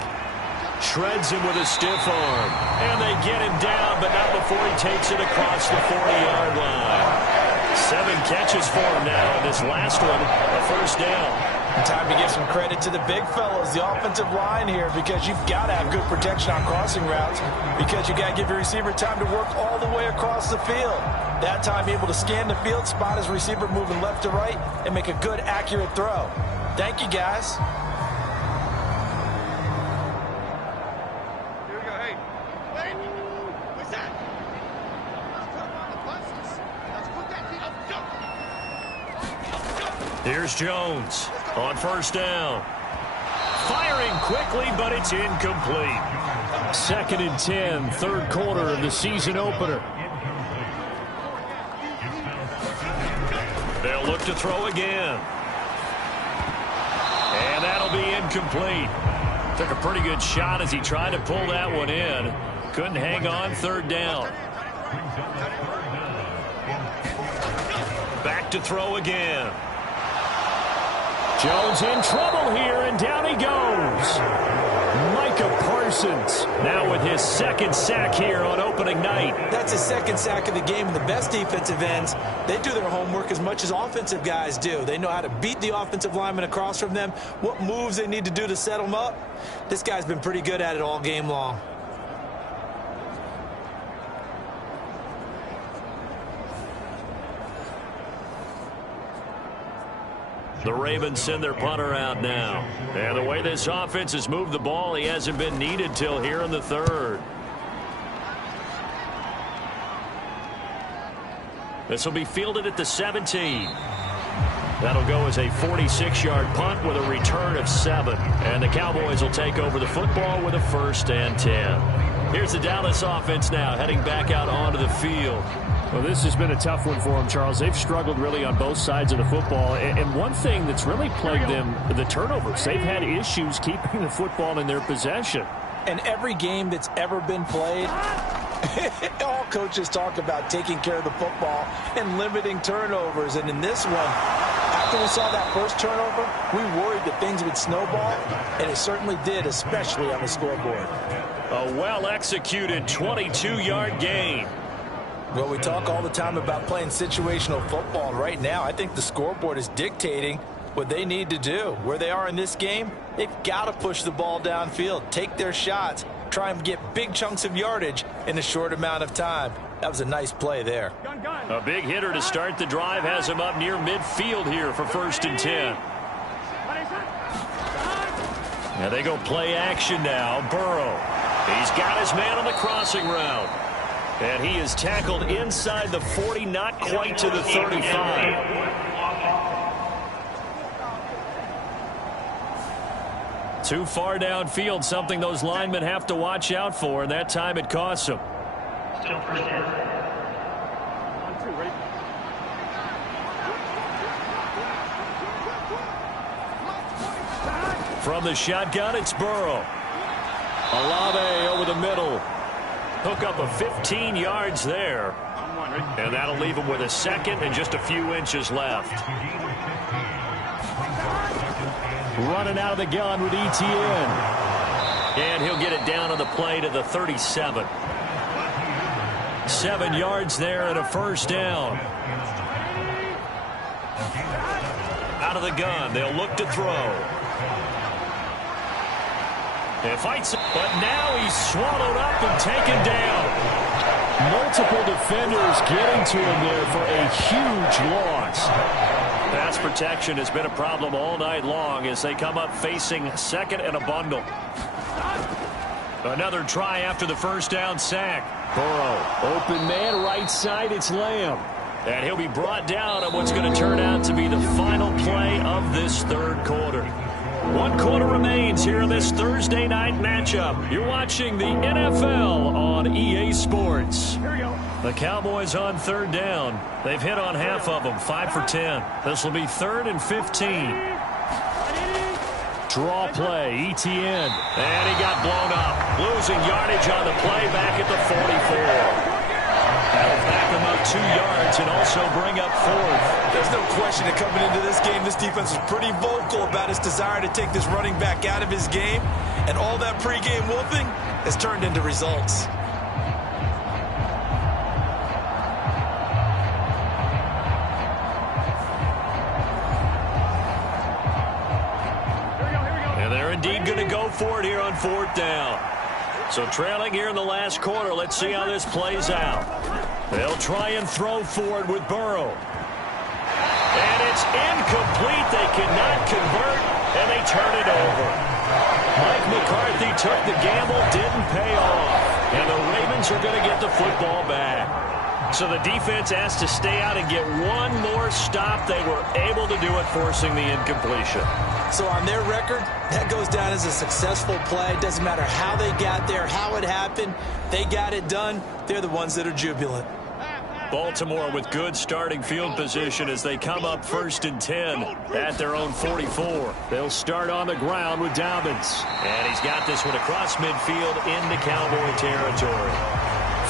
Shreds him with a stiff arm. And they get him down, but not before he takes it across the 40-yard line. 7 catches for him now, and this last one, a 1st down. Time to give some credit to the big fellows, the offensive line here, because you've got to have good protection on crossing routes, because you got to give your receiver time to work all the way across the field. That time, able to scan the field, spot his receiver moving left to right, and make a good, accurate throw. Thank you, guys. Here's Jones on 1st down. Firing quickly, but it's incomplete. 2nd and 10, 3rd quarter of the season opener. They'll look to throw again. And that'll be incomplete. Took a pretty good shot as he tried to pull that one in. Couldn't hang on, 3rd down. Back to throw again. Jones in trouble here, and down he goes. Micah Parsons now with his 2nd sack here on opening night. That's his 2nd sack of the game, and the best defensive ends, they do their homework as much as offensive guys do. They know how to beat the offensive lineman across from them, what moves they need to do to set them up. This guy's been pretty good at it all game long. The Ravens send their punter out now. And the way this offense has moved the ball, he hasn't been needed till here in the third. This will be fielded at the 17. That'll go as a 46-yard punt with a return of 7. And the Cowboys will take over the football with a 1st and 10. Here's the Dallas offense now heading back out onto the field. Well, this has been a tough one for them, Charles. They've struggled really on both sides of the football. And one thing that's really plagued them, the turnovers. They've had issues keeping the football in their possession. And every game that's ever been played, all coaches talk about taking care of the football and limiting turnovers. And in this one, after we saw that first turnover, we worried that things would snowball, and it certainly did, especially on the scoreboard. A well-executed 22-yard gain. Well, we talk all the time about playing situational football. Right now, I think the scoreboard is dictating what they need to do. Where they are in this game, they've got to push the ball downfield, take their shots, try and get big chunks of yardage in a short amount of time. That was a nice play there. A big hitter to start the drive has him up near midfield here for 1st and 10. Now they go play action now. Burrow. He's got his man on the crossing route. And he is tackled inside the 40, not quite to the 35. Too far downfield, something those linemen have to watch out for, and that time it costs them. Still 1st down. From the shotgun, it's Burrow. Olave over the middle. Hook up of 15 yards there. And that'll leave him with a 2nd and just a few inches left. Running out of the gun with ETN. And he'll get it down on the play to the 37. 7 yards there and a 1st down. Out of the gun, they'll look to throw. He fights it, but now he's swallowed up and taken down. Multiple defenders getting to him there for a huge loss. Pass protection has been a problem all night long as they come up facing 2nd and a bundle. Another try after the 1st down sack. Burrow, open man, right side, it's Lamb. And he'll be brought down on what's going to turn out to be the final play of this 3rd quarter. 1 quarter remains here in this Thursday night matchup. You're watching the NFL on EA Sports. The Cowboys on 3rd down. They've hit on half of them, 5 for 10. This will be 3rd and 15. Draw play, ETN. And he got blown up. Losing yardage on the play back at the 44. That'll back him up 2 yards and also bring up 4th. There's no question that coming into this game, this defense was pretty vocal about its desire to take this running back out of his game. And all that pregame wolfing has turned into results. And they're indeed going to go for it here on 4th down. So trailing here in the last quarter, let's see how this plays out. They'll try and throw forward with Burrow. And it's incomplete. They cannot convert, and they turn it over. Mike McCarthy took the gamble, didn't pay off. And the Ravens are going to get the football back. So the defense has to stay out and get one more stop. They were able to do it, forcing the incompletion. So on their record, that goes down as a successful play. Doesn't matter how they got there, how it happened. They got it done. They're the ones that are jubilant. Baltimore with good starting field position as they come up 1st and 10 at their own 44. They'll start on the ground with Dobbins. And he's got this one across midfield into Cowboy territory.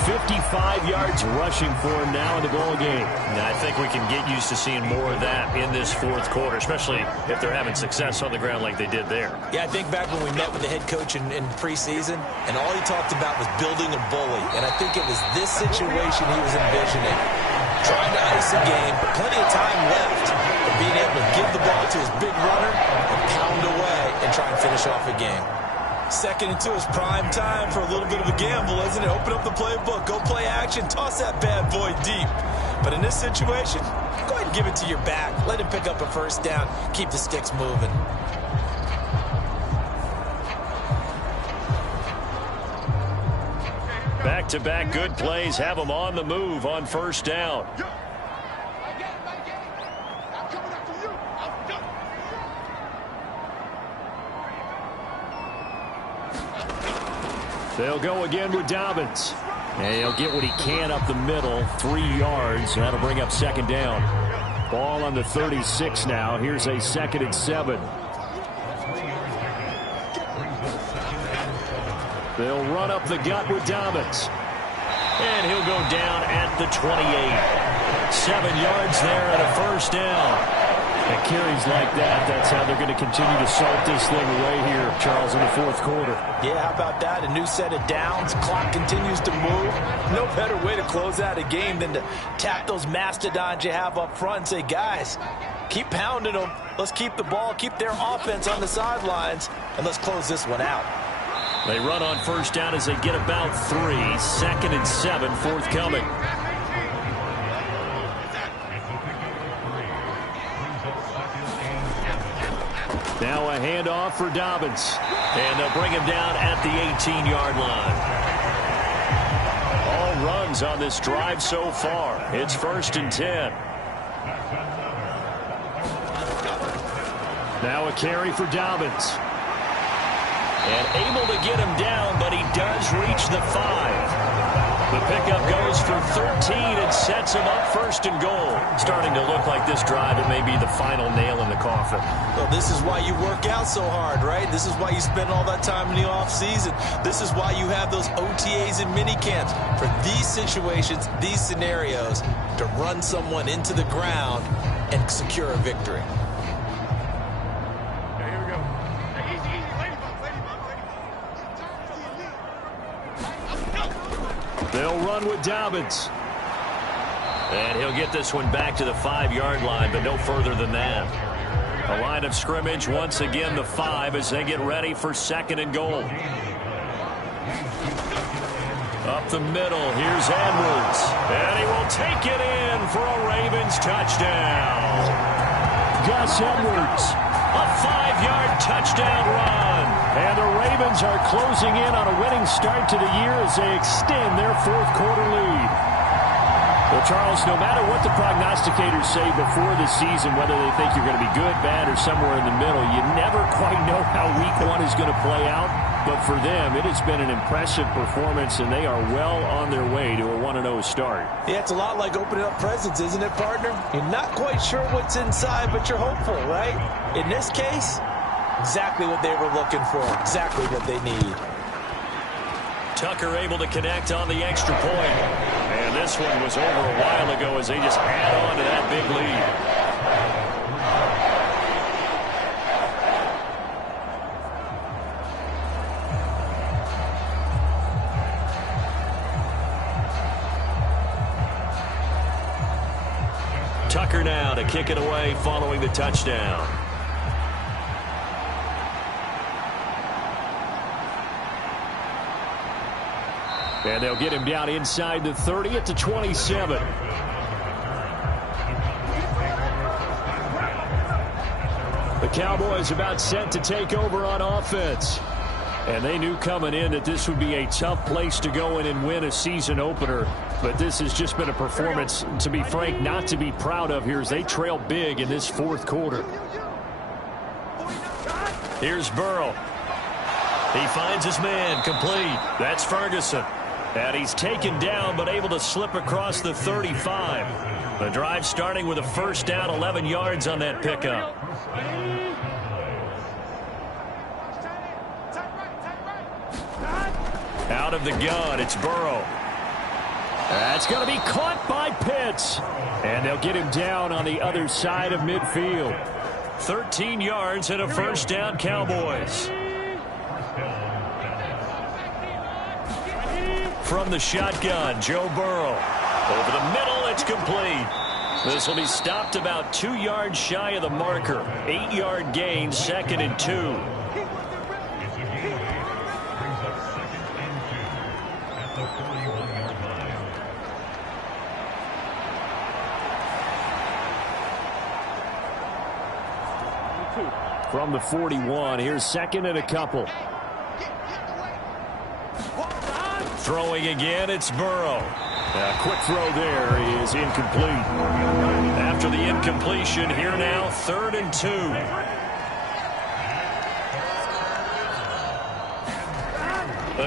55 yards rushing for him now in the ball game. Now, I think we can get used to seeing more of that in this 4th quarter, especially if they're having success on the ground like they did there. Yeah, I think back when we met with the head coach in preseason, and all he talked about was building a bully. And I think it was this situation he was envisioning. Trying to ice a game, but plenty of time left. But being able to give the ball to his big runner and pound away and try and finish off a game. 2nd and 2 is prime time for a little bit of a gamble, isn't it? Open up the playbook, go play action, toss that bad boy deep. But in this situation, go ahead and give it to your back. Let him pick up a first down. Keep the sticks moving. Back-to-back good plays have them on the move on first down. They'll go again with Dobbins. And he'll get what he can up the middle, 3 yards. That'll bring up second down. Ball on the 36 now. Here's a 2nd and 7. They'll run up the gut with Dobbins. And he'll go down at the 28. 7 yards there and a first down. And carries like that, that's how they're going to continue to salt this thing away here, Charles, in the 4th quarter. Yeah, how about that? A new set of downs. Clock continues to move. No better way to close out a game than to tap those mastodons you have up front and say, guys, keep pounding them. Let's keep the ball, keep their offense on the sidelines, and let's close this one out. They run on first down as they get about 3. 2nd and 7 forthcoming. Now a handoff for Dobbins. And they'll bring him down at the 18-yard line. All runs on this drive so far. It's 1st and 10. Now a carry for Dobbins. And able to get him down, but he does reach the 5. The pickup goes for 13 and sets him up 1st and goal. Starting to look like this drive, it may be the final nail in the coffin. Well, this is why you work out so hard, right? This is why you spend all that time in the offseason. This is why you have those OTAs and mini camps. For these situations, these scenarios, to run someone into the ground and secure a victory. They'll run with Dobbins. And he'll get this one back to the 5-yard line, but no further than that. A line of scrimmage, once again the 5 as they get ready for 2nd and goal. Up the middle, here's Edwards. And he will take it in for a Ravens touchdown. Gus Edwards, a 5-yard touchdown run. And the Ravens are closing in on a winning start to the year as they extend their 4th quarter lead. Well, Charles, no matter what the prognosticators say before the season, whether they think you're going to be good, bad, or somewhere in the middle, you never quite know how week 1 is going to play out. But for them, it has been an impressive performance, and they are well on their way to a 1-0 start. Yeah, it's a lot like opening up presents, isn't it, partner? You're not quite sure what's inside, but you're hopeful, right? In this case, exactly what they were looking for, exactly what they need. Tucker able to connect on the extra point. And this one was over a while ago as they just add on to that big lead. Tucker now to kick it away following the touchdown. And they'll get him down inside the 30 at the 27. The Cowboys about set to take over on offense. And they knew coming in that this would be a tough place to go in and win a season opener. But this has just been a performance, to be frank, not to be proud of here as they trail big in this 4th quarter. Here's Burrow. He finds his man, complete. That's Ferguson. And he's taken down but able to slip across the 35. The drive starting with a first down, 11 yards on that pickup. Out of the gun, it's Burrow. That's going to be caught by Pitts. And they'll get him down on the other side of midfield. 13 yards and a first down, Cowboys. From the shotgun, Joe Burrow. Over the middle, it's complete. This will be stopped about 2 yards shy of the marker. 8-yard gain, 2nd and 2. From the 41, here's second and a couple. Throwing again, it's Burrow. A quick throw there is incomplete. After the incompletion, here now, 3rd and 2.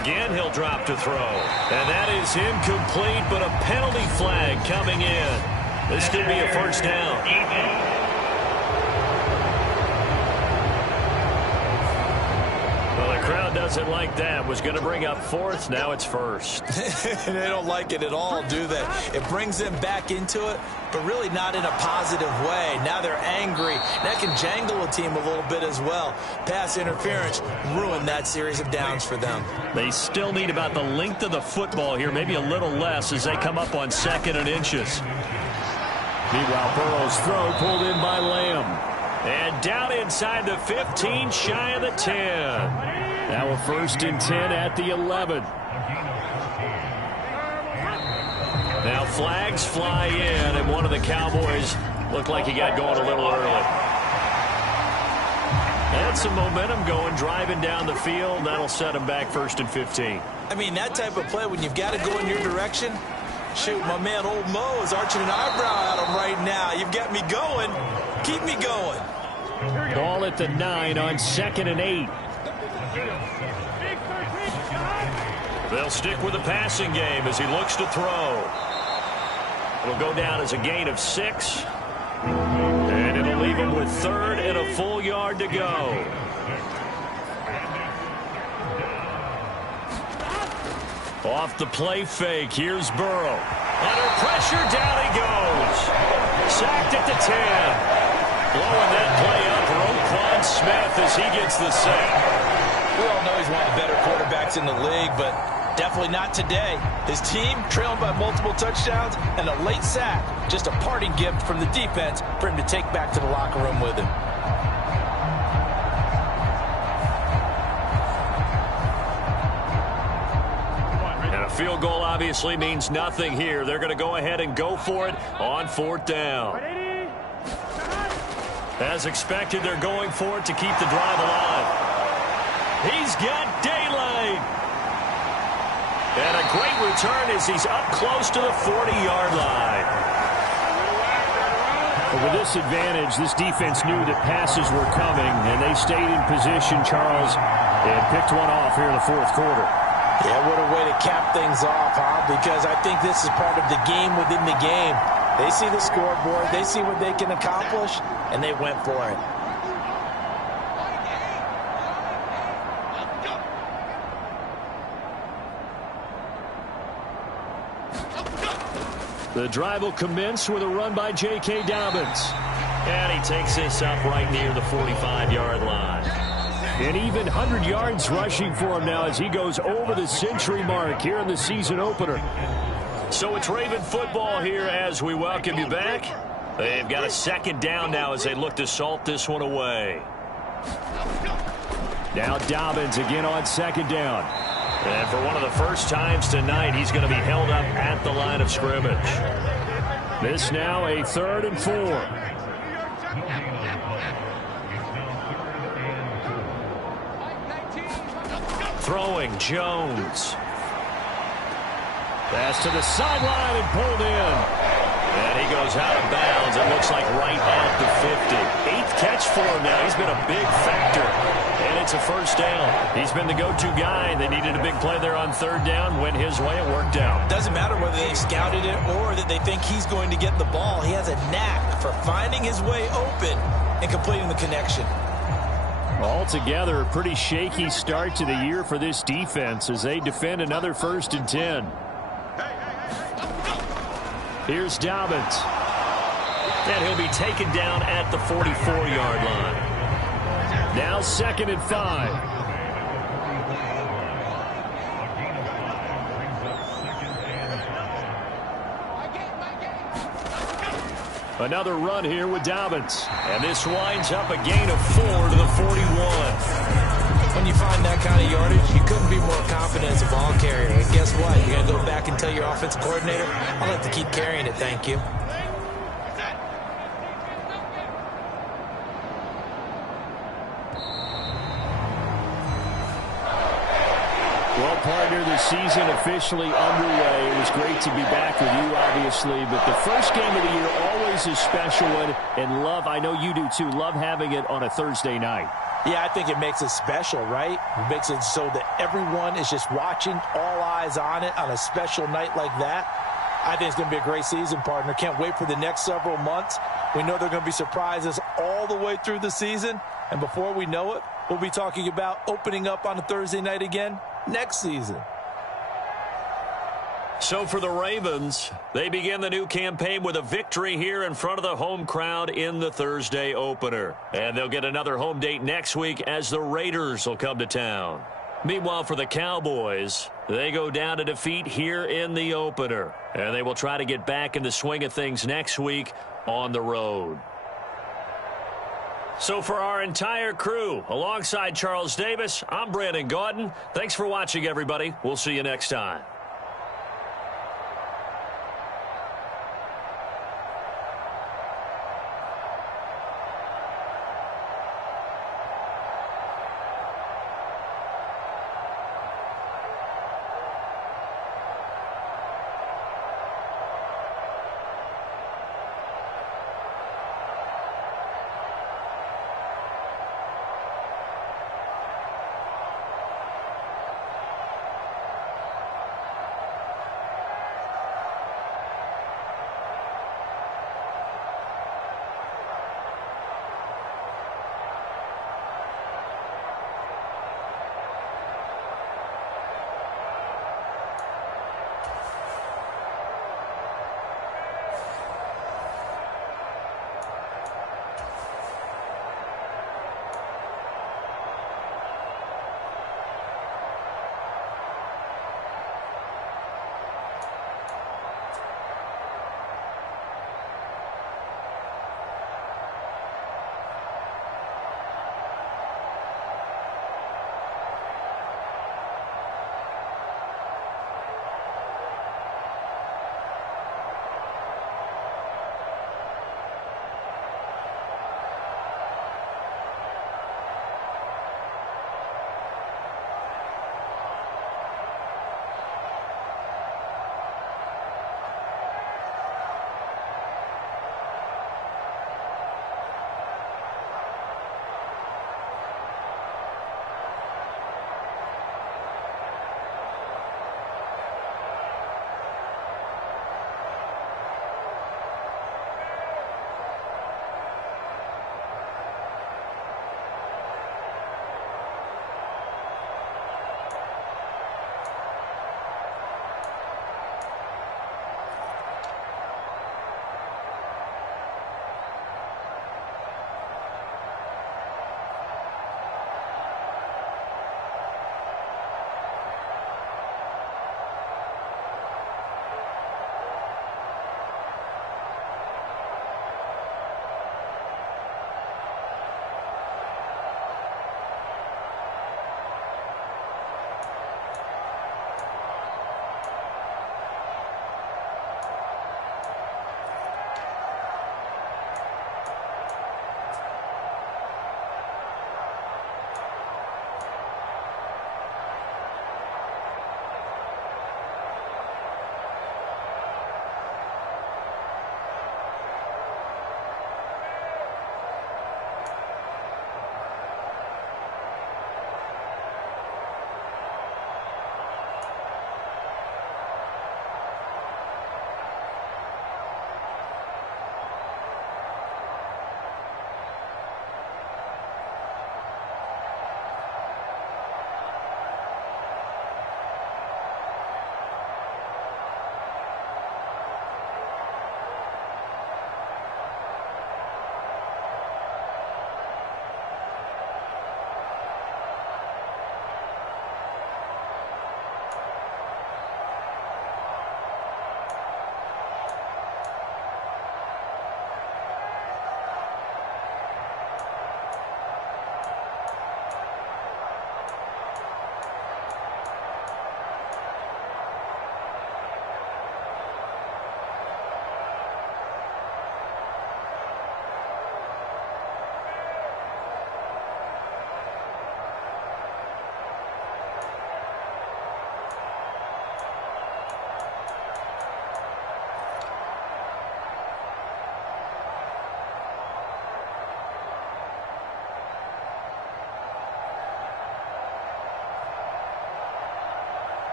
Again, he'll drop to throw. And that is incomplete, but a penalty flag coming in. This could be a first down. Crowd doesn't like that. Was going to bring up 4th. Now it's 1st. They don't like it at all, do they? It brings them back into it, but really not in a positive way. Now they're angry. That can jangle a team a little bit as well. Pass interference ruined that series of downs for them. They still need about the length of the football here, maybe a little less as they come up on 2nd and inches. Meanwhile, Burrow's throw pulled in by Lamb. And down inside the 15, shy of the 10. Now a 1st and 10 at the 11. Now flags fly in, and one of the Cowboys looked like he got going a little early. Had some momentum going, driving down the field. That'll set him back 1st and 15. I mean, that type of play, when you've got to go in your direction, shoot, my man Old Mo is arching an eyebrow at him right now. You've got me going. Keep me going. Ball at the 9 on 2nd and 8. They'll stick with the passing game as he looks to throw. It'll go down as a gain of 6. And it'll leave him with 3rd and a full yard to go. Off the play fake, here's Burrow. Under pressure, down he goes. Sacked at the 10. Blowing that play up, Roquan Smith as he gets the sack. We all know he's one of the better quarterbacks in the league, but definitely not today. His team trailing by multiple touchdowns and a late sack. Just a parting gift from the defense for him to take back to the locker room with him. And a field goal obviously means nothing here. They're going to go ahead and go for it on 4th down. As expected, they're going for it to keep the drive alive. He's got daylight. And a great return as he's up close to the 40-yard line. But with this advantage, this defense knew that passes were coming, and they stayed in position, Charles, and picked one off here in the 4th quarter. Yeah, what a way to cap things off, huh? Because I think this is part of the game within the game. They see the scoreboard, they see what they can accomplish, and they went for it. The drive will commence with a run by J.K. Dobbins. And he takes this up right near the 45-yard line. And even 100 yards rushing for him now as he goes over the century mark here in the season opener. So it's Raven football here as we welcome you back. They've got a 2nd down now as they look to salt this one away. Now Dobbins again on 2nd down. And for one of the first times tonight, he's going to be held up at the line of scrimmage. This now a 3rd and 4. Throwing, Jones. Pass to the sideline and pulled in. And he goes out of bounds. It looks like right at the 50. 8th catch for him now. He's been a big factor. And it's a first down. He's been the go-to guy. They needed a big play there on 3rd down. Went his way. It worked out. Doesn't matter whether they scouted it or that they think he's going to get the ball. He has a knack for finding his way open and completing the connection. Altogether, a pretty shaky start to the year for this defense as they defend another 1st and 10. Here's Dobbins. And he'll be taken down at the 44-yard line. Now 2nd and 5. Another run here with Dobbins. And this winds up a gain of 4 to the 41. When you find that kind of yardage, you couldn't be more confident as a ball carrier. And guess what? You're going to go back and tell your offensive coordinator, I'd like to keep carrying it, thank you. Well, partner, the season officially underway. It was great to be back with you, obviously, but the first game of the year always a special one, and love, I know you do too, love having it on a Thursday night. Yeah, I think it makes it special, right? It makes it so that everyone is just watching, all eyes on it on a special night like that. I think it's going to be a great season, partner. Can't wait for the next several months. We know there are going to be surprises all the way through the season, and before we know it, we'll be talking about opening up on a Thursday night again next season. So for the Ravens, they begin the new campaign with a victory here in front of the home crowd in the Thursday opener. And they'll get another home date next week as the Raiders will come to town. Meanwhile, for the Cowboys, they go down to defeat here in the opener. And they will try to get back in the swing of things next week on the road. So for our entire crew, alongside Charles Davis, I'm Brandon Gaudin. Thanks for watching, everybody. We'll see you next time.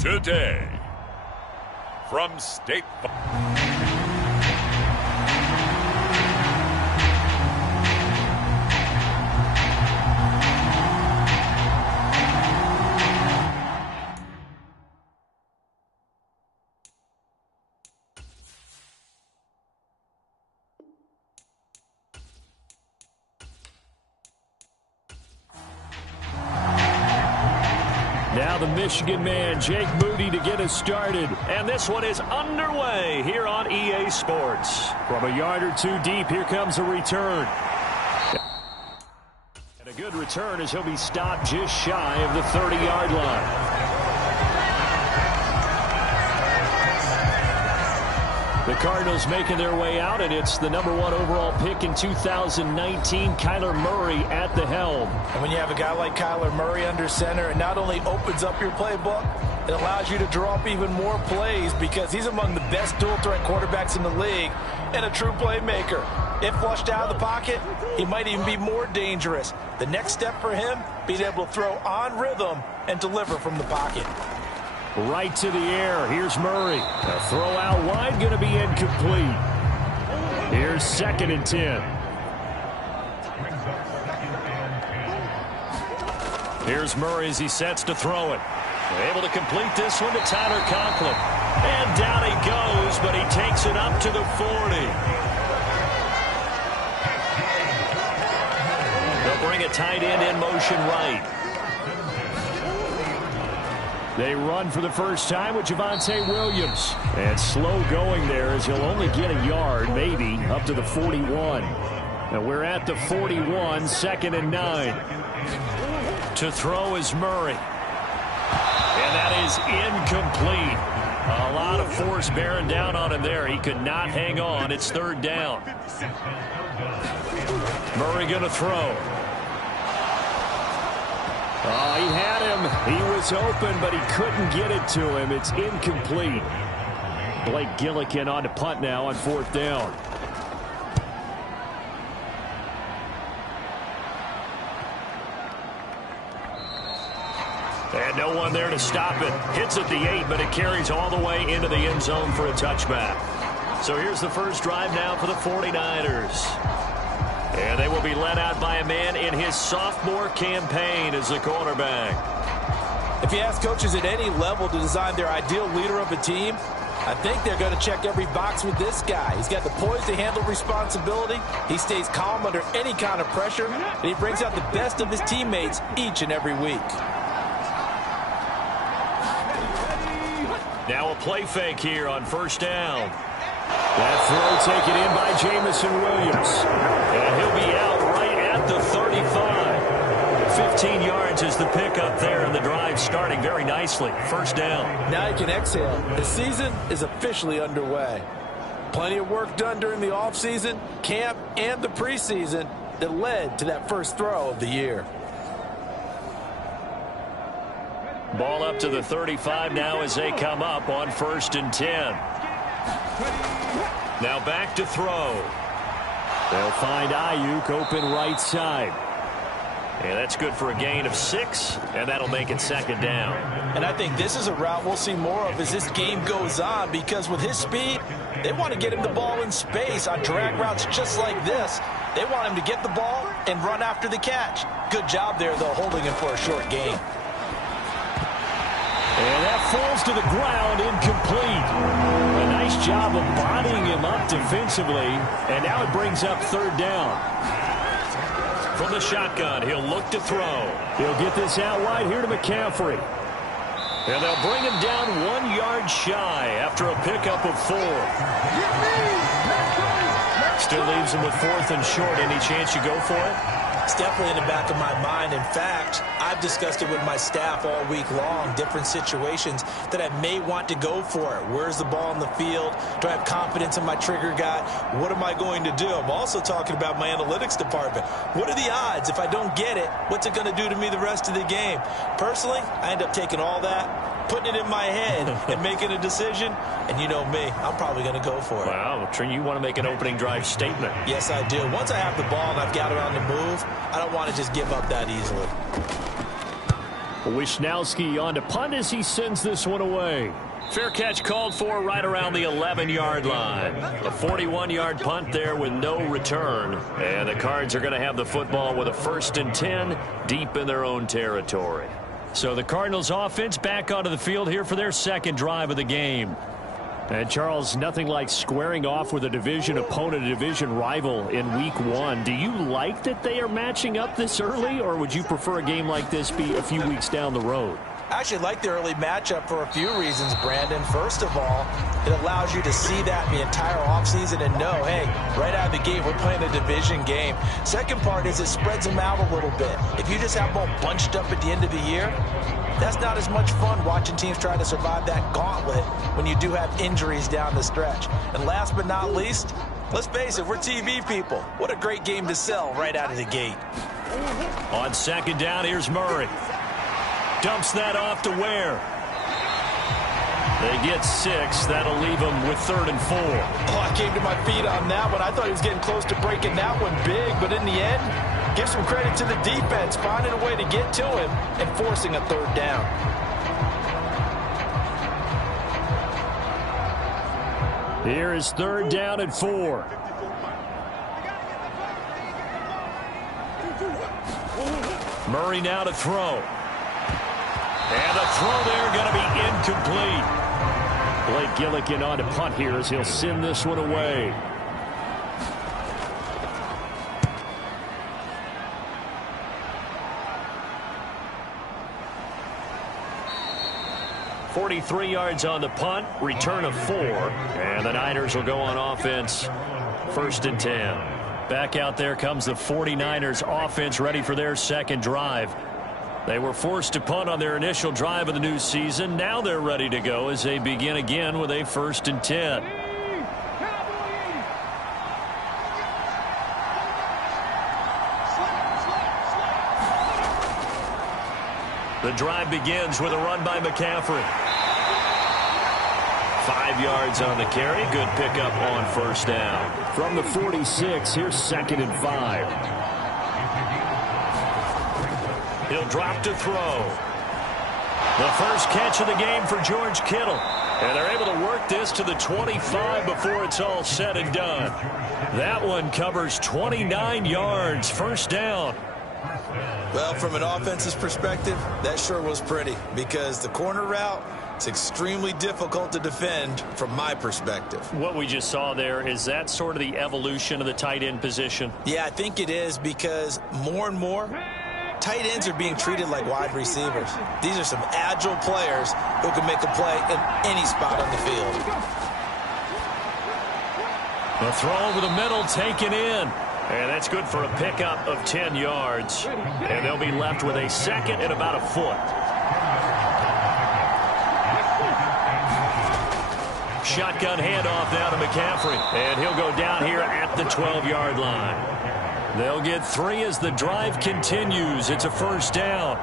today. From State Farm. Now the Michigan man, Jake Moody, to get us started. And this one is underway here on EA Sports. From a yard or two deep, here comes a return. And a good return as he'll be stopped just shy of the 30-yard line. The Cardinals making their way out, and it's the #1 overall pick in 2019, Kyler Murray at the helm. And when you have a guy like Kyler Murray under center, it not only opens up your playbook, it allows you to draw up even more plays because he's among the best dual-threat quarterbacks in the league and a true playmaker. If flushed out of the pocket, he might even be more dangerous. The next step for him, being able to throw on rhythm and deliver from the pocket. Right to the air. Here's Murray. A throw out wide, going to be incomplete. Here's 2nd and 10. Here's Murray as he sets to throw it. Able to complete this one to Tyler Conklin. And down he goes, but he takes it up to the 40. They'll bring a tight end in motion right. They run for the first time with Javonte Williams. And slow going there as he'll only get a yard, maybe, up to the 41. And we're at the 41, 2nd and 9. To throw is Murray. And that is incomplete. A lot of force bearing down on him there. He could not hang on. It's 3rd down. Murray going to throw. Oh, he had him. He was open, but he couldn't get it to him. It's incomplete. Blake Gillikin on to punt now on 4th down. And no one there to stop it. Hits at the 8, but it carries all the way into the end zone for a touchback. So here's the first drive now for the 49ers. And they will be led out by a man in his sophomore campaign as the quarterback. If you ask coaches at any level to design their ideal leader of a team, I think they're going to check every box with this guy. He's got the poise to handle responsibility. He stays calm under any kind of pressure, and he brings out the best of his teammates each and every week. Now a play fake here on 1st down. That throw taken in by Jamison Williams. And he'll be out right at the 35. 15 yards is the pickup there, and the drive starting very nicely. 1st down. Now you can exhale. The season is officially underway. Plenty of work done during the offseason, camp, and the preseason that led to that first throw of the year. Ball up to the 35 now as they come up on 1st and 10. Now back to throw. They'll find Ayuk open right side. And that's good for a gain of 6, and that'll make it 2nd down. And I think this is a route we'll see more of as this game goes on, because with his speed, they want to get him the ball in space on drag routes just like this. They want him to get the ball and run after the catch. Good job there, though, holding him for a short gain. And that falls to the ground, incomplete. A nice job of bodying him up defensively, and now it brings up 3rd down. From the shotgun, he'll look to throw. He'll get this out wide here to McCaffrey. And they'll bring him down 1 yard shy after a pickup of 4. Still leaves him with 4th and short. Any chance you go for it? It's definitely in the back of my mind. In fact, I've discussed it with my staff all week long, different situations that I may want to go for it. Where's the ball in the field? Do I have confidence in my trigger guy? What am I going to do? I'm also talking about my analytics department. What are the odds? If I don't get it, what's it going to do to me the rest of the game? Personally, I end up taking all that, putting it in my head, and making a decision. And you know me, I'm probably going to go for it. Wow, Trent, you want to make an opening drive statement. Yes, I do. Once I have the ball and I've got it on the move, I don't want to just give up that easily. Wisnowski on to punt as he sends this one away. Fair catch called for right around the 11-yard line. A 41-yard punt there with no return. And the Cards are going to have the football with a 1st and 10 deep in their own territory. So the Cardinals offense back onto the field here for their second drive of the game. And Charles, nothing like squaring off with a division opponent, a division rival in week 1. Do you like that they are matching up this early, or would you prefer a game like this be a few weeks down the road? I actually like the early matchup for a few reasons, Brandon. First of all, it allows you to see that the entire offseason and know, hey, right out of the gate, we're playing a division game. Second part is it spreads them out a little bit. If you just have them all bunched up at the end of the year, that's not as much fun watching teams try to survive that gauntlet when you do have injuries down the stretch. And last but not least, let's face it, we're TV people. What a great game to sell right out of the gate. On second down, here's Murray. Dumps that off to Ware. They get 6. That'll leave them with 3rd and 4. Oh, I came to my feet on that one. I thought he was getting close to breaking that one big, but in the end, give some credit to the defense, finding a way to get to him and forcing a 3rd down. Here is 3rd down and 4. Murray now to throw. And the throw there going to be incomplete. Blake Gillikin on to punt here as he'll send this one away. .43 yards on the punt, return of 4, and the Niners will go on offense, 1st and 10. Back out there comes the 49ers offense, ready for their second drive. They were forced to punt on their initial drive of the new season. Now they're ready to go as they begin again with a 1st and 10. The drive begins with a run by McCaffrey. 5 yards on the carry. Good pickup on 1st down. From the 46, here's 2nd and 5. He'll drop to throw. The first catch of the game for George Kittle. And they're able to work this to the 25 before it's all said and done. That one covers 29 yards. 1st down. Well, from an offense's perspective, that sure was pretty because the corner route is extremely difficult to defend from my perspective. What we just saw there, is that sort of the evolution of the tight end position? Yeah, I think it is because more and more tight ends are being treated like wide receivers. These are some agile players who can make a play in any spot on the field. The throw over the middle taken in. And that's good for a pickup of 10 yards. And they'll be left with a 2nd and about a foot. Shotgun handoff now to McCaffrey. And he'll go down here at the 12-yard line. They'll get 3 as the drive continues. It's a 1st down.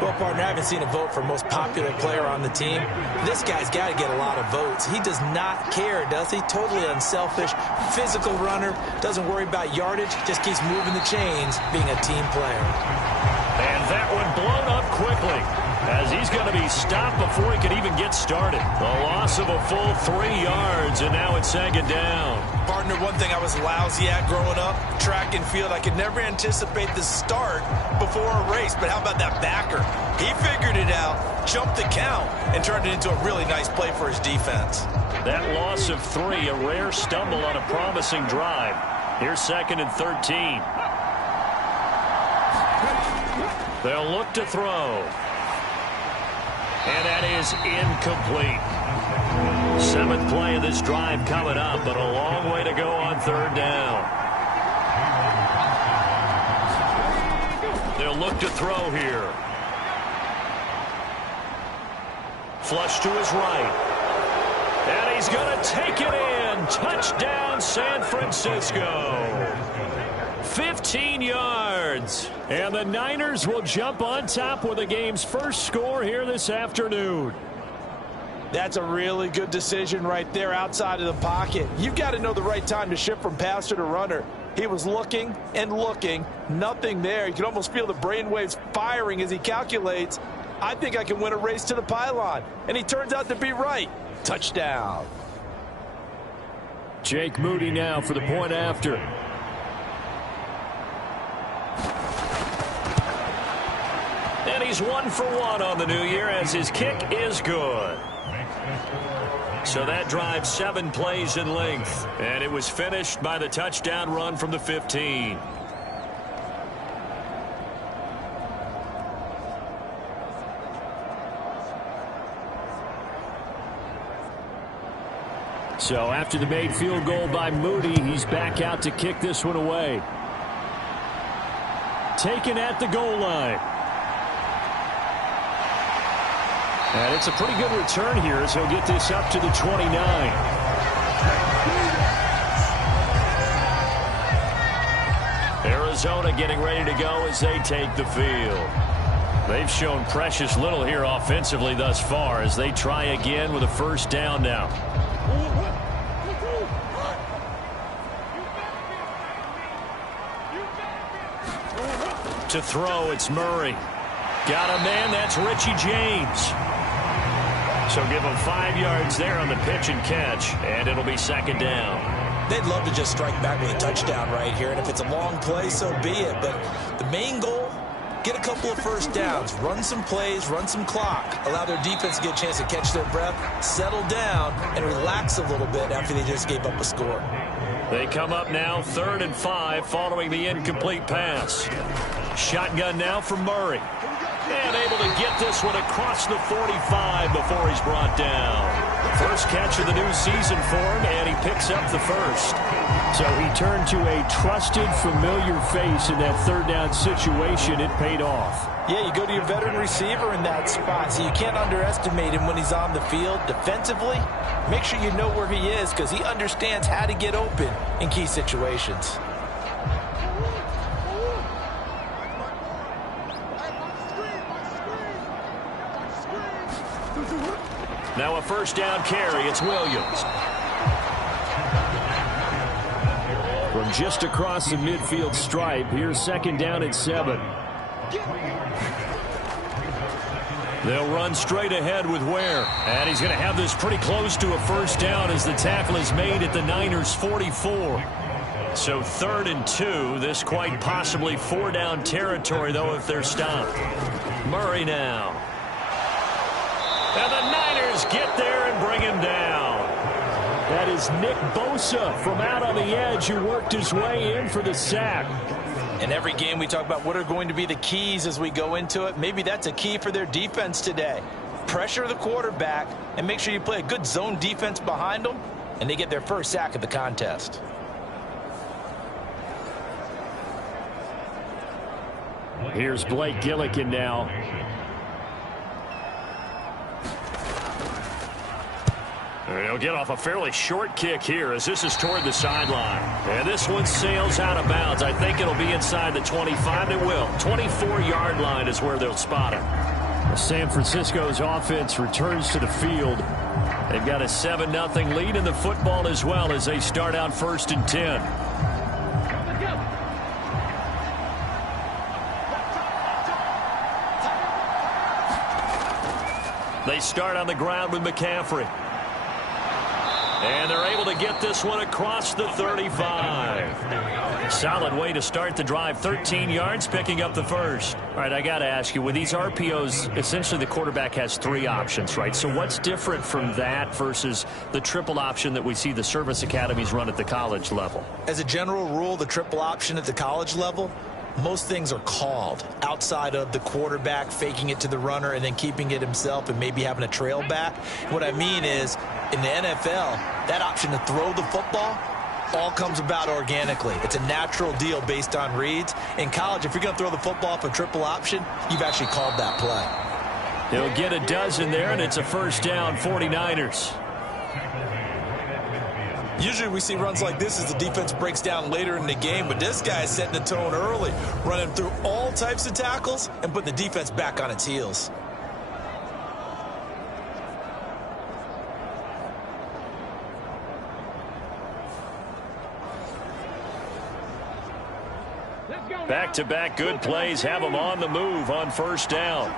Well, partner, I haven't seen a vote for most popular player on the team. This guy's got to get a lot of votes. He does not care, does he? Totally unselfish, physical runner, doesn't worry about yardage, just keeps moving the chains, being a team player. And that one blown up quickly as he's going to be stopped before he can even get started. The loss of a full 3 yards, and now it's 2nd down. Partner, one thing I was lousy at growing up, track and field, I could never anticipate the start before a race, but how about that backer? He figured it out, jumped the count, and turned it into a really nice play for his defense. That loss of 3, a rare stumble on a promising drive. Here's 2nd and 13. They'll look to throw. And that is incomplete. 7th play of this drive coming up, but a long way to go on 3rd down. They'll look to throw here. Flush to his right. And he's going to take it in. Touchdown, San Francisco. 15 yards. And the Niners will jump on top with the game's first score here this afternoon. That's a really good decision right there outside of the pocket. You've got to know the right time to shift from passer to runner. He was looking and looking, nothing there. You can almost feel the brainwaves firing as he calculates. I think I can win a race to the pylon. And he turns out to be right. Touchdown. Jake Moody now for the point after. And he's 1 for 1 on the new year as his kick is good. So that drive 7 plays in length. And it was finished by the touchdown run from the 15. So after the made field goal by Moody, he's back out to kick this one away. Taken at the goal line. And it's a pretty good return here as he'll get this up to the 29. Arizona getting ready to go as they take the field. They've shown precious little here offensively thus far as they try again with a first down now. To throw, it's Murray. Got a man, that's Richie James. So give him 5 yards there on the pitch and catch, and it'll be second down. They'd love to just strike back with a touchdown right here, and if it's a long play, so be it. But the main goal, get a couple of first downs, run some plays, run some clock, allow their defense to get a chance to catch their breath, settle down, and relax a little bit after they just gave up a score. They come up now 3rd and 5 following the incomplete pass. Shotgun now for Murray. And able to get this one across the 45 before he's brought down. First catch of the new season for him, and he picks up the first. So he turned to a trusted, familiar face in that third down situation. It paid off. Yeah, you go to your veteran receiver in that spot, so you can't underestimate him when he's on the field. Defensively, make sure you know where he is because he understands how to get open in key situations. Now a first down carry. It's Williams. From just across the midfield stripe, here's second down and 7. They'll run straight ahead with Ware. And he's going to have this pretty close to a first down as the tackle is made at the Niners' 44. So 3rd and 2. This quite possibly 4-down territory, though, if they're stopped. Murray now. And the Niners get there and bring him down. That is Nick Bosa from out on the edge who worked his way in for the sack. In every game we talk about what are going to be the keys as we go into it. Maybe that's a key for their defense today. Pressure the quarterback and make sure you play a good zone defense behind them, and they get their first sack of the contest. Here's Blake Gillikin now. He'll get off a fairly short kick here as this is toward the sideline. And this one sails out of bounds. I think it'll be inside the 25. It will. 24-yard line is where they'll spot him. San Francisco's offense returns to the field. They've got a 7-0 lead in the football as well as they start out 1st and 10. They start on the ground with McCaffrey. And they're able to get this one across the 35. Solid way to start the drive. 13 yards, picking up the first. All right, I got to ask you, with these RPOs, essentially the quarterback has 3 options, right? So what's different from that versus the triple option that we see the service academies run at the college level? As a general rule, the triple option at the college level, most things are called outside of the quarterback faking it to the runner and then keeping it himself and maybe having a trail back. What I mean is, in the NFL, that option to throw the football all comes about organically. It's a natural deal based on reads. In college, if you're going to throw the football off a triple option, you've actually called that play. He'll get a dozen there, and it's a first down, 49ers. Usually we see runs like this as the defense breaks down later in the game, but this guy is setting the tone early, running through all types of tackles and putting the defense back on its heels. Back-to-back good plays have them on the move on first down.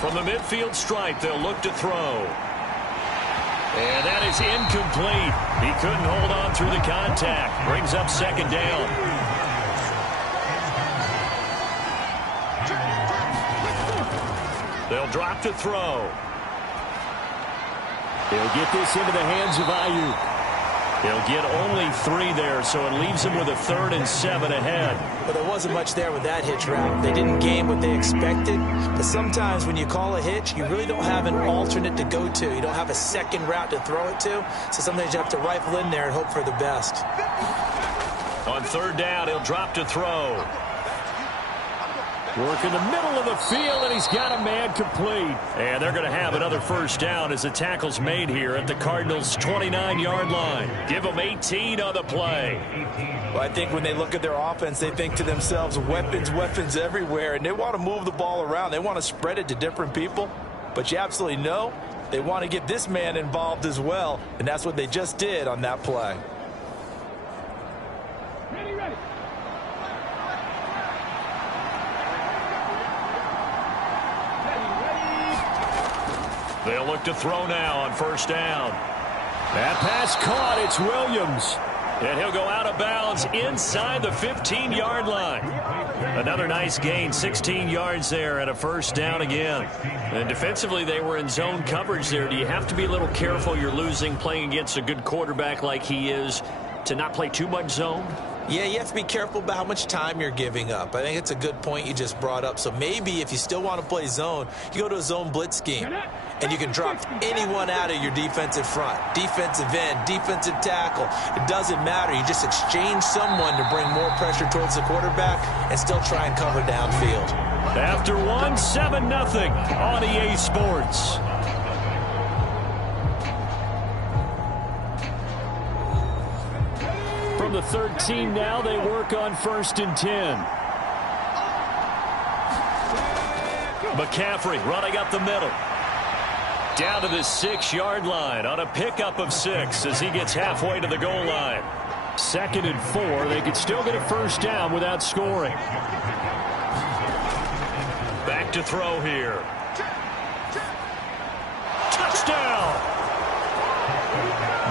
From the midfield stripe, they'll look to throw. And that is incomplete. He couldn't hold on through the contact. Brings up second down. They'll drop to throw. He'll get this into the hands of Ayuk. He'll get only 3 there, so it leaves him with a 3rd and 7 ahead. But there wasn't much there with that hitch route. They didn't gain what they expected. But sometimes when you call a hitch, you really don't have an alternate to go to. You don't have a second route to throw it to. So sometimes you have to rifle in there and hope for the best. On 3rd down, he'll drop to throw. Work in the middle of the field, and he's got a man complete. And they're going to have another first down as the tackle's made here at the Cardinals' 29-yard line. Give them 18 on the play. Well, I think when they look at their offense, they think to themselves, weapons, weapons everywhere, and they want to move the ball around. They want to spread it to different people, but you absolutely know they want to get this man involved as well, and that's what they just did on that play. Ready. They'll look to throw now on 1st down. That pass caught. It's Williams. And he'll go out of bounds inside the 15-yard line. Another nice gain, 16 yards there and a first down again. And defensively, they were in zone coverage there. Do you have to be a little careful? You're losing playing against a good quarterback like he is to not play too much zone? Yeah, you have to be careful about how much time you're giving up. I think it's a good point you just brought up. So maybe if you still want to play zone, you go to a zone blitz scheme. And you can drop anyone out of your defensive front. Defensive end, defensive tackle. It doesn't matter. You just exchange someone to bring more pressure towards the quarterback and still try and cover downfield. After 1, 7-0 on EA Sports. From the 13 now, they work on 1st and 10. McCaffrey running up the middle. Down to the 6-yard line on a pickup of 6 as he gets halfway to the goal line. 2nd and 4. They could still get a first down without scoring. Back to throw here. Touchdown!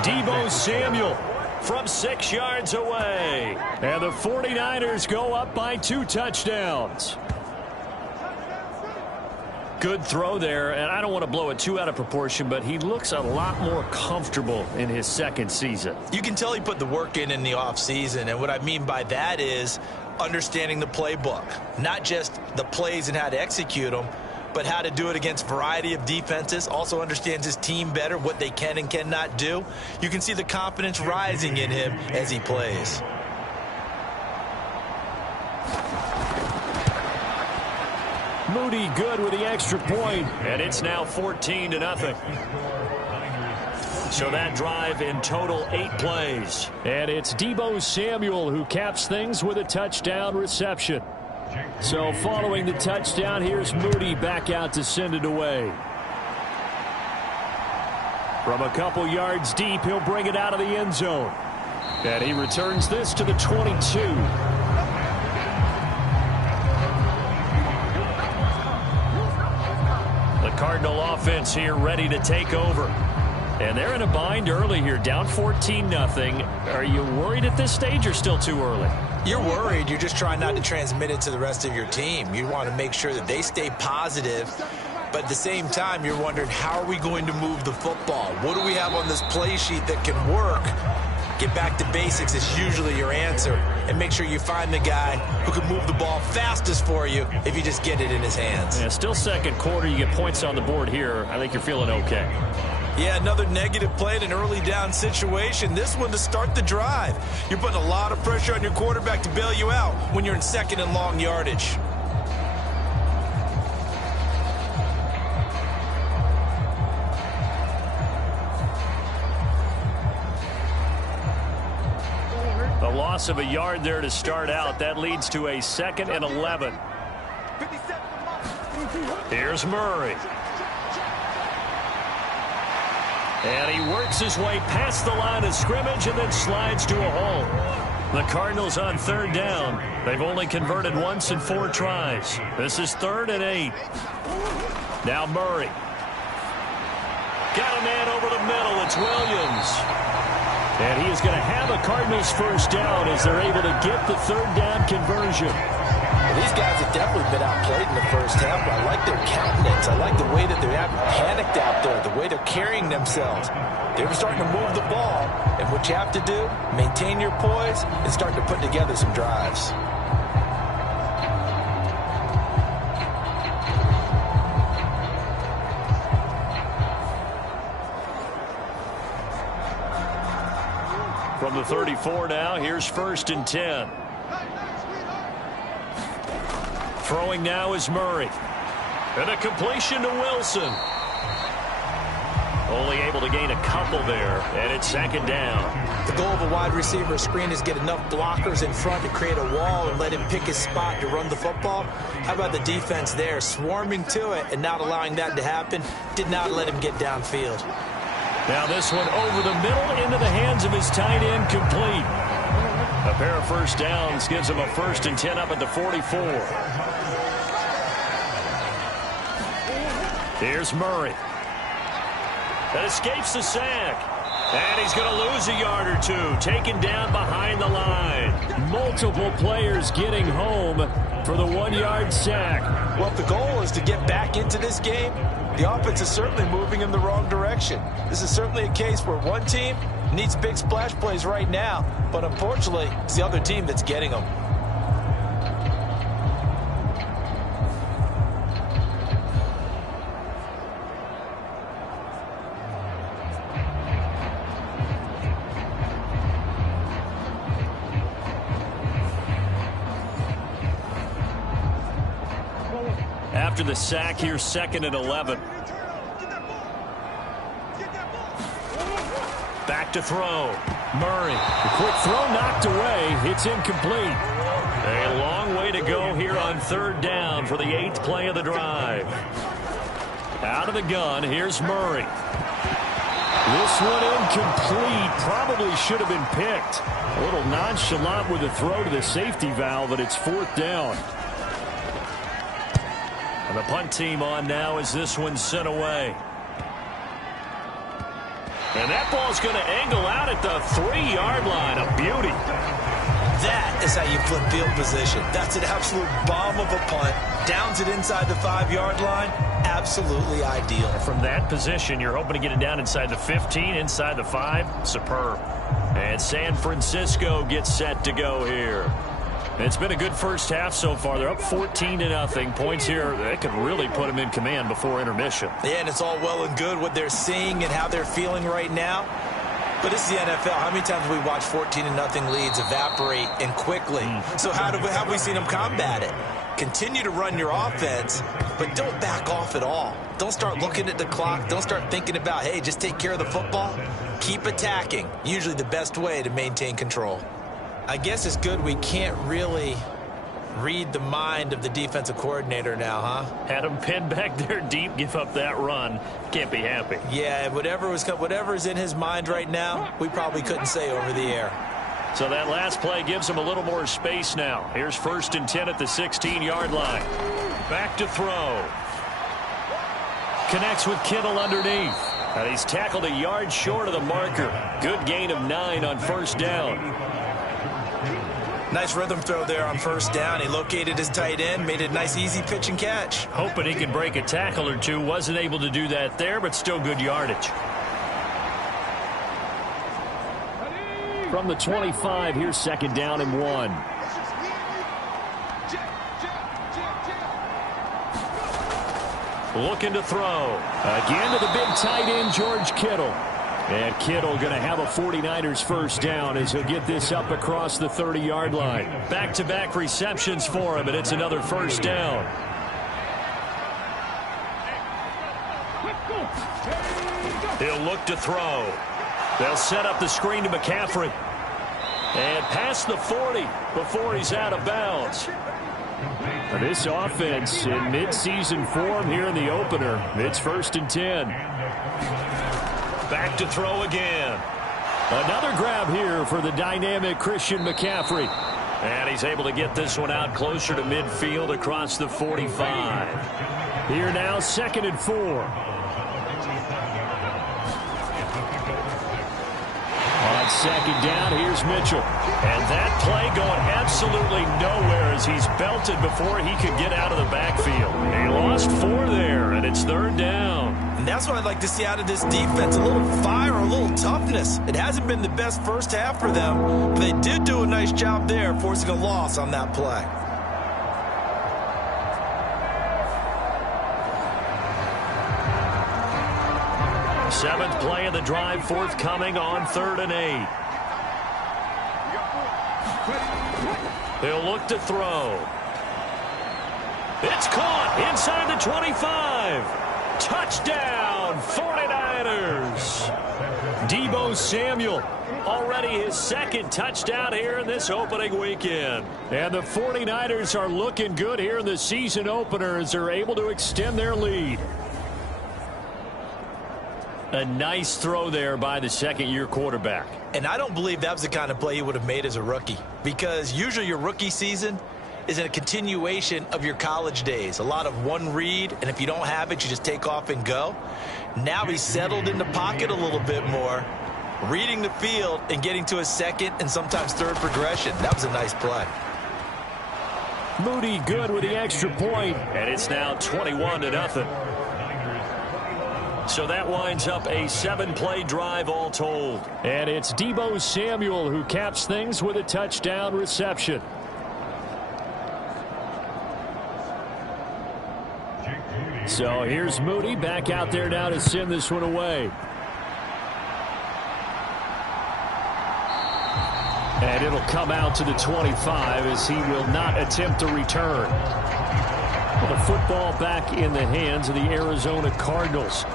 Deebo Samuel from 6 yards away. And the 49ers go up by 2 touchdowns. Good throw there, and I don't want to blow it too out of proportion, but he looks a lot more comfortable in his 2nd season. You can tell he put the work in the offseason, and what I mean by that is understanding the playbook. Not just the plays and how to execute them, but how to do it against a variety of defenses. Also understands his team better, what they can and cannot do. You can see the confidence rising in him as he plays. Moody good with the extra point. And it's now 14-0. So that drive in total 8 plays. And it's Deebo Samuel who caps things with a touchdown reception. So following the touchdown, here's Moody back out to send it away. From a couple yards deep, he'll bring it out of the end zone. And he returns this to the 22. Cardinal offense here ready to take over. And they're in a bind early here, down 14-0. Are you worried at this stage or still too early? You're worried. You're just trying not to transmit it to the rest of your team. You want to make sure that they stay positive. But at the same time, you're wondering, how are we going to move the football? What do we have on this play sheet that can work? Get back to basics is usually your answer. And make sure you find the guy who can move the ball fastest for you if you just get it in his hands. Yeah, still 2nd quarter. You get points on the board here. I think you're feeling okay. Yeah, another negative play in an early down situation. This one to start the drive. You're putting a lot of pressure on your quarterback to bail you out when you're in 2nd and long yardage. A loss of a yard there to start out. That leads to a 2nd and 11. Here's Murray. And he works his way past the line of scrimmage and then slides to a hole. The Cardinals on 3rd down. They've only converted once in 4 tries. This is 3rd and 8. Now Murray. Got a man over the middle. It's Williams. And he is going to have a Cardinals first down as they're able to get the 3rd down conversion. Well, these guys have definitely been outplayed in the first half, but I like their countenance. I like the way that they're panicked out there, the way they're carrying themselves. They were starting to move the ball, and what you have to do, maintain your poise and start to put together some drives. From the 34 now, here's 1st and 10. Throwing now is Murray. And a completion to Wilson. Only able to gain a couple there, and it's 2nd down. The goal of a wide receiver screen is get enough blockers in front to create a wall and let him pick his spot to run the football. How about the defense there, swarming to it and not allowing that to happen? Did not let him get downfield. Now this one over the middle into the hands of his tight end, complete. A pair of first downs gives him a 1st and 10 up at the 44. Here's Murray. That escapes the sack. And he's going to lose a yard or 2, taken down behind the line. Multiple players getting home for the 1-yard sack. Well, if the goal is to get back into this game, the offense is certainly moving in the wrong direction. This is certainly a case where one team needs big splash plays right now, but unfortunately, it's the other team that's getting them. After the sack, here's 2nd and 11. Back to throw. Murray. The quick throw knocked away. It's incomplete. A long way to go here on 3rd down for the 8th play of the drive. Out of the gun, here's Murray. This one incomplete. Probably should have been picked. A little nonchalant with the throw to the safety valve, but it's 4th down. And the punt team on now as this one's sent away. And that ball's going to angle out at the 3-yard line. A beauty. That is how you flip field position. That's an absolute bomb of a punt. Downs it inside the 5-yard line. Absolutely ideal. From that position, you're hoping to get it down inside the 15, inside the 5. Superb. And San Francisco gets set to go here. It's been a good first half so far. They're up 14-0. Points here, that could really put them in command before intermission. Yeah, and it's all well and good what they're seeing and how they're feeling right now. But this is the NFL. How many times have we watched 14-0 leads evaporate and quickly? So how have we seen them combat it? Continue to run your offense, but don't back off at all. Don't start looking at the clock. Don't start thinking about, hey, just take care of the football. Keep attacking. Usually the best way to maintain control. I guess it's good we can't really read the mind of the defensive coordinator now, huh? Had him pinned back there deep, give up that run. Can't be happy. Yeah, whatever is in his mind right now, we probably couldn't say over the air. So that last play gives him a little more space now. Here's 1st and 10 at the 16-yard line. Back to throw. Connects with Kittle underneath. And he's tackled a yard short of the marker. Good gain of 9 on 1st down. Nice rhythm throw there on 1st down. He located his tight end, made a nice easy pitch and catch. Hoping he could break a tackle or 2. Wasn't able to do that there, but still good yardage. From the 25, here's 2nd down and 1. Looking to throw. Again to the big tight end, George Kittle. And Kittle going to have a 49ers first down as he'll get this up across the 30-yard line. Back-to-back receptions for him, and it's another first down. He'll look to throw. They'll set up the screen to McCaffrey. And past the 40 before he's out of bounds. This offense in midseason form here in the opener. It's 1st and 10. Back to throw again. Another grab here for the dynamic Christian McCaffrey. And he's able to get this one out closer to midfield across the 45. Here now, 2nd and 4. On 2nd down, here's Mitchell. And that play going absolutely nowhere as he's belted before he could get out of the backfield. He lost 4 there, and it's 3rd down. And that's what I'd like to see out of this defense, a little fire, a little toughness. It hasn't been the best first half for them, but they did do a nice job there, forcing a loss on that play. Seventh play of the drive forthcoming on 3rd and 8. He'll look to throw. It's caught inside the 25. Touchdown, 49ers. Deebo Samuel, already his 2nd touchdown here in this opening weekend. And the 49ers are looking good here in the season opener as they're able to extend their lead. A nice throw there by the 2nd-year quarterback. And I don't believe that was the kind of play he would have made as a rookie, because usually your rookie season is a continuation of your college days. A lot of one read, and if you don't have it, you just take off and go. Now he's settled in the pocket a little bit more, reading the field and getting to his 2nd and sometimes 3rd progression. That was a nice play. Moody good with the extra point. And it's now 21-0. So that winds up a 7-play drive all told. And it's Deebo Samuel who caps things with a touchdown reception. So here's Moody back out there now to send this one away. And it'll come out to the 25 as he will not attempt a return. Well, the football back in the hands of the Arizona Cardinals.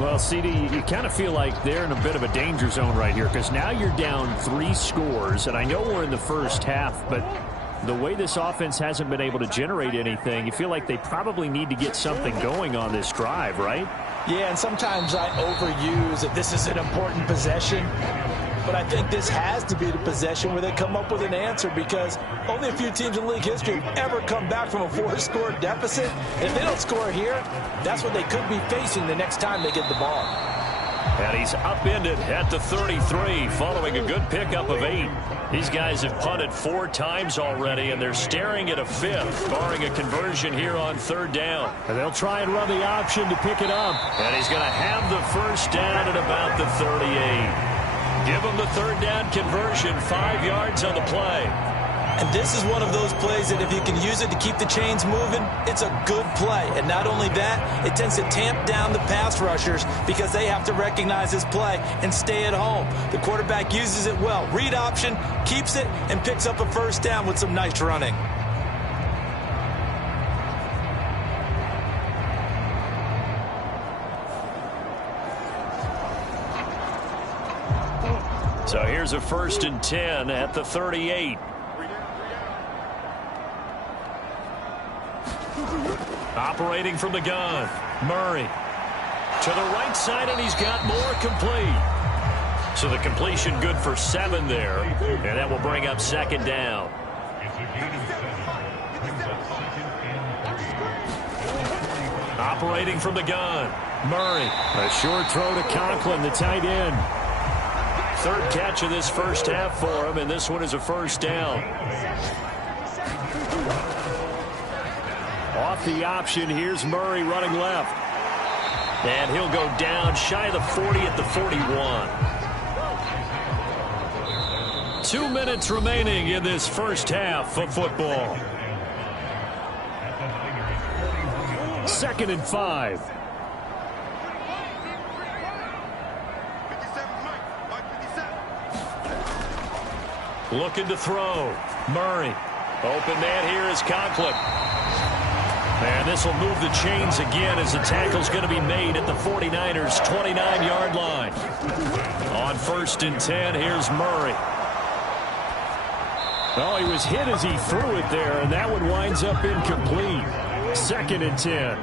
Well, CD, you kind of feel like they're in a bit of a danger zone right here because now you're down 3 scores, and I know we're in the first half, but the way this offense hasn't been able to generate anything, you feel like they probably need to get something going on this drive, right? Yeah, and sometimes I overuse that this is an important possession. But I think this has to be the possession where they come up with an answer, because only a few teams in league history have ever come back from a 4-score deficit. And if they don't score here, that's what they could be facing the next time they get the ball. And he's upended at the 33 following a good pickup of 8. These guys have punted 4 times already, and they're staring at a 5th, barring a conversion here on 3rd down. And they'll try and run the option to pick it up. And he's going to have the 1st down at about the 38. Give him the 3rd down conversion, 5 yards on the play. And this is one of those plays that if you can use it to keep the chains moving, it's a good play. And not only that, it tends to tamp down the pass rushers because they have to recognize this play and stay at home. The quarterback uses it well. Read option, keeps it, and picks up a 1st down with some nice running. So here's a 1st and 10 at the 38. Operating from the gun, Murray. To the right side, and he's got more complete. So the completion good for 7 there, and that will bring up 2nd down. Operating from the gun, Murray. A short throw to Conklin, the tight end. 3rd catch of this first half for him, and this one is a 1st down. Off the option, here's Murray running left. And he'll go down shy of the 40 at the 41. 2 minutes remaining in this first half of football. 2nd and 5. Looking to throw. Murray. Open man here is Conklin. And this will move the chains again as the tackle's going to be made at the 49ers' 29-yard line. On 1st and 10, here's Murray. Oh, he was hit as he threw it there, and that one winds up incomplete. 2nd and 10.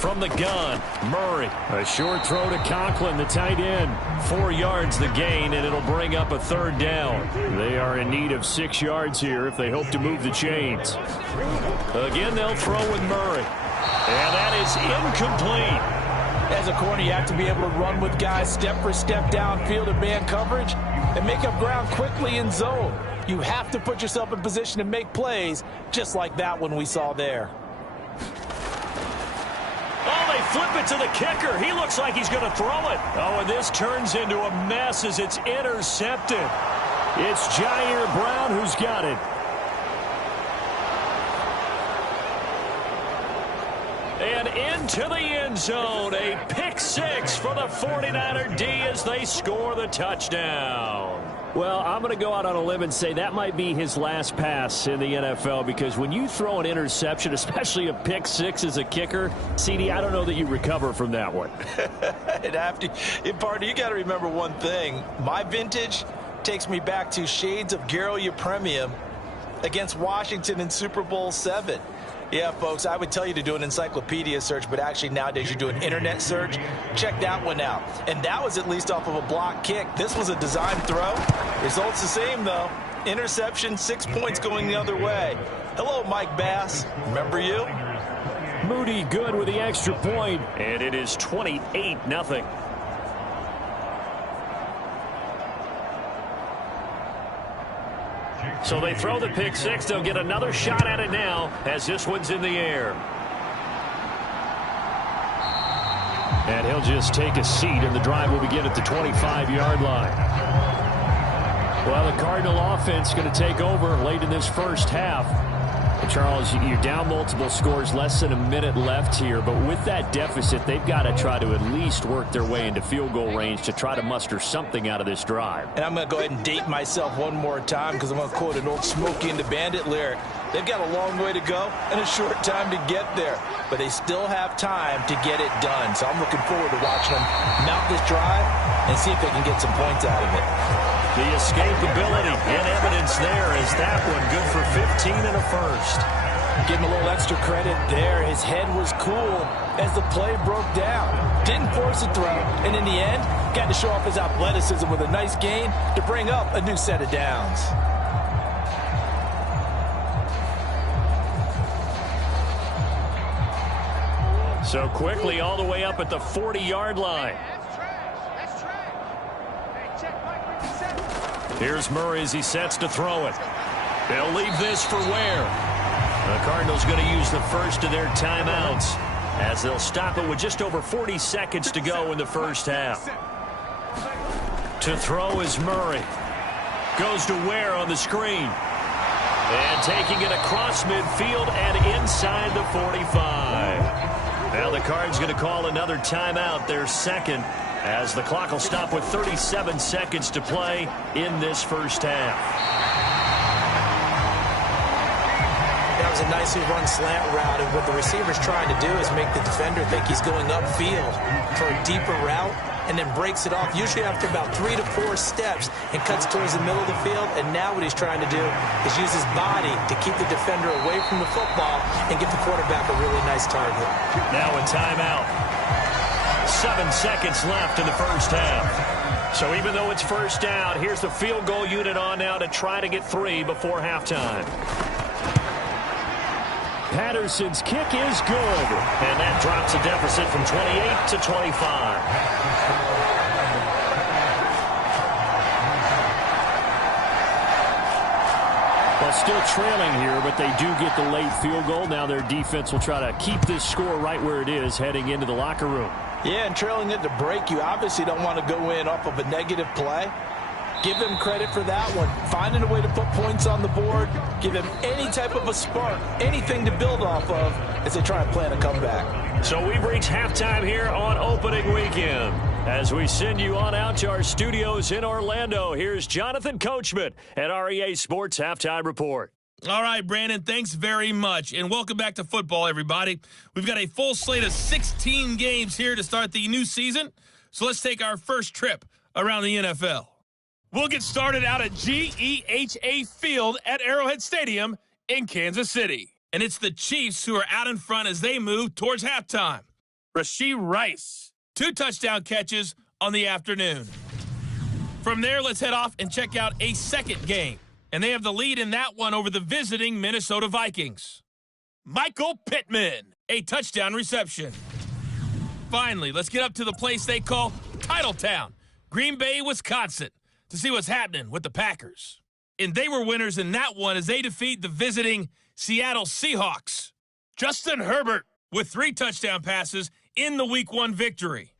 from the gun. Murray. A short throw to Conklin, the tight end. 4 yards the gain, and it'll bring up a third down. They are in need of 6 yards here if they hope to move the chains. Again, they'll throw with Murray. And that is incomplete. As a corner, you have to be able to run with guys step for step downfield in man coverage and make up ground quickly in zone. You have to put yourself in position to make plays, just like that one we saw there. Oh, they flip it to the kicker. He looks like he's going to throw it. Oh, and this turns into a mess as it's intercepted. It's Jair Brown who's got it. And into the end zone, a pick six for the 49er D as they score the touchdown. Well, I'm going to go out on a limb and say that might be his last pass in the NFL, because when you throw an interception, especially a pick six as a kicker, CD, I don't know that you recover from that one. Partner, you got to remember one thing. My vintage takes me back to shades of Garo Yepremian against Washington in Super Bowl VII. Yeah, folks, I would tell you to do an encyclopedia search, but actually nowadays you do an internet search. Check that one out. And that was at least off of a block kick. This was a design throw. Results the same, though. Interception, 6 points going the other way. Hello, Mike Bass. Remember you? Moody good with the extra point, and it is 28-0. So they throw the pick six. They'll get another shot at it now as this one's in the air. And he'll just take a seat, and the drive will begin at the 25-yard line. Well, the Cardinal offense going to take over late in this first half. Charles, you're down multiple scores, less than a minute left here, but with that deficit, they've got to try to at least work their way into field goal range to try to muster something out of this drive. And I'm going to go ahead and date myself one more time, because I'm going to quote an old Smokey and the Bandit lyric. They've got a long way to go and a short time to get there, but they still have time to get it done. So I'm looking forward to watching them mount this drive and see if they can get some points out of it. The escapability in evidence there is that one good for 15 and a first. Give him a little extra credit there. His head was cool as the play broke down. Didn't force a throw, and in the end, got to show off his athleticism with a nice gain to bring up a new set of downs. So quickly all the way up at the 40-yard line. Here's Murray as he sets to throw it. They'll leave this for Ware. The Cardinals going to use the first of their timeouts as they'll stop it with just over 40 seconds to go in the first half. To throw is Murray. Goes to Ware on the screen. And taking it across midfield and inside the 45. Now the Cards going to call another timeout, their second, as the clock will stop with 37 seconds to play in this first half. That was a nicely run slant route, and what the receiver's trying to do is make the defender think he's going upfield for a deeper route, and then breaks it off, usually after about 3 to 4 steps, and cuts towards the middle of the field. And now what he's trying to do is use his body to keep the defender away from the football and give the quarterback a really nice target. Now a timeout. 7 seconds left in the first half. So even though it's first down, here's the field goal unit on now to try to get 3 before halftime. Patterson's kick is good. And that drops a deficit from 28 to 25. Well, still trailing here, but they do get the late field goal. Now their defense will try to keep this score right where it is heading into the locker room. Yeah, and trailing it to break, you obviously don't want to go in off of a negative play. Give them credit for that one. Finding a way to put points on the board. Give them any type of a spark, anything to build off of as they try and plan a comeback. So we've reached halftime here on opening weekend. As we send you on out to our studios in Orlando, here's Jonathan Coachman at REA Sports Halftime Report. All right, Brandon, thanks very much. And welcome back to football, everybody. We've got a full slate of 16 games here to start the new season. So let's take our first trip around the NFL. We'll get started out at GEHA Field at Arrowhead Stadium in Kansas City. And it's the Chiefs who are out in front as they move towards halftime. Rashee Rice, 2 touchdown catches on the afternoon. From there, let's head off and check out a second game. And they have the lead in that one over the visiting Minnesota Vikings. Michael Pittman, a touchdown reception. Finally, let's get up to the place they call Titletown, Green Bay, Wisconsin, to see what's happening with the Packers. And they were winners in that one as they defeat the visiting Seattle Seahawks. Justin Herbert with 3 touchdown passes in the Week 1 victory.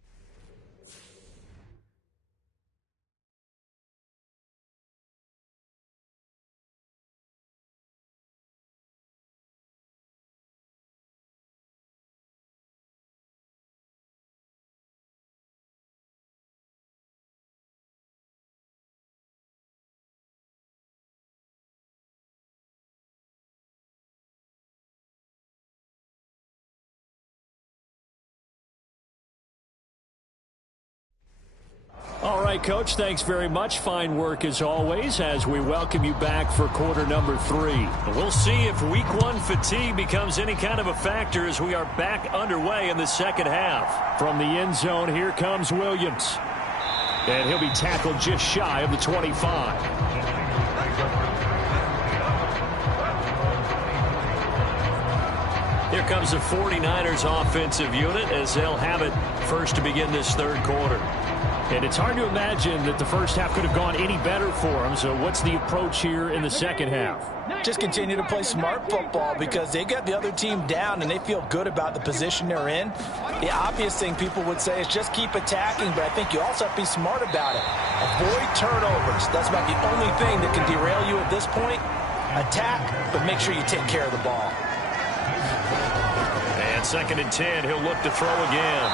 All right, Coach, thanks very much. Fine work as always as we welcome you back for quarter number 3. We'll see if Week 1 fatigue becomes any kind of a factor as we are back underway in the second half. From the end zone, here comes Williams. And he'll be tackled just shy of the 25. Here comes the 49ers offensive unit as they'll have it first to begin this third quarter. And it's hard to imagine that the first half could have gone any better for them. So what's the approach here in the second half? Just continue to play smart football because they got the other team down and they feel good about the position they're in. The obvious thing people would say is just keep attacking, but I think you also have to be smart about it. Avoid turnovers. That's about the only thing that can derail you at this point. Attack, but make sure you take care of the ball. And 2nd and 10, he'll look to throw again.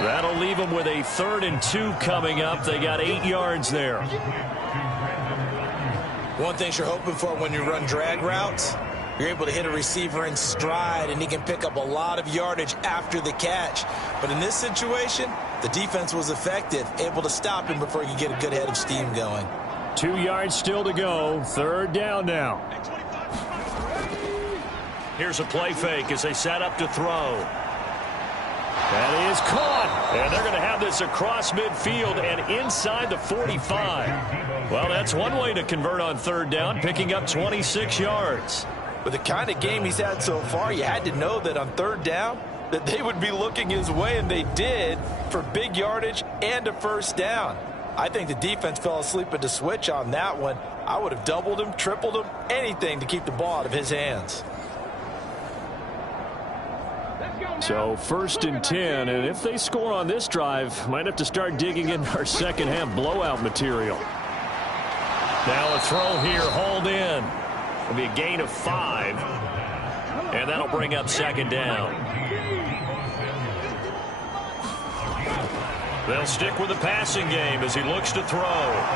That'll leave them with a 3rd and 2 coming up. They got 8 yards there. One thing you're hoping for when you run drag routes, you're able to hit a receiver in stride, and he can pick up a lot of yardage after the catch. But in this situation, the defense was effective, able to stop him before you get a good head of steam going. 2 yards still to go. 3rd down now. Here's a play fake as they set up to throw. That is caught, and they're going to have this across midfield and inside the 45. Well, that's one way to convert on 3rd down, picking up 26 yards. With the kind of game he's had so far, you had to know that on 3rd down that they would be looking his way, and they did, for big yardage and a 1st down. I think the defense fell asleep at the switch on that one. I would have doubled him, tripled him, anything to keep the ball out of his hands. So 1st and 10, and if they score on this drive, might have to start digging in our second half blowout material. Now a throw here, hauled in. It'll be a gain of 5, and that'll bring up 2nd down. They'll stick with the passing game as he looks to throw.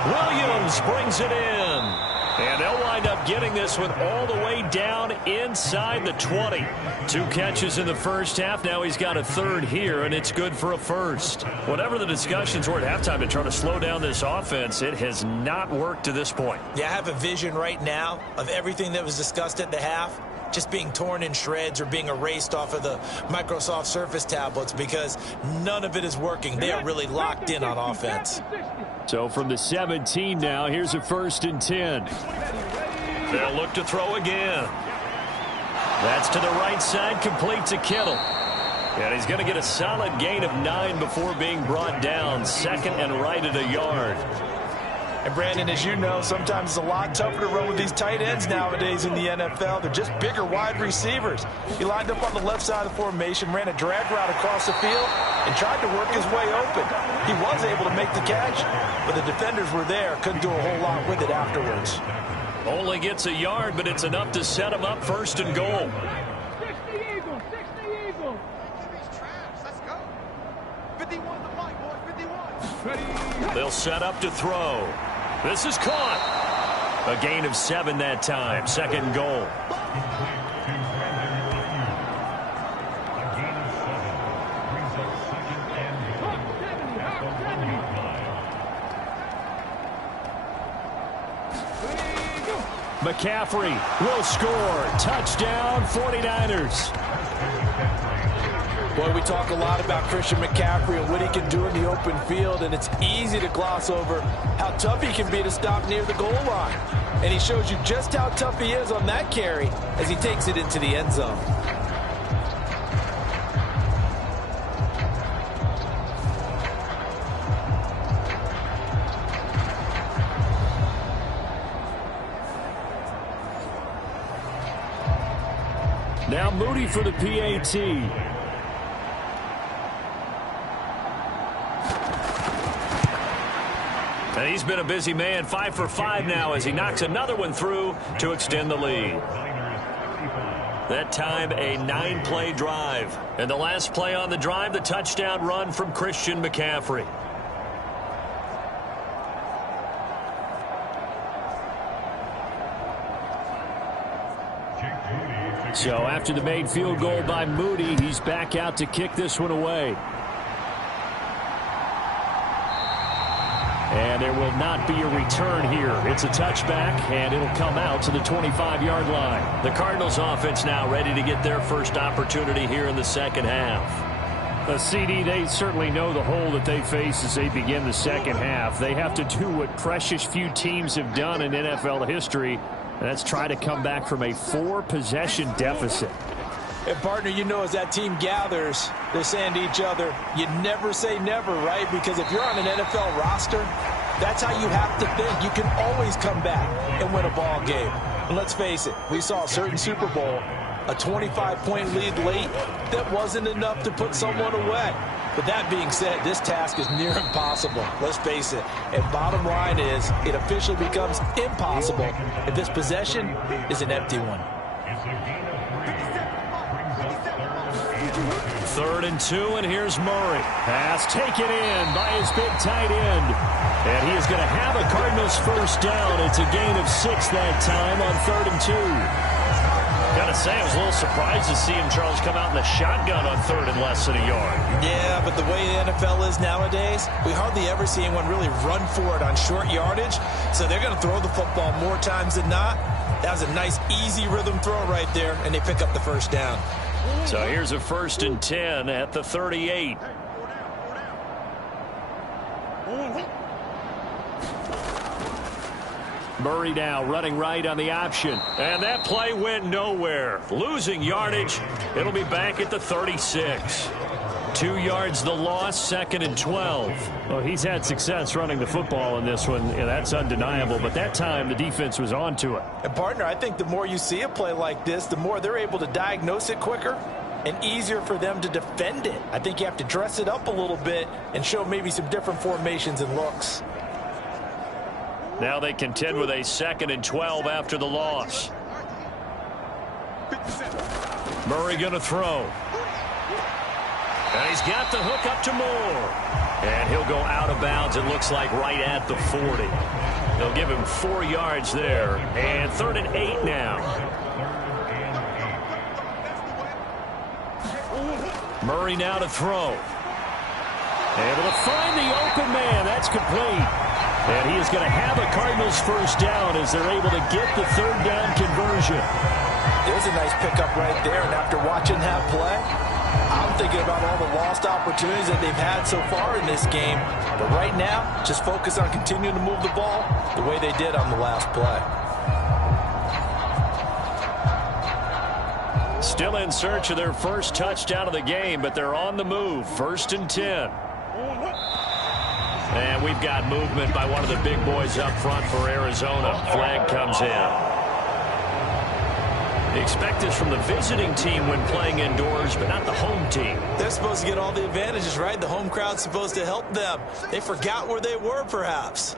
Williams brings it in. And they'll wind up getting this one all the way down inside the 20. 2 catches in the first half. Now he's got a 3rd here, and it's good for a 1st. Whatever the discussions were at halftime to try to slow down this offense, it has not worked to this point. Yeah, I have a vision right now of everything that was discussed at the half just being torn in shreds or being erased off of the Microsoft Surface tablets because none of it is working. They are really locked in on offense. So from the 17 now, here's a 1st and 10. They'll look to throw again. That's to the right side, complete to Kittle. And he's going to get a solid gain of 9 before being brought down. 2nd and right at a yard. And Brandon, as you know, sometimes it's a lot tougher to run with these tight ends nowadays in the NFL. They're just bigger wide receivers. He lined up on the left side of the formation, ran a drag route across the field, and tried to work his way open. He was able to make the catch, but the defenders were there. Couldn't do a whole lot with it afterwards. Only gets a yard, but it's enough to set him up 1st and goal. 60 Eagles, 60 Eagles. Let's go. 51 the fight, boys, 51. They'll set up to throw. This is caught. A gain of 7 that time. 2nd and goal. McCaffrey will score. Touchdown, 49ers. Boy, we talk a lot about Christian McCaffrey and what he can do in the open field, and it's easy to gloss over how tough he can be to stop near the goal line. And he shows you just how tough he is on that carry as he takes it into the end zone. Now Moody for the PAT. And he's been a busy man, 5 for 5 now as he knocks another one through to extend the lead. That time, a 9-play drive. And the last play on the drive, the touchdown run from Christian McCaffrey. So after the made field goal by Moody, he's back out to kick this one away. And there will not be a return here. It's a touchback, and it'll come out to the 25-yard line. The Cardinals offense now ready to get their first opportunity here in the second half. The CD, they certainly know the hole that they face as they begin the second half. They have to do what precious few teams have done in NFL history, and that's try to come back from a 4-possession deficit. And, partner, you know, as that team gathers, they're saying to each other, you never say never, right? Because if you're on an NFL roster, that's how you have to think. You can always come back and win a ball game. And let's face it, we saw a certain Super Bowl, a 25-point lead late, that wasn't enough to put someone away. But that being said, this task is near impossible. Let's face it. And bottom line is, it officially becomes impossible if this possession is an empty one. 3rd and 2, and here's Murray. Pass taken in by his big tight end. And he is going to have a Cardinals first down. It's a gain of 6 that time on 3rd and 2. Gotta say, I was a little surprised to see him, Charles, come out in the shotgun on 3rd and less than a yard. Yeah, but the way the NFL is nowadays, we hardly ever see anyone really run for it on short yardage. So they're going to throw the football more times than not. That was a nice, easy rhythm throw right there, and they pick up the first down. So here's a 1st and 10 at the 38. Murray now running right on the option. And that play went nowhere. Losing yardage. It'll be back at the 36. 2 yards the loss, 2nd and 12. Well, he's had success running the football in this one, and that's undeniable. But that time, the defense was on to it. And, partner, I think the more you see a play like this, the more they're able to diagnose it quicker and easier for them to defend it. I think you have to dress it up a little bit and show maybe some different formations and looks. Now they contend with a 2nd and 12 after the loss. Murray going to throw. And he's got the hook up to Moore. And he'll go out of bounds, it looks like, right at the 40. They'll give him 4 yards there. And 3rd and 8 now. Murray now to throw. Able to find the open man. That's complete. And he is going to have a Cardinals first down as they're able to get the 3rd down conversion. There's a nice pickup right there. And after watching that play, I'm thinking about all the lost opportunities that they've had so far in this game. But right now, just focus on continuing to move the ball the way they did on the last play. Still in search of their first touchdown of the game, but they're on the move. 1st and 10. And we've got movement by one of the big boys up front for Arizona. Flag comes in. Expect this from the visiting team when playing indoors, but not the home team. They're supposed to get all the advantages, right? The home crowd's supposed to help them. They forgot where they were, perhaps.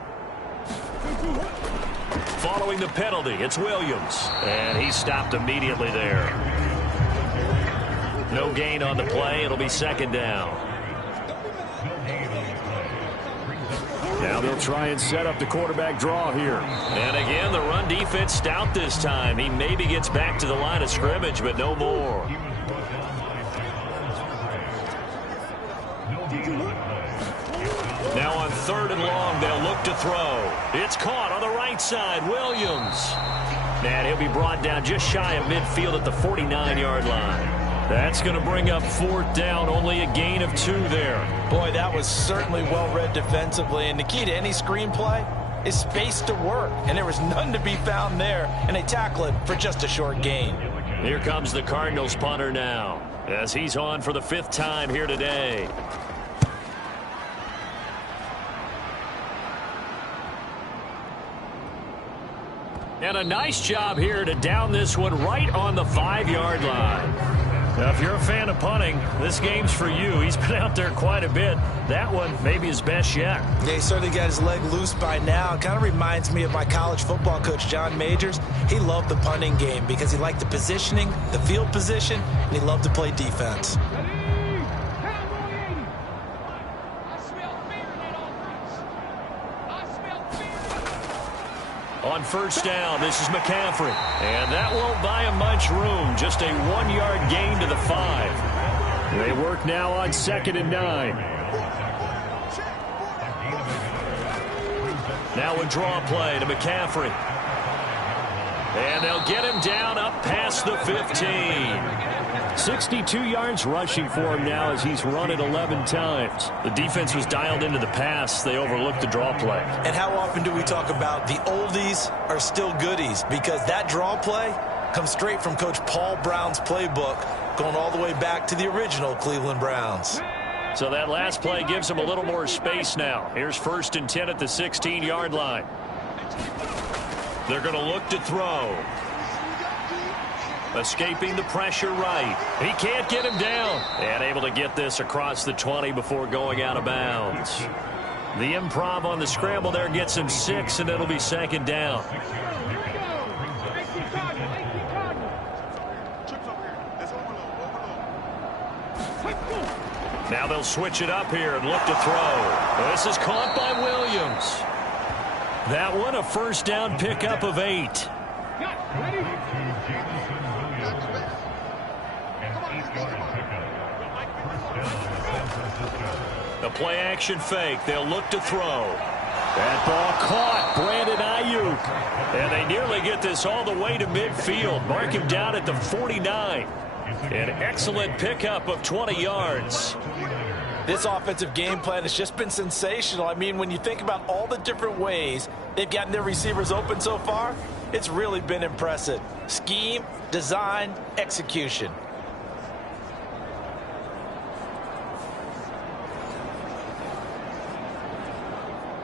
Following the penalty, it's Williams. And he stopped immediately there. No gain on the play. It'll be 2nd down. Now they'll try and set up the quarterback draw here. And again, the run defense stout this time. He maybe gets back to the line of scrimmage, but no more. Now on 3rd and long, they'll look to throw. It's caught on the right side. Williams. And he'll be brought down just shy of midfield at the 49-yard line. That's going to bring up 4th down, only a gain of 2 there. Boy, that was certainly well read defensively, and the key to any screenplay is space to work, and there was none to be found there, and they tackle it for just a short gain. Here comes the Cardinals punter now, as he's on for the 5th time here today. And a nice job here to down this one right on the 5-yard line. Now, if you're a fan of punting, this game's for you. He's been out there quite a bit. That one may be his best yet. Yeah, he certainly got his leg loose by now. It kind of reminds me of my college football coach, John Majors. He loved the punting game because he liked the positioning, the field position, and he loved to play defense. On 1st down, this is McCaffrey. And that won't buy him much room. Just a 1-yard gain to the 5. They work now on 2nd and 9. Now a draw play to McCaffrey. And they'll get him down up past the 15. 62 yards rushing for him now as he's run it 11 times. The defense was dialed into the pass. They overlooked the draw play. And how often do we talk about the oldies are still goodies? Because that draw play comes straight from Coach Paul Brown's playbook, going all the way back to the original Cleveland Browns. So that last play gives him a little more space now. Here's 1st and 10 at the 16-yard line. They're going to look to throw. Escaping the pressure right. He can't get him down. And able to get this across the 20 before going out of bounds. The improv on the scramble there gets him 6, and it'll be 2nd down. Now they'll switch it up here and look to throw. This is caught by Williams. That one a 1st down pickup of 8. The play action fake. They'll look to throw. That ball caught. Brandon Ayuk. And they nearly get this all the way to midfield. Mark him down at the 49. An excellent pickup of 20 yards. This offensive game plan has just been sensational. I mean, when you think about all the different ways they've gotten their receivers open so far, it's really been impressive. Scheme, design, execution.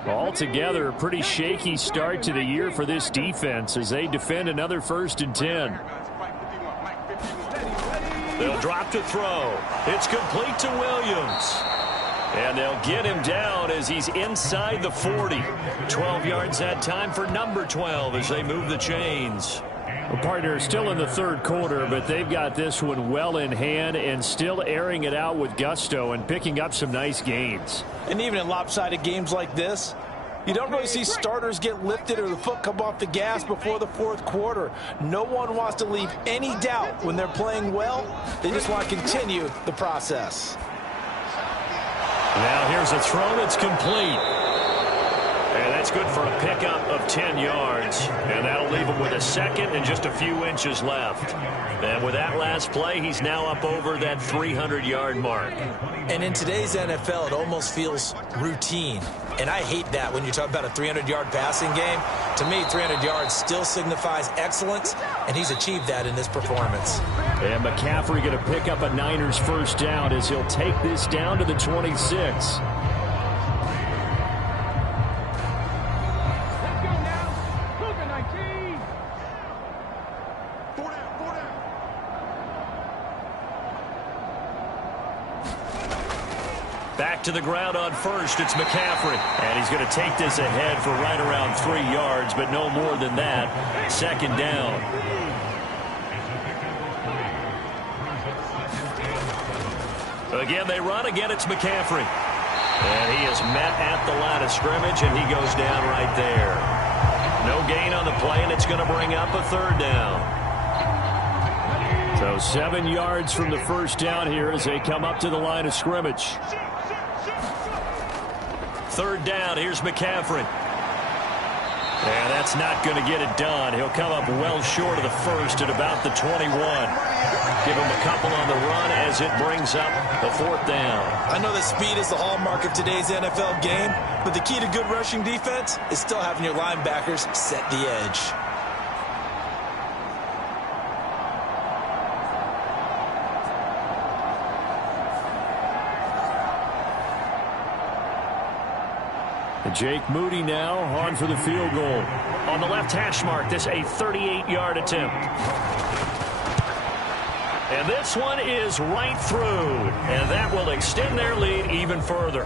Altogether, a pretty shaky start to the year for this defense as they defend another 1st and 10. They'll drop to throw. It's complete to Williams. And they'll get him down as he's inside the 40. 12 yards that time for number 12 as they move the chains. Well, partner, still in the 3rd quarter, but they've got this one well in hand and still airing it out with gusto and picking up some nice gains. And even in lopsided games like this, you don't really see starters get lifted or the foot come off the gas before the 4th quarter. No one wants to leave any doubt when they're playing well. They just want to continue the process. Now here's a throw that's complete. And that's good for a pickup of 10 yards. And that'll leave him with a 2nd and just a few inches left. And with that last play, he's now up over that 300-yard mark. And in today's NFL, it almost feels routine. And I hate that when you talk about a 300-yard passing game. To me, 300 yards still signifies excellence, and he's achieved that in this performance. And McCaffrey going to pick up a Niners 1st down as he'll take this down to the 26. Back to the ground on 1st. It's McCaffrey. And he's going to take this ahead for right around 3 yards, but no more than that. 2nd down. Again, they run. Again, it's McCaffrey. And he is met at the line of scrimmage, and he goes down right there. No gain on the play, and it's going to bring up a 3rd down. So 7 yards from the 1st down here as they come up to the line of scrimmage. 3rd down, here's McCaffrey. And that's not going to get it done. He'll come up well short of the 1st at about the 21. Give him a couple on the run as it brings up the 4th down. I know that speed is the hallmark of today's NFL game, but the key to good rushing defense is still having your linebackers set the edge. Jake Moody now on for the field goal. On the left hash mark, this a 38-yard attempt. And this one is right through, and that will extend their lead even further.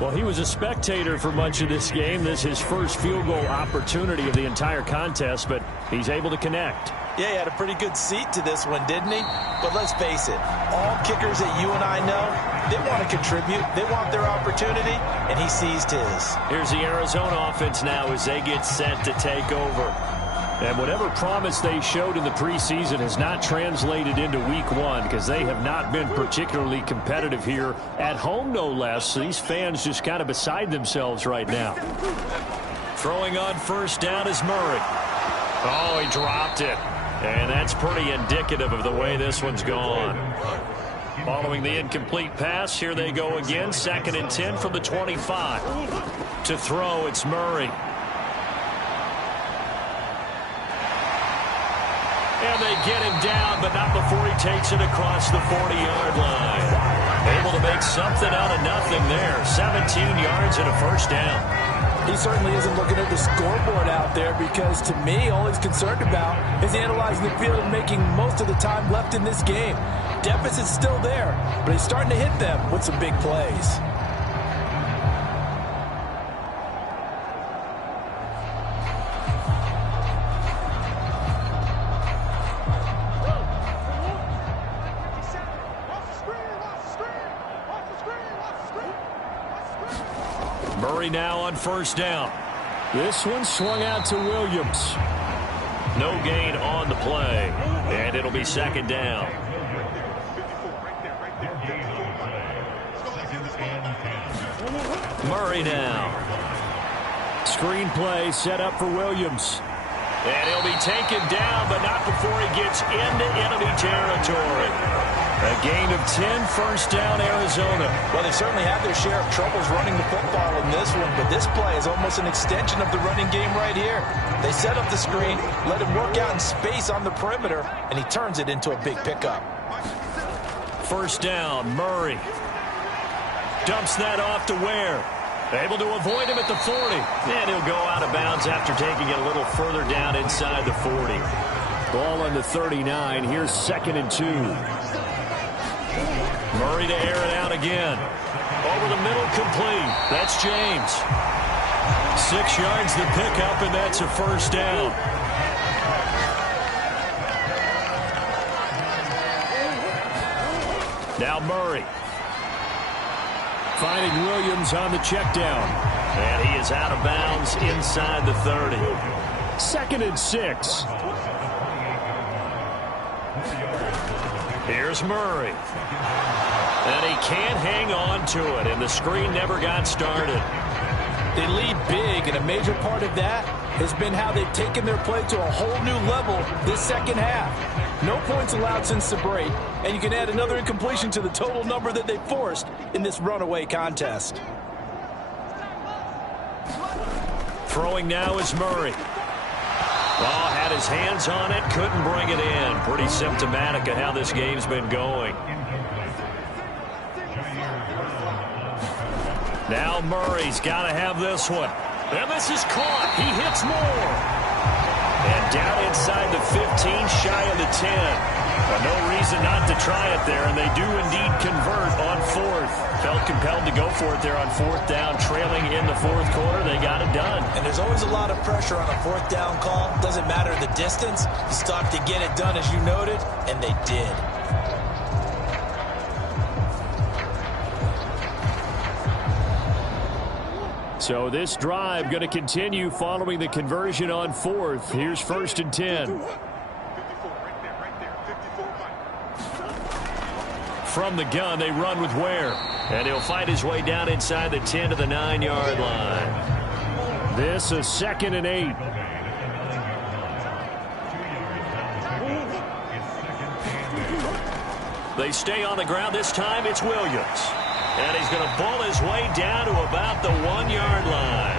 Well, he was a spectator for much of this game. This is his first field goal opportunity of the entire contest, but he's able to connect. Yeah, he had a pretty good seat to this one, didn't he? But let's face it, all kickers that you and I know, they want to contribute. They want their opportunity, and he seized his. Here's the Arizona offense now as they get set to take over. And whatever promise they showed in the preseason has not translated into week 1 because they have not been particularly competitive here at home, no less. These fans just kind of beside themselves right now. Throwing on 1st down is Murray. Oh, he dropped it. And that's pretty indicative of the way this one's gone. Following the incomplete pass, here they go again. 2nd and 10 from the 25. To throw, it's Murray. And they get him down, but not before he takes it across the 40-yard line. Able to make something out of nothing there. 17 yards and a 1st down. He certainly isn't looking at the scoreboard out there because, to me, all he's concerned about is analyzing the field and making most of the time left in this game. Deficit's still there, but he's starting to hit them with some big plays. Murray now on 1st down. This one swung out to Williams. No gain on the play, and it'll be 2nd down. Murray now. Screen play set up for Williams. And he'll be taken down, but not before he gets into enemy territory. A gain of 10, 1st down, Arizona. Well, they certainly had their share of troubles running the football in this one, but this play is almost an extension of the running game right here. They set up the screen, let him work out in space on the perimeter, and he turns it into a big pickup. 1st down, Murray. Dumps that off to Ware. Able to avoid him at the 40. And he'll go out of bounds after taking it a little further down inside the 40. Ball on the 39. Here's 2nd and 2. Murray to air it out again. Over the middle, complete. That's James. 6 yards the pickup, and that's a 1st down. Now Murray. Finding Williams on the check down. And he is out of bounds inside the 30. 2nd and 6. Here's Murray. And he can't hang on to it, and the screen never got started. They lead big, and a major part of that has been how they've taken their play to a whole new level this 2nd half. No points allowed since the break, and you can add another incompletion to the total number that they forced in this runaway contest. Throwing now is Murray. Oh, had his hands on it, couldn't bring it in. Pretty symptomatic of how this game's been going. Now Murray's got to have this one. And this is caught. He hits more. And down inside the 15, shy of the 10. But no reason not to try it there, and they do indeed convert on 4th. Felt compelled to go for it there on 4th down, trailing in the 4th quarter. They got it done. And there's always a lot of pressure on a 4th down call. Doesn't matter the distance. You stop to get it done, as you noted, and they did. So this drive going to continue following the conversion on 4th. Here's 1st and 10. From the gun, they run with Ware. And he'll fight his way down inside the 10 to the 9-yard line. This is 2nd and 8. They stay on the ground. This time it's Williams. And he's going to ball his way down to about the 1-yard line.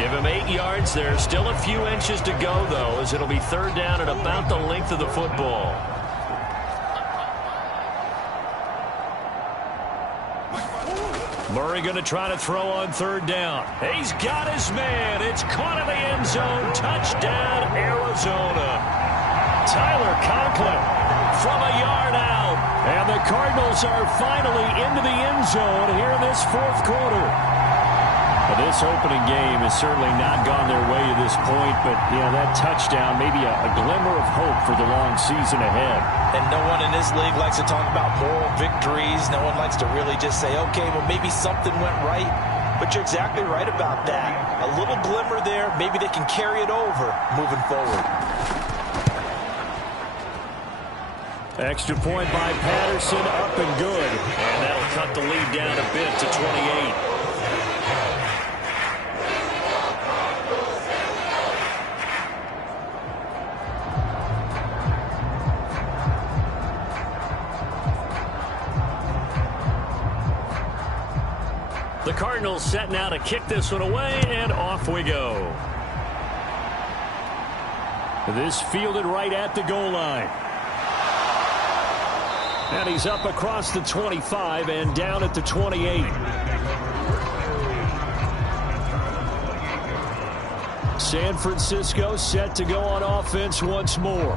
Give him 8 yards there. Still a few inches to go, though, as it'll be 3rd down at about the length of the football. Murray going to try to throw on 3rd down. He's got his man. It's caught in the end zone. Touchdown, Arizona. Tyler Conklin from a yard out. And the Cardinals are finally into the end zone here in this 4th quarter. Well, this opening game has certainly not gone their way at this point, but yeah, that touchdown, maybe a glimmer of hope for the long season ahead. And no one in this league likes to talk about moral victories. No one likes to really just say, okay, well, maybe something went right. But you're exactly right about that. A little glimmer there. Maybe they can carry it over moving forward. Extra point by Patterson, up and good. And that'll cut the lead down a bit to 28. The Cardinals set now to kick this one away, and off we go. This fielded right at the goal line. And he's up across the 25 and down at the 28. San Francisco set to go on offense once more.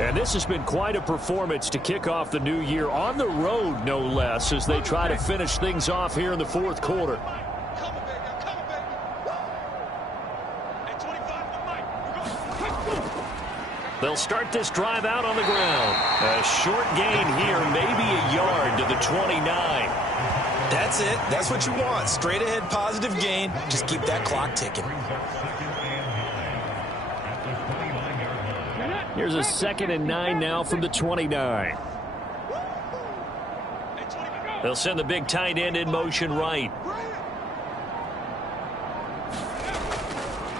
And this has been quite a performance to kick off the new year on the road, no less, as they try to finish things off here in the 4th quarter. They'll start this drive out on the ground. A short gain here, maybe a yard to the 29. That's it. That's what you want. Straight ahead positive gain. Just keep that clock ticking. Here's a 2nd and 9 now from the 29. They'll send the big tight end in motion right.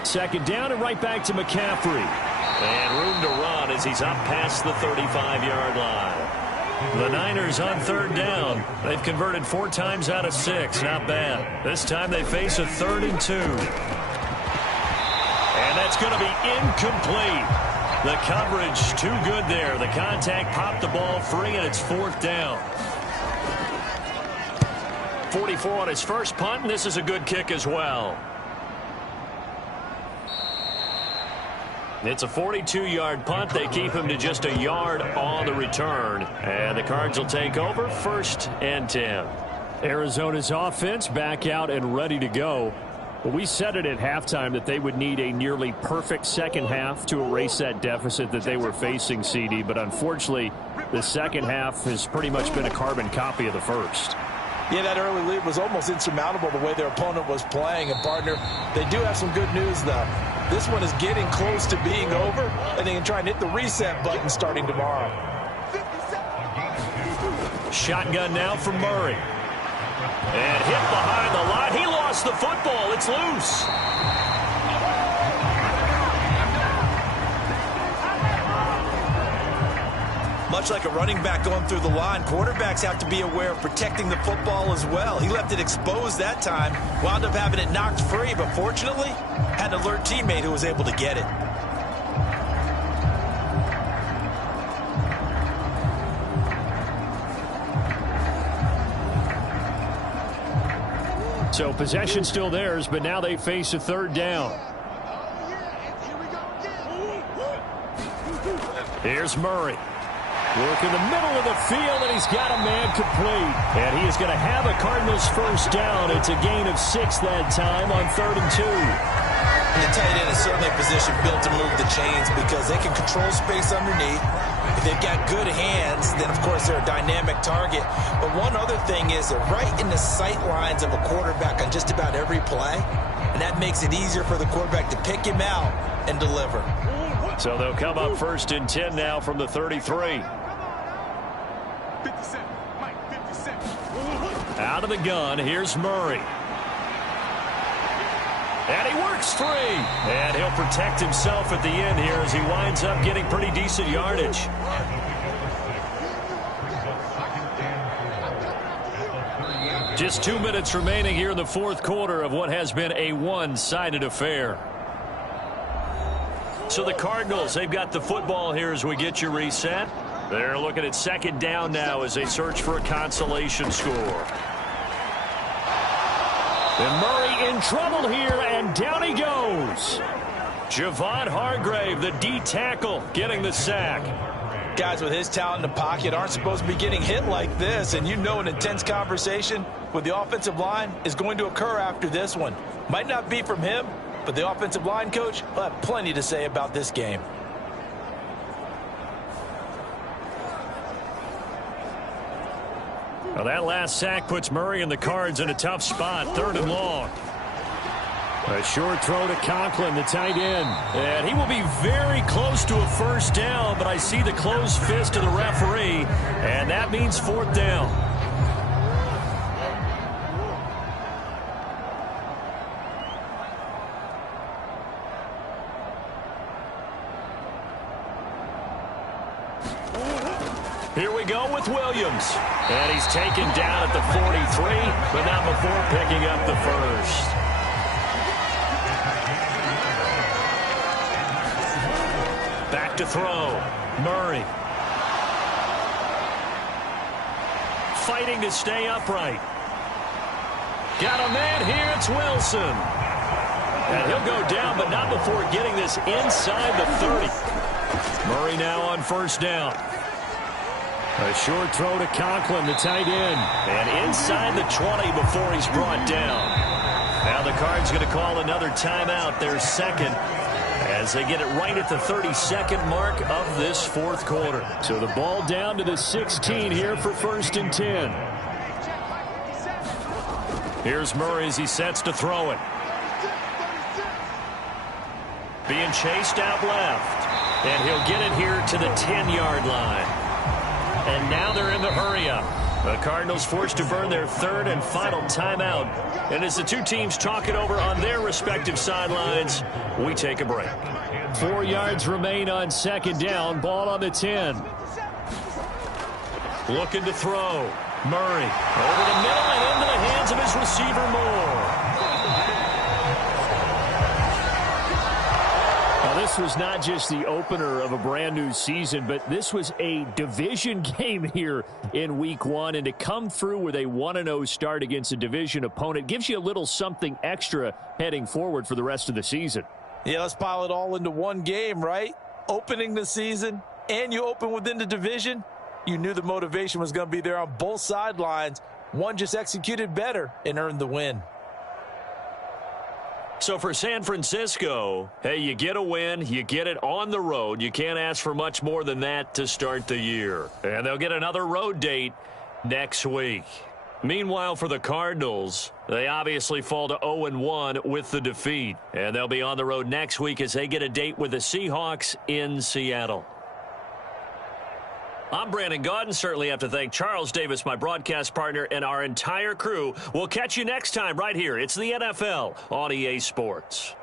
2nd down and right back to McCaffrey. And room to run as he's up past the 35-yard line. The Niners on 3rd down. They've converted 4 times out of 6. Not bad. This time they face a 3rd and 2. And that's going to be incomplete. The coverage too good there. The contact popped the ball free, and it's 4th down. 44 on his first punt, and this is a good kick as well. It's a 42-yard punt. They keep him to just a yard on the return. And the Cards will take over 1st and 10. Arizona's offense back out and ready to go. Well, we said it at halftime that they would need a nearly perfect second half to erase that deficit that they were facing, CD. But unfortunately, the second half has pretty much been a carbon copy of the first. Yeah, that early lead was almost insurmountable the way their opponent was playing. And, partner, they do have some good news, though. This one is getting close to being over, and they can try and hit the reset button starting tomorrow. Shotgun now from Murray. And hit behind the line. He lost the football. It's loose. Much like a running back going through the line, quarterbacks have to be aware of protecting the football as well. He left it exposed that time, wound up having it knocked free, but fortunately, had an alert teammate who was able to get it. So possession still theirs, but now they face a 3rd down. Here's Murray. Work in the middle of the field, and he's got a man complete. And he is going to have a Cardinals first down. It's a gain of 6 that time on 3rd and 2. The tight end is certainly a position built to move the chains because they can control space underneath. If they've got good hands, then, of course, they're a dynamic target. But one other thing is they're right in the sight lines of a quarterback on just about every play, and that makes it easier for the quarterback to pick him out and deliver. So they'll come up 1st and 10 now from the 33. 57, Mike, 57. Out of the gun, here's Murray. And he works free. And he'll protect himself at the end here as he winds up getting pretty decent yardage. Just 2 minutes remaining here in the fourth quarter of what has been a one-sided affair. So the Cardinals, they've got the football here as we get you reset. They're looking at second down now as they search for a consolation score. And Murray in trouble here, and down he goes. Javon Hargrave, the D tackle, getting the sack. Guys with his talent in the pocket aren't supposed to be getting hit like this, and you know an intense conversation with the offensive line is going to occur after this one. Might not be from him, but the offensive line coach will have plenty to say about this game. Well, that last sack puts Murray and the Cards in a tough spot, 3rd and long. A short throw to Conklin, the tight end. And he will be very close to a first down, but I see the closed fist of the referee, and that means 4th down. Here we go with Williams. And he's taken down at the 43, but not before picking up the first. Back to throw. Murray. Fighting to stay upright. Got a man here. It's Wilson. And he'll go down, but not before getting this inside the 30. Murray now on first down. A short throw to Conklin, the tight end. And inside the 20 before he's brought down. Now the Cards going to call another timeout, their second, as they get it right at the 32nd mark of this fourth quarter. So the ball down to the 16 here for 1st and 10. Here's Murray as he sets to throw it. Being chased out left. And he'll get it here to the 10-yard line. And now they're in the hurry-up. The Cardinals forced to burn their 3rd and final timeout. And as the two teams talk it over on their respective sidelines, we take a break. 4 yards remain on second down. Ball on the 10. Looking to throw. Murray over the middle and into the hands of his receiver Moore. This was not just the opener of a brand new season, but this was a division game here in week 1. And to come through with a 1-0 start against a division opponent gives you a little something extra heading forward for the rest of the season. Yeah, let's pile it all into one game, right? Opening the season, and you open within the division. You knew the motivation was going to be there on both sidelines. One just executed better and earned the win. So for San Francisco, hey, you get a win, you get it on the road. You can't ask for much more than that to start the year. And they'll get another road date next week. Meanwhile, for the Cardinals, they obviously fall to 0-1 with the defeat. And they'll be on the road next week as they get a date with the Seahawks in Seattle. I'm Brandon Gaudin. Certainly have to thank Charles Davis, my broadcast partner, and our entire crew. We'll catch you next time right here. It's the NFL on EA Sports.